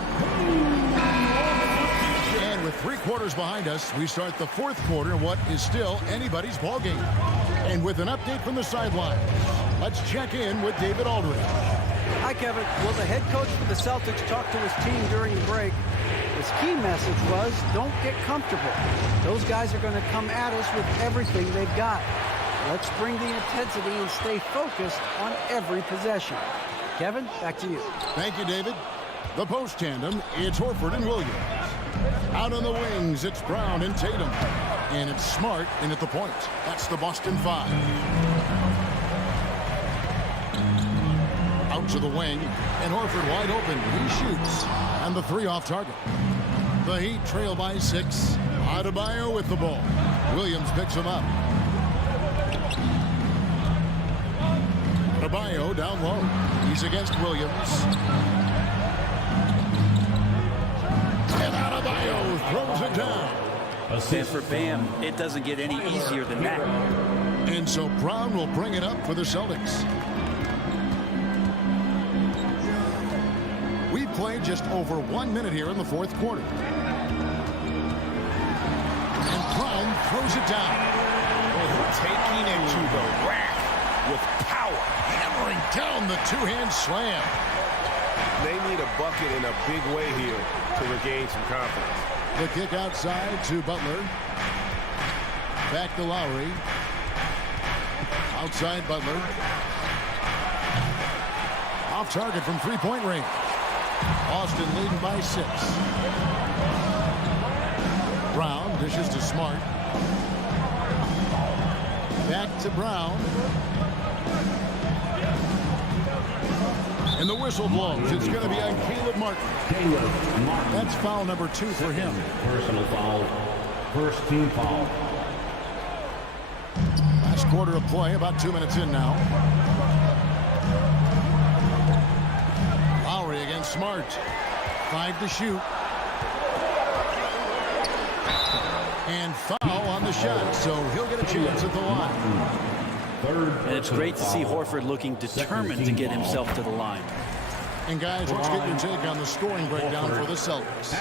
And with 3 quarters behind us, we start the fourth quarter in what is still anybody's ballgame. And with an update from the sideline, let's check in with David Aldridge. Hi, Kevin. Well, the head coach for the Celtics talked to his team during the break. His key message was, don't get comfortable. Those guys are going to come at us with everything they've got. Let's bring the intensity and stay focused on every possession. Kevin, back to you. Thank you, David. The post tandem, it's Horford and Williams. Out on the wings, it's Brown and Tatum. And it's Smart in at the point. That's the Boston 5. to the wing, and Horford wide open. He shoots, and the three off target. The Heat trail by 6. Adebayo with the ball. Williams picks him up. Adebayo down low. He's against Williams. And Adebayo throws it down. And for Bam, it doesn't get any easier than that. And so Brown will bring it up for the Celtics. We played just over 1 minute here in the fourth quarter. And Brown throws it down. Taking it to the rack with power. Hammering down the two-hand slam. They need a bucket in a big way here to regain some confidence. The kick outside to Butler. Back to Lowry. Outside Butler. Off target from three-point range. Boston leading by 6. Brown dishes to Smart. Back to Brown. And the whistle blows. It's going to be on Caleb Martin. That's foul number 2 for him. Personal foul. First team foul. Last quarter of play, about 2 minutes in now. Lowry against Smart. 5 to shoot. And foul on the shot, so he'll get a chance at the line. And it's great to see Horford looking determined to get himself to the line. And guys, let's get your take on the scoring breakdown for the Celtics.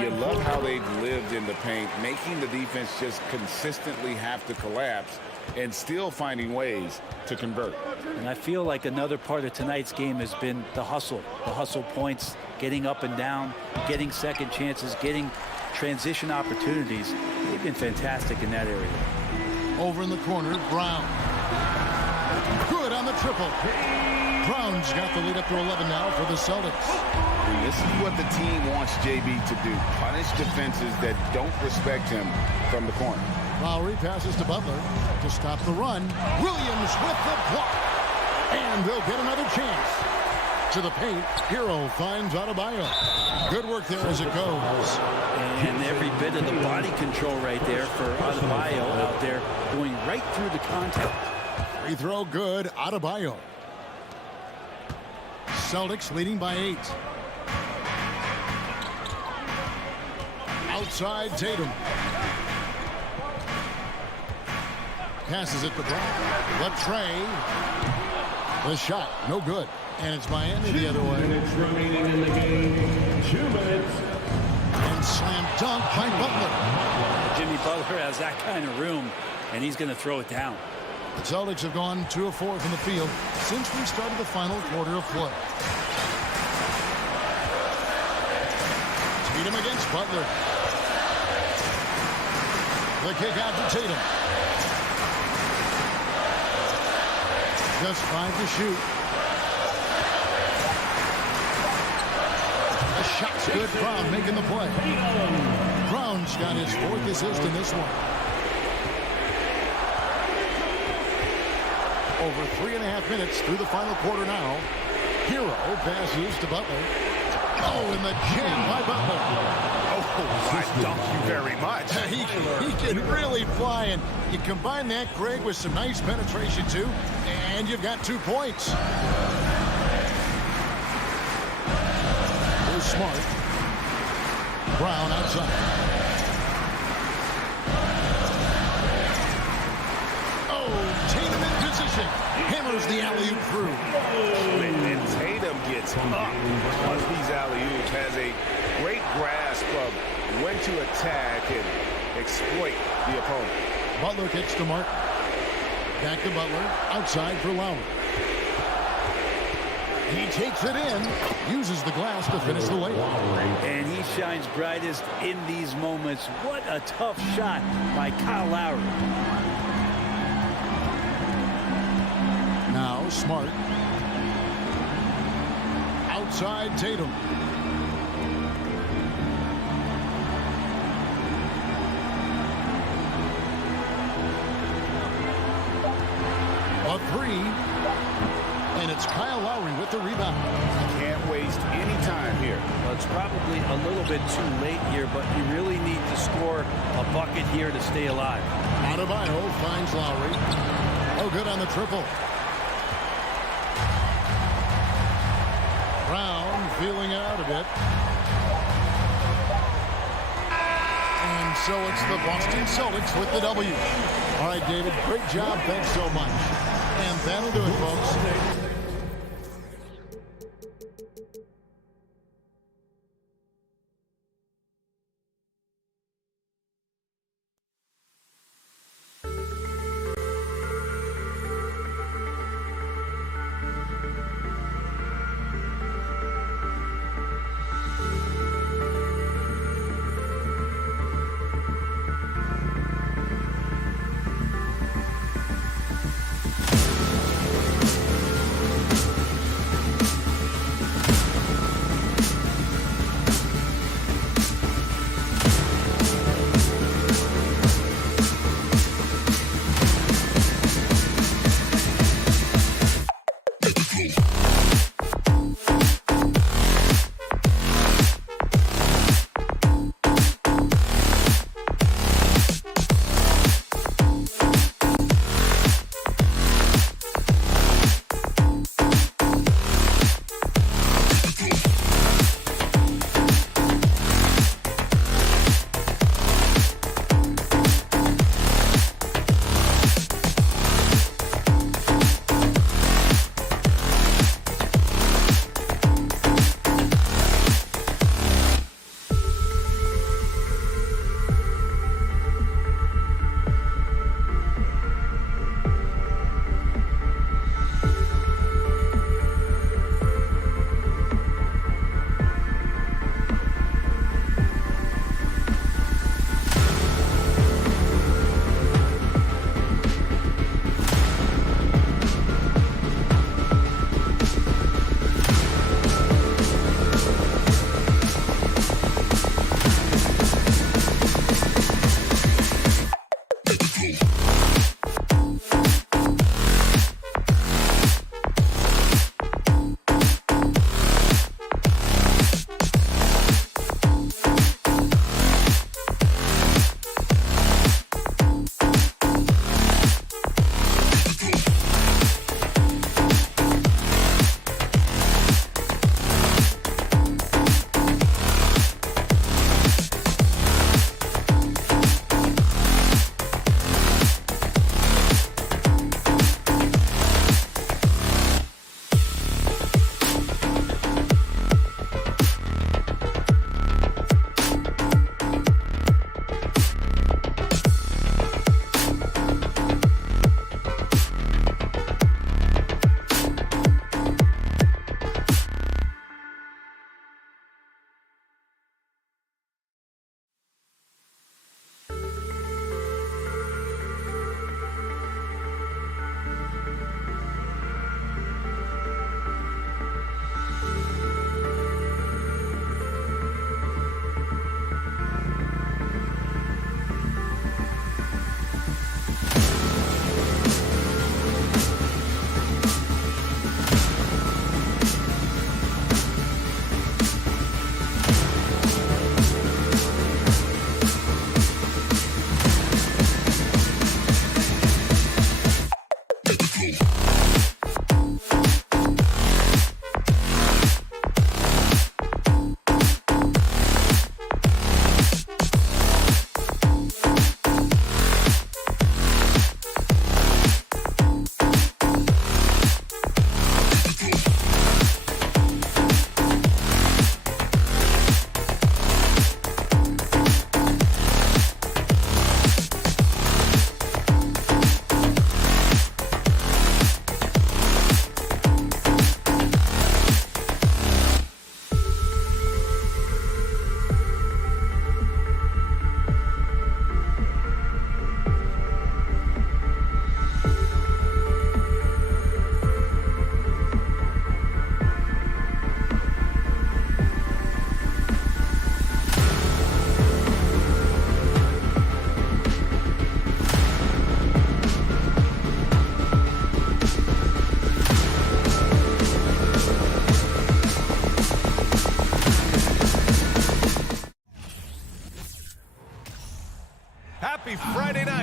You love how they've lived in the paint, making the defense just consistently have to collapse and still finding ways to convert. And I feel like another part of tonight's game has been the hustle points, getting up and down, getting second chances, getting transition opportunities. They've been fantastic in that area. Over in the corner, Brown. Good on the triple. Brown's got the lead up to 11 now for the Celtics. And this is what the team wants JB to do. Punish defenses that don't respect him from the corner. Lowry passes to Butler to stop the run. Williams with the block. And they'll get another chance. To the paint, Hero finds Adebayo. Good work there as it goes. And every bit of the body control right there for Adebayo out there going right through the contact. Free throw good, Adebayo. Celtics leading by 8. Outside Tatum. Passes it to Brown. The tray. The shot, no good. And it's Miami the other way. 2 minutes remaining in the game. 2 minutes. And slam dunk by Butler. Jimmy Butler has that kind of room, and he's going to throw it down. The Celtics have gone 2 of 4 from the field since we started the final quarter of play. Tatum against Butler. The kick out to Tatum. Just 5 to shoot. The shot's good. Brown making the play. Brown's got his 4th assist in this one. Over 3.5 minutes through the final quarter now. Hero passes to Butler. Oh, and the jam by Butler. Oh, I thank you very much. He can really fly, and you combine that, Greg, with some nice penetration, too, and you've got 2 points. Here's Smart. Brown outside. Oh, Tatum in position. Hammers the alley-oop through. And Tatum gets up on these alley-oops, has a great grasp of when to attack and exploit the opponent. Butler kicks to Martin. Back to Butler. Outside for Lowry. He takes it in. Uses the glass to finish the layup. And he shines brightest in these moments. What a tough shot by Kyle Lowry. Now Smart. Outside Tatum. A 3. And it's Kyle Lowry with the rebound. Can't waste any time here. Well, it's probably a little bit too late here, but you really need to score a bucket here to stay alive. Adebayo finds Lowry. Oh, good on the triple. Brown feeling it out a bit. And so it's the Boston Celtics with the W. All right, David, great job. Thanks so much. And that'll do it, folks.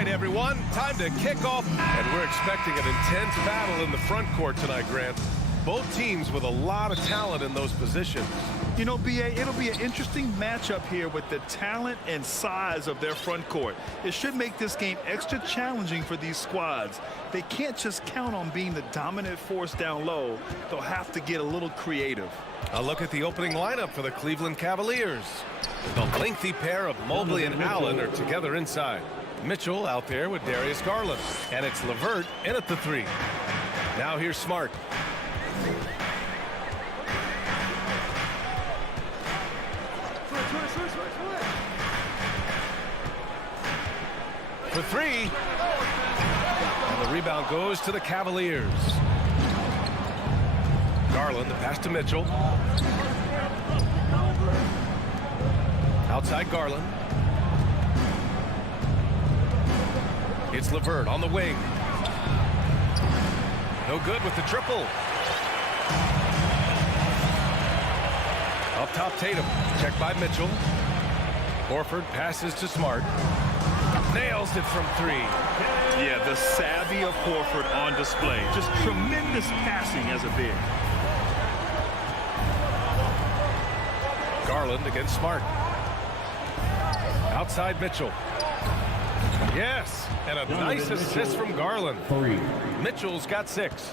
right, everyone, time to kick off. And we're expecting an intense battle in the front court tonight, Grant. Both teams with a lot of talent in those positions. You know, B.A., it'll be an interesting matchup here with the talent and size of their front court. It should make this game extra challenging for these squads. They can't just count on being the dominant force down low. They'll have to get a little creative. A look at the opening lineup for the Cleveland Cavaliers. The lengthy pair of Mobley and Allen are together inside. Mitchell out there with Darius Garland. And it's LeVert in at the 3. Now here's Smart. For 3. And the rebound goes to the Cavaliers. Garland, the pass to Mitchell. Outside Garland. It's LeVert on the wing. No good with the triple. Up top, Tatum. Checked by Mitchell. Horford passes to Smart. Nails it from 3. Yeah, the savvy of Horford on display. Just tremendous passing as a big. Garland against Smart. Outside Mitchell. Yes, and a nice assist from Garland. 3. Mitchell's got 6.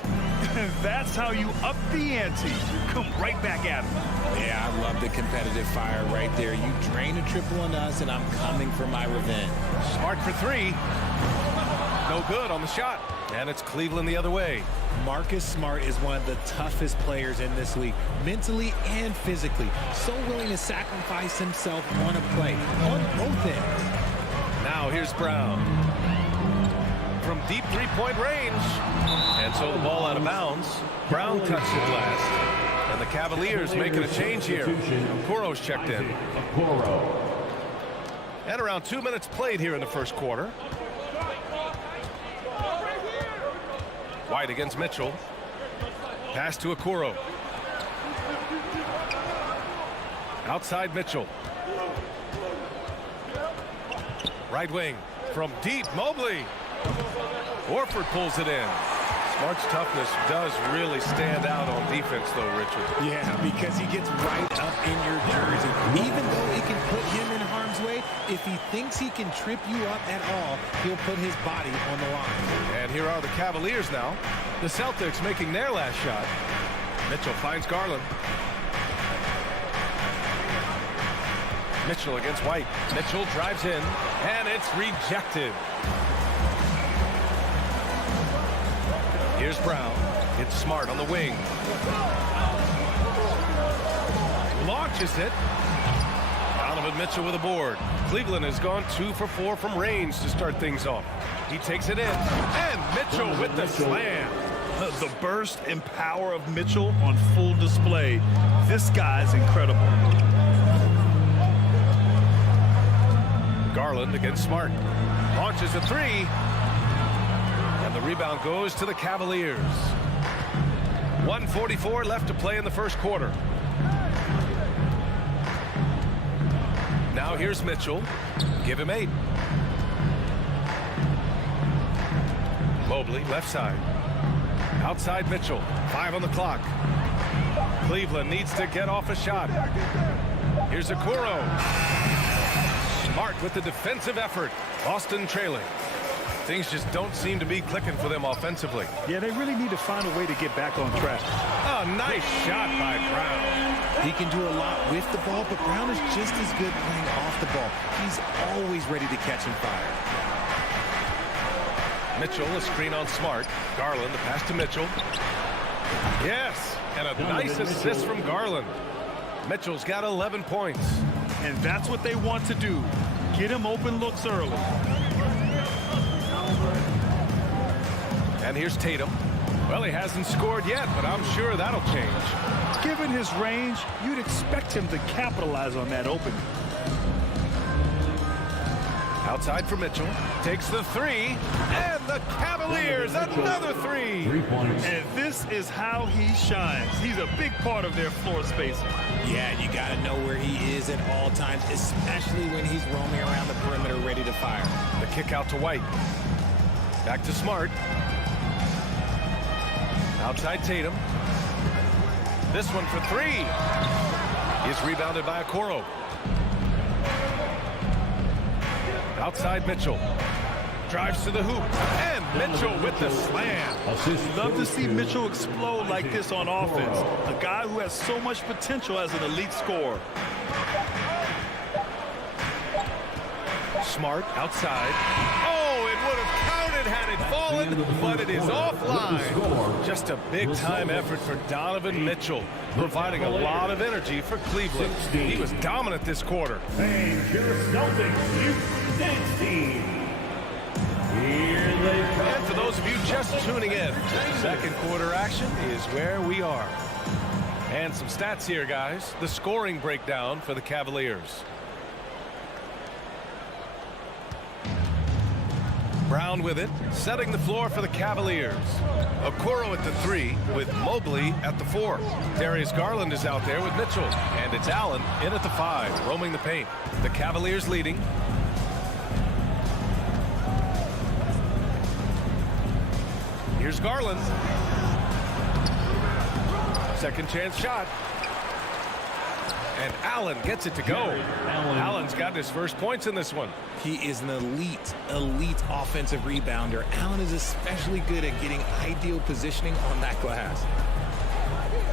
That's how you up the ante. Come right back at him. Yeah, I love the competitive fire right there. You drain a triple on us, and I'm coming for my revenge. Smart for 3. No good on the shot. And it's Cleveland the other way. Marcus Smart is one of the toughest players in this league, mentally and physically. So willing to sacrifice himself on a play, on both ends. Now here's Brown. From deep three-point range. And so the ball out of bounds. Brown touched it last. And the Cavaliers making a change here. Okoro's checked in. And around 2 minutes played here in the first quarter. White against Mitchell. Pass to Okoro. Outside Mitchell. Right wing from deep, Mobley. Horford pulls it in. Smart's toughness does really stand out on defense, though, Richard. Yeah, because he gets right up in your jersey. Even though it can put him in harm's way, if he thinks he can trip you up at all, he'll put his body on the line. And here are the Cavaliers now. The Celtics making their last shot. Mitchell finds Garland. Mitchell against White. Mitchell drives in, and it's rejected. Here's Brown. It's Smart on the wing. Launches it. Donovan Mitchell with a board. Cleveland has gone 2 for 4 from range to start things off. He takes it in. And Mitchell with the slam. The burst and power of Mitchell on full display. This guy's incredible. Garland against Smart. Launches a 3. And the rebound goes to the Cavaliers. 1:44 left to play in the first quarter. Now here's Mitchell. Give him 8. Mobley left side. Outside Mitchell. 5 on the clock. Cleveland needs to get off a shot. Here's Okoro. Smart with the defensive effort. Boston trailing. Things just don't seem to be clicking for them offensively. Yeah, they really need to find a way to get back on track. A nice shot by Brown. He can do a lot with the ball, but Brown is just as good playing off the ball. He's always ready to catch and fire. Mitchell, a screen on Smart. Garland, the pass to Mitchell. Yes, and a nice assist from Garland. Mitchell's got 11 points. And that's what they want to do. Get him open looks early. And here's Tatum. Well, he hasn't scored yet, but I'm sure that'll change. Given his range, you'd expect him to capitalize on that opening. Outside for Mitchell. Takes the three. And the Cavaliers, another three. 3 points. And this is how he shines. He's a big part of their floor spacing. Yeah, you got to know where he is at all times, especially when he's roaming around the perimeter ready to fire. The kick out to White. Back to Smart. Outside Tatum. This one for three. Is rebounded by Okoro. Outside Mitchell. Drives to the hoop. And Mitchell with the slam. Love to see Mitchell explode like this on offense. A guy who has so much potential as an elite scorer. Smart outside. Oh, it would have counted had it fallen, but it is offline. Just a big-time effort for Donovan Mitchell, providing a lot of energy for Cleveland. He was dominant this quarter. And your Celtics Youth Dance Team. Here they come. And for those of you just tuning in, second quarter action is where we are. And some stats here, guys. The scoring breakdown for the Cavaliers. Brown with it, setting the floor for the Cavaliers. Okoro at the three with Mobley at the four. Darius Garland is out there with Mitchell. And it's Allen in at the five, roaming the paint. The Cavaliers leading. Here's Garland. Second chance shot. And Allen gets it to go. Allen's got his first points in this one. He is an elite offensive rebounder. Allen is especially good at getting ideal positioning on that glass.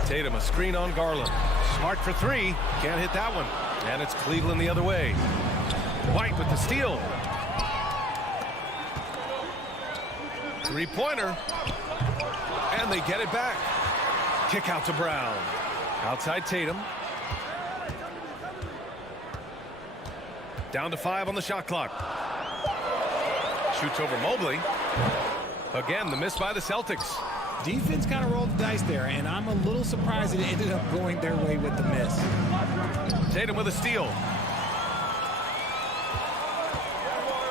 Tatum, a screen on Garland. Smart for three. Can't hit that one. And it's Cleveland the other way. White with the steal. Three-pointer. And they get it back. Kick out to Brown. Outside Tatum. Down to 5 on the shot clock. Shoots over Mobley. Again, the miss by the Celtics. Defense kind of rolled the dice there, and I'm a little surprised it ended up going their way with the miss. Tatum with a steal.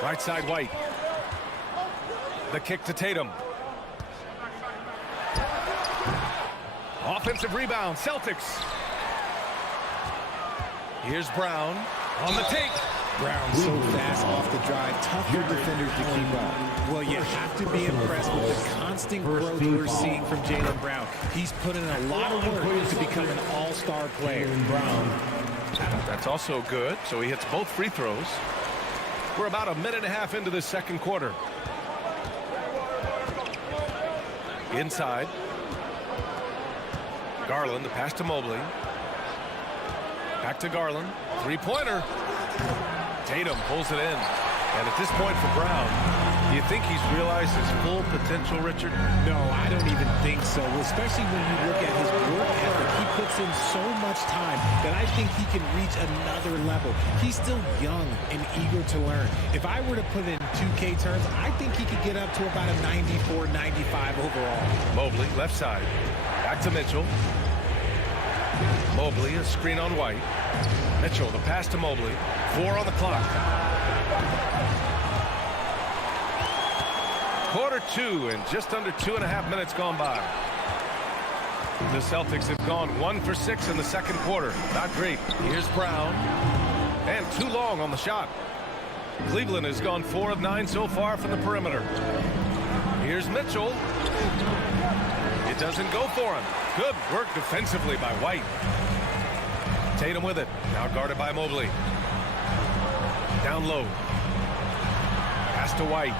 Right side White. The kick to Tatum. Offensive rebound, Celtics. Here's Brown on the take. Brown so fast off the drive, tough for defenders to keep up. Well, you have to be impressed with the constant growth we're seeing from Jaylen Brown. He's put in a lot of work to become an all-star player. That's also good, so he hits both free throws. We're about a minute and a half into this second quarter. Inside. Garland, the pass to Mobley. Back to Garland. Three-pointer. Tatum pulls it in. And at this point for Brown, do you think he's realized his full potential, Richard? No, I don't even think so, especially when you look at his work ethic. He puts in so much time that I think he can reach another level. He's still young and eager to learn. If I were to put it in 2K terms, I think he could get up to about a 94, 95 overall. Mobley, left side. Back to Mitchell. Mobley, a screen on White. Mitchell, the pass to Mobley. 4 on the clock. Quarter two and just under 2.5 minutes gone by. The Celtics have gone 1 for 6 in the second quarter. Not great. Here's Brown. And too long on the shot. Cleveland has gone 4 of 9 so far from the perimeter. Here's Mitchell. It doesn't go for him. Good work defensively by White. Tatum with it. Now guarded by Mobley. Down low. Pass to White.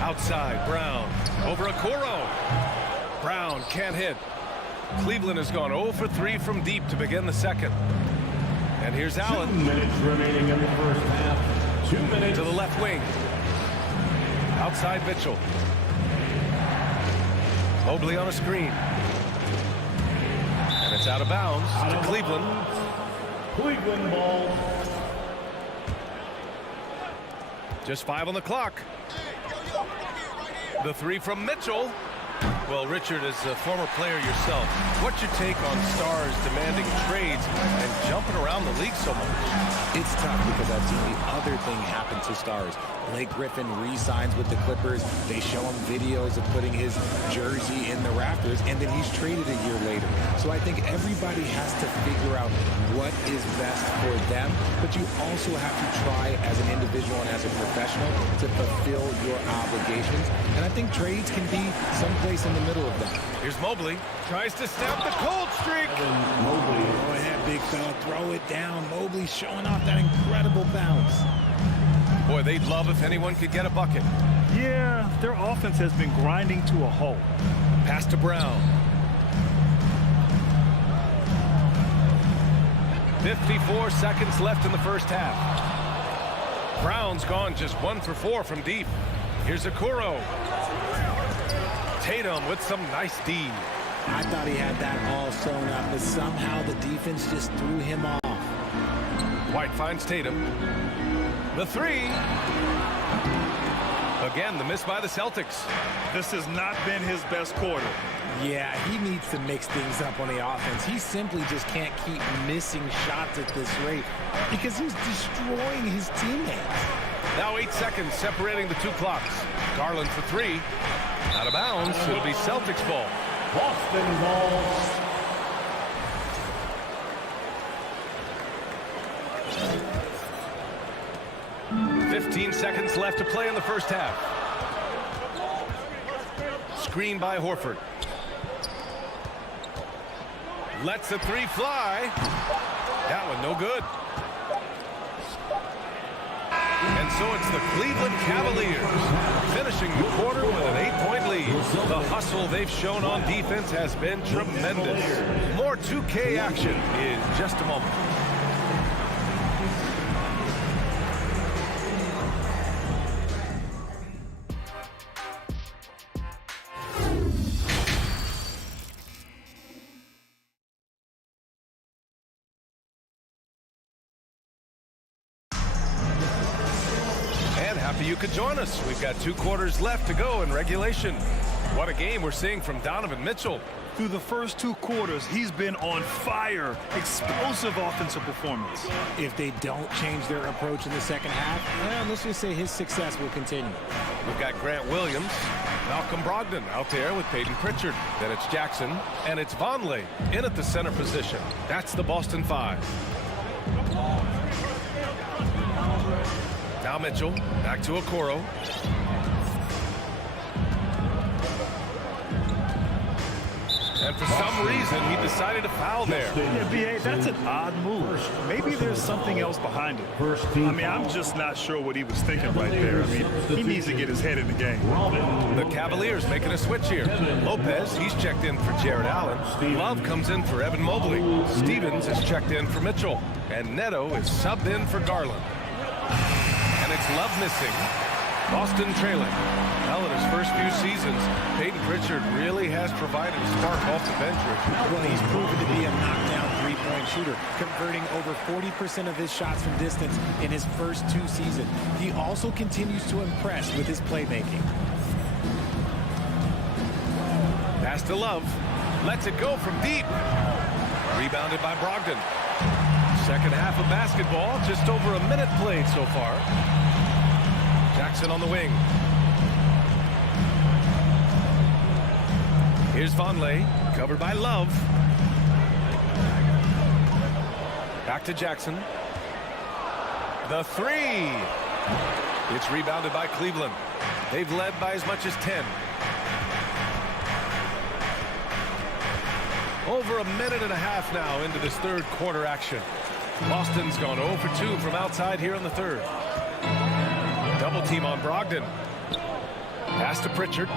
Outside, Brown. Over Okoro. Brown can't hit. Cleveland has gone 0 for 3 from deep to begin the second. And here's Allen. 2 minutes remaining in the first half. 2 minutes. To the left wing. Outside Mitchell. Mobley on a screen. And it's out of bounds to Cleveland. Cleveland ball. Just 5 on the clock. The three from Mitchell. Well, Richard, as a former player yourself, what's your take on stars demanding trades and jumping around the league so much? It's tough because I've seen the other thing happen to stars. Blake Griffin re-signs with the Clippers. They show him videos of putting his jersey in the Raptors, and then he's traded a year later. So I think everybody has to figure out what is best for them, but you also have to try as an individual and as a professional to fulfill your obligations. And I think trades can be someplace in the middle of that. Here's Mobley. Tries to snap the cold streak. Mobley, go ahead, big fella. Throw it down. Mobley showing off that incredible bounce. Boy, they'd love if anyone could get a bucket. Yeah, their offense has been grinding to a halt. Pass to Brown. 54 seconds left in the first half. Brown's gone just 1 for 4 from deep. Here's Okoro. Tatum with some nice D. I thought he had that all sewn up, but somehow the defense just threw him off. White finds Tatum. The three. Again, the miss by the Celtics. This has not been his best quarter. Yeah, he needs to mix things up on the offense. He simply just can't keep missing shots at this rate because he's destroying his teammates. Now 8 seconds separating the two clocks. Garland for three. Out of bounds. It'll be Celtics ball. Boston ball. 15 seconds left to play in the first half. Screen by Horford. Lets the three fly. That one no good. And so it's the Cleveland Cavaliers finishing the quarter with an 8-point lead. The hustle they've shown on defense has been tremendous. More 2K action in just a moment. Happy you could join us. We've got 2 quarters left to go in regulation. What a game we're seeing from Donovan Mitchell. Through the first 2 quarters, he's been on fire. Explosive offensive performance. If they don't change their approach in the second half, well, let's just say his success will continue. We've got Grant Williams, Malcolm Brogdon out there with Peyton Pritchard. Then it's Jackson, and it's Vonleh in at the center position. That's the Boston 5. Now Mitchell, back to Okoro. And for some reason, he decided to foul there. Yeah, B.A., that's an odd move. Maybe there's something else behind it. I mean, I'm just not sure what he was thinking right there. I mean, he needs to get his head in the game. The Cavaliers making a switch here. Lopez, he's checked in for Jared Allen. Love comes in for Evan Mobley. Stevens is checked in for Mitchell. And Neto is subbed in for Garland. And it's Love missing. Boston trailing. Well, in his first few seasons, Peyton Pritchard really has provided a spark off the bench. Well, he's proven to be a knockdown three-point shooter, converting over 40% of his shots from distance in his first 2 seasons. He also continues to impress with his playmaking. Pass to Love. Lets it go from deep. Rebounded by Brogdon. Second half of basketball, just over a minute played so far. Jackson on the wing. Here's Vonleh, covered by Love. Back to Jackson. The three. It's rebounded by Cleveland. They've led by as much as 10. Over a minute and a half now into this third quarter action. Boston's gone 0 for 2 from outside here in the third. Double team on Brogdon. Pass to Pritchard.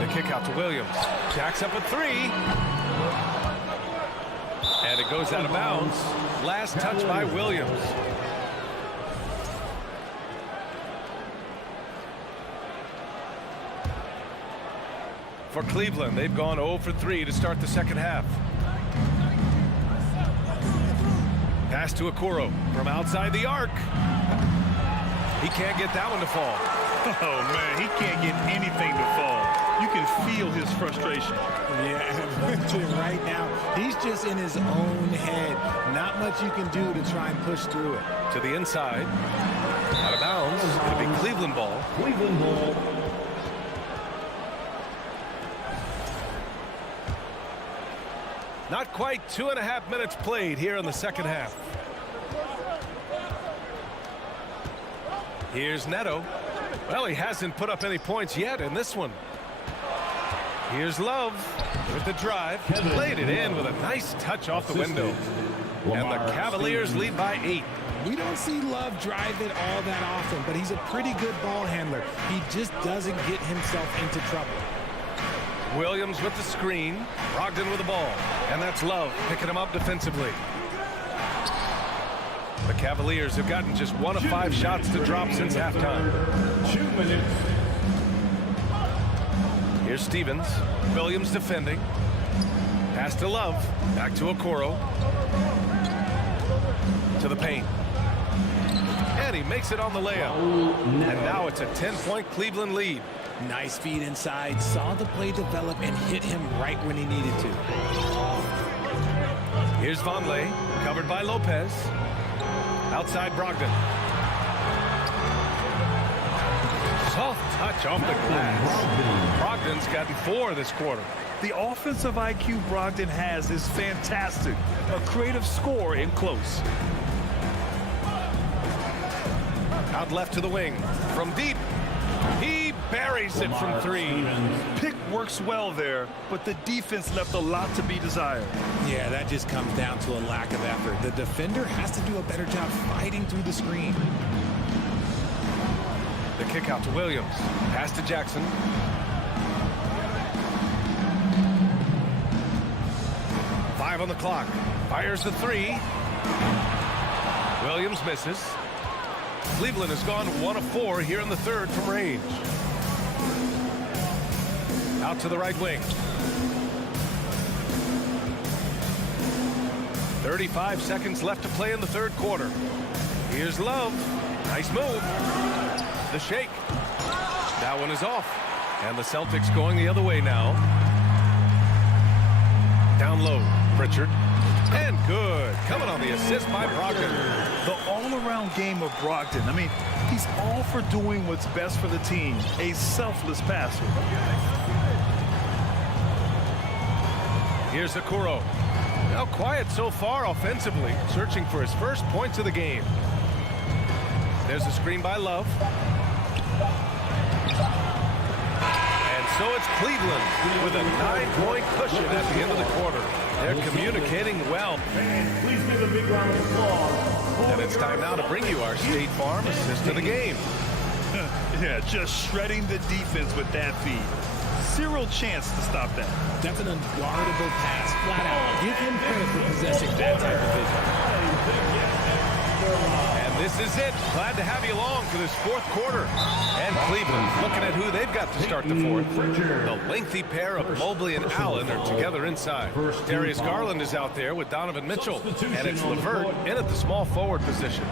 The kick out to Williams. Jacks up a three. And it goes out of bounds. Last touch by Williams. For Cleveland, they've gone 0 for 3 to start the second half. Pass to Okoro from outside the arc. He can't get that one to fall. Oh, man, he can't get anything to fall. You can feel his frustration. Yeah, right now, he's just in his own head. Not much you can do to try and push through it. To the inside. Out of bounds. It'll be Cleveland ball. Cleveland ball. Not quite 2.5 minutes played here in the second half. Here's Neto. Well, he hasn't put up any points yet in this one. Here's Love with the drive. Played it in with a nice touch off the window. And the Cavaliers lead by 8. We don't see Love drive it all that often, but he's a pretty good ball handler. He just doesn't get himself into trouble. Williams with the screen. Brogdon with the ball. And that's Love picking him up defensively. The Cavaliers have gotten just 1 of 5 shots to drop since halftime. 2 minutes. Here's Stevens. Williams defending. Pass to Love. Back to Okoro. To the paint. And he makes it on the layup. And now it's a 10-point Cleveland lead. Nice feed inside. Saw the play develop and hit him right when he needed to. Here's Vonleh. Covered by Lopez. Outside Brogdon. Soft touch off the glass. Brogdon's gotten 4 this quarter. The offensive IQ Brogdon has is fantastic. A creative scorer in close. Out left to the wing. From deep. He buries it from 3. Pick works well there, but the defense left a lot to be desired. Yeah, that just comes down to a lack of effort. The defender has to do a better job fighting through the screen. The kick out to Williams. Pass to Jackson. Five on the clock. Fires the 3. Williams misses. Cleveland has gone 1 of 4 here in the third from range. Out to the right wing. 35 seconds left to play in the third quarter. Here's Love. Nice move. The shake. That one is off. And the Celtics going the other way now. Down low. Pritchard. And good. Coming on the assist by Brogdon. The all-around game of Brogdon. I mean, he's all for doing what's best for the team. A selfless passer. Here's Okoro. Now quiet so far offensively. Searching for his first points of the game. There's a screen by Love. And so it's Cleveland with a 9-point cushion at the end of the quarter. They're communicating well. Please give a big round of applause. And it's time now to bring you our State Farm assist of the game. Yeah, just shredding the defense with that feed. Zero chance to stop that. That's an unguardable pass, flat out. Give him credit for possessing that type of vision. And this is it. Glad to have you along for this fourth quarter. And Cleveland looking at who they've got to start the fourth. The lengthy pair of Mobley and Allen are together inside. Darius Garland is out there with Donovan Mitchell. And it's LeVert in at the small forward position.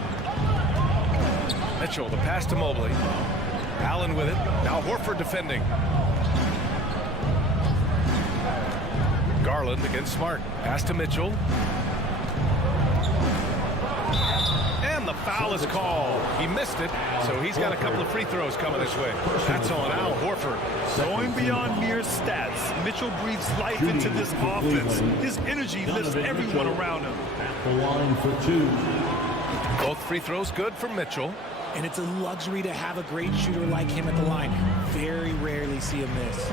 Mitchell, the pass to Mobley. Allen with it. Now Horford defending. Garland against Smart. Pass to Mitchell. And the foul is called. He missed it, so he's got a couple of free throws coming his way. That's on Al Horford. Going beyond mere stats, Mitchell breathes life into this offense. His energy lifts everyone around him. At the line for 2. Both free throws good for Mitchell. And it's a luxury to have a great shooter like him at the line. Very rarely see him miss.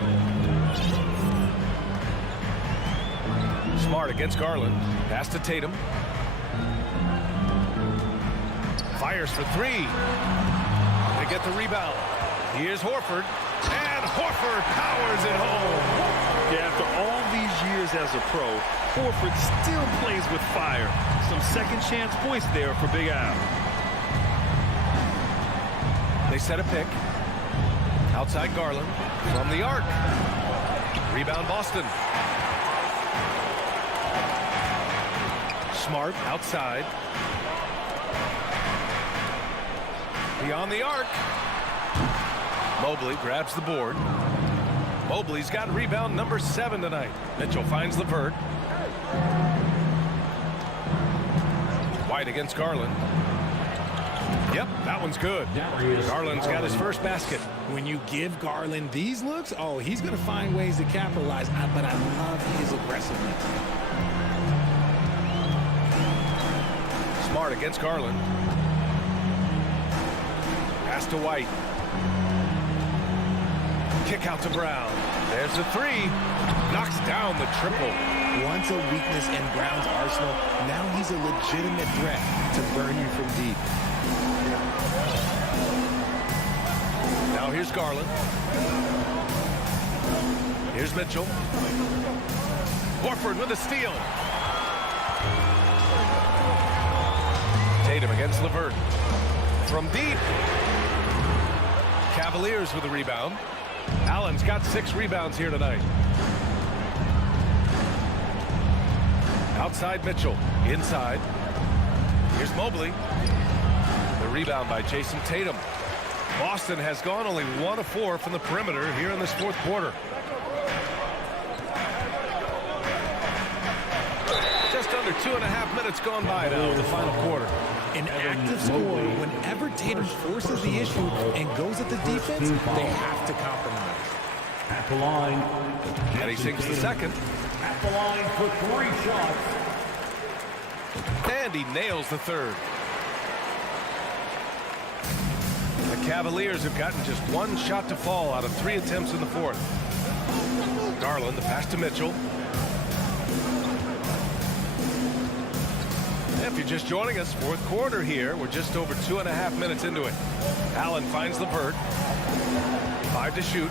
Smart against Garland. Pass to Tatum. Fires for 3. They get the rebound. Here's Horford. And Horford powers it home. Yeah, after all these years as a pro, Horford still plays with fire. Some second chance points there for Big Al. They set a pick. Outside Garland. From the arc. Rebound Boston. Smart outside. Beyond the arc. Mobley grabs the board. Mobley's got rebound number 7 tonight. Mitchell finds LeVert. White against Garland. Yep, that one's good. Garland's got his first basket. When you give Garland these looks, oh, he's going to find ways to capitalize. But I love his aggressiveness. Smart against Garland. Pass to White. Kick out to Brown. There's a 3. Knocks down the triple. Once a weakness in Brown's arsenal, now he's a legitimate threat to burn you from deep. Now here's Garland. Here's Mitchell. Horford with a steal. Tatum against LeVert. From deep. Cavaliers with a rebound. Allen's got 6 rebounds here tonight. Outside Mitchell. Inside. Here's Mobley. The rebound by Jason Tatum. Boston has gone only 1 of 4 from the perimeter here in this 4th quarter. Just under 2.5 minutes gone by now in the final quarter. An active scorer, whenever Tatum forces the issue and goes at the defense, they have to compromise. At the line. And he sinks the second. At the line for 3 shots. And he nails the third. The Cavaliers have gotten just 1 shot to fall out of 3 attempts in the 4th. Garland, the pass to Mitchell. If you're just joining us, 4th quarter here. We're just over 2.5 minutes into it. Allen finds LeVert. 5 to shoot.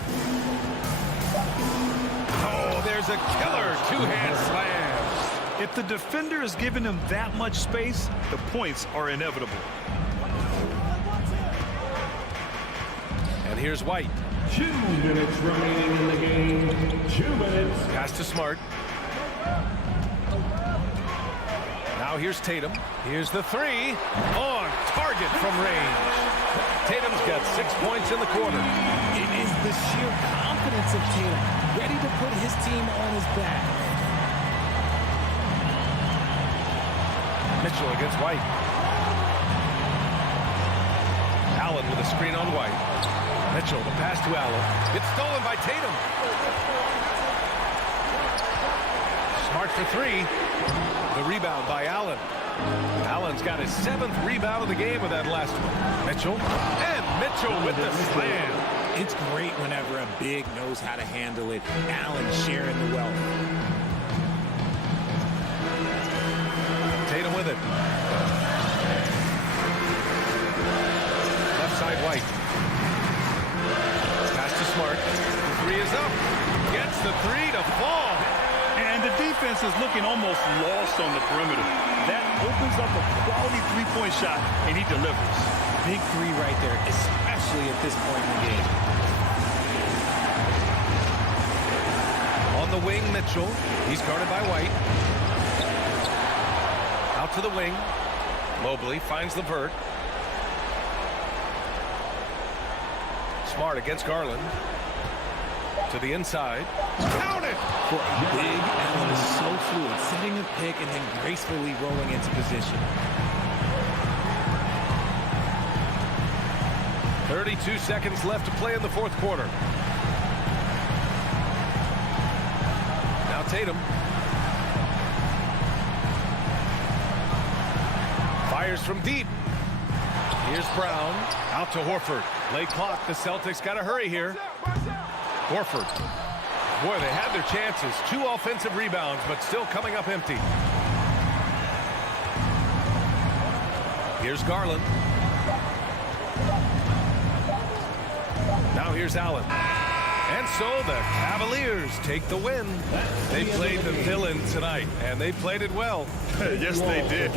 Oh, there's a killer 2-hand slam. If the defender is giving him that much space, the points are inevitable. And here's White. 2 minutes remaining in the game. 2 minutes. Pass to Smart. Now here's Tatum. Here's the 3. On target from range. Tatum's got 6 points in the quarter. It is the sheer confidence of Tatum, ready to put his team on his back. Mitchell against White. Allen with a screen on White. Mitchell, the pass to Allen. It's stolen by Tatum. Smart for 3. The rebound by Allen. Allen's got his 7th rebound of the game with that last one. Mitchell. And Mitchell with the slam. It's great whenever a big knows how to handle it. Allen sharing the wealth. Tatum with it. Left side White. Pass to Smart. The 3 is up. Gets the 3 to fall. And the defense is looking almost lost on the perimeter. That opens up a quality 3-point shot, and he delivers. Big 3 right there, especially at this point in the game. On the wing, Mitchell. He's guarded by White. Out to the wing. Mobley finds LeVert. Smart against Garland. To the inside. Count it! For a big, Allen is so fluid, setting a pick and then gracefully rolling into position. 32 seconds left to play in the 4th quarter. Now Tatum. Fires from deep. Here's Brown. Out to Horford. Late clock. The Celtics got to hurry here. Horford. Boy, they had their chances. 2 offensive rebounds, but still coming up empty. Here's Garland. Now here's Allen. And so the Cavaliers take the win. They played the villain tonight, and they played it well. Yes, they did.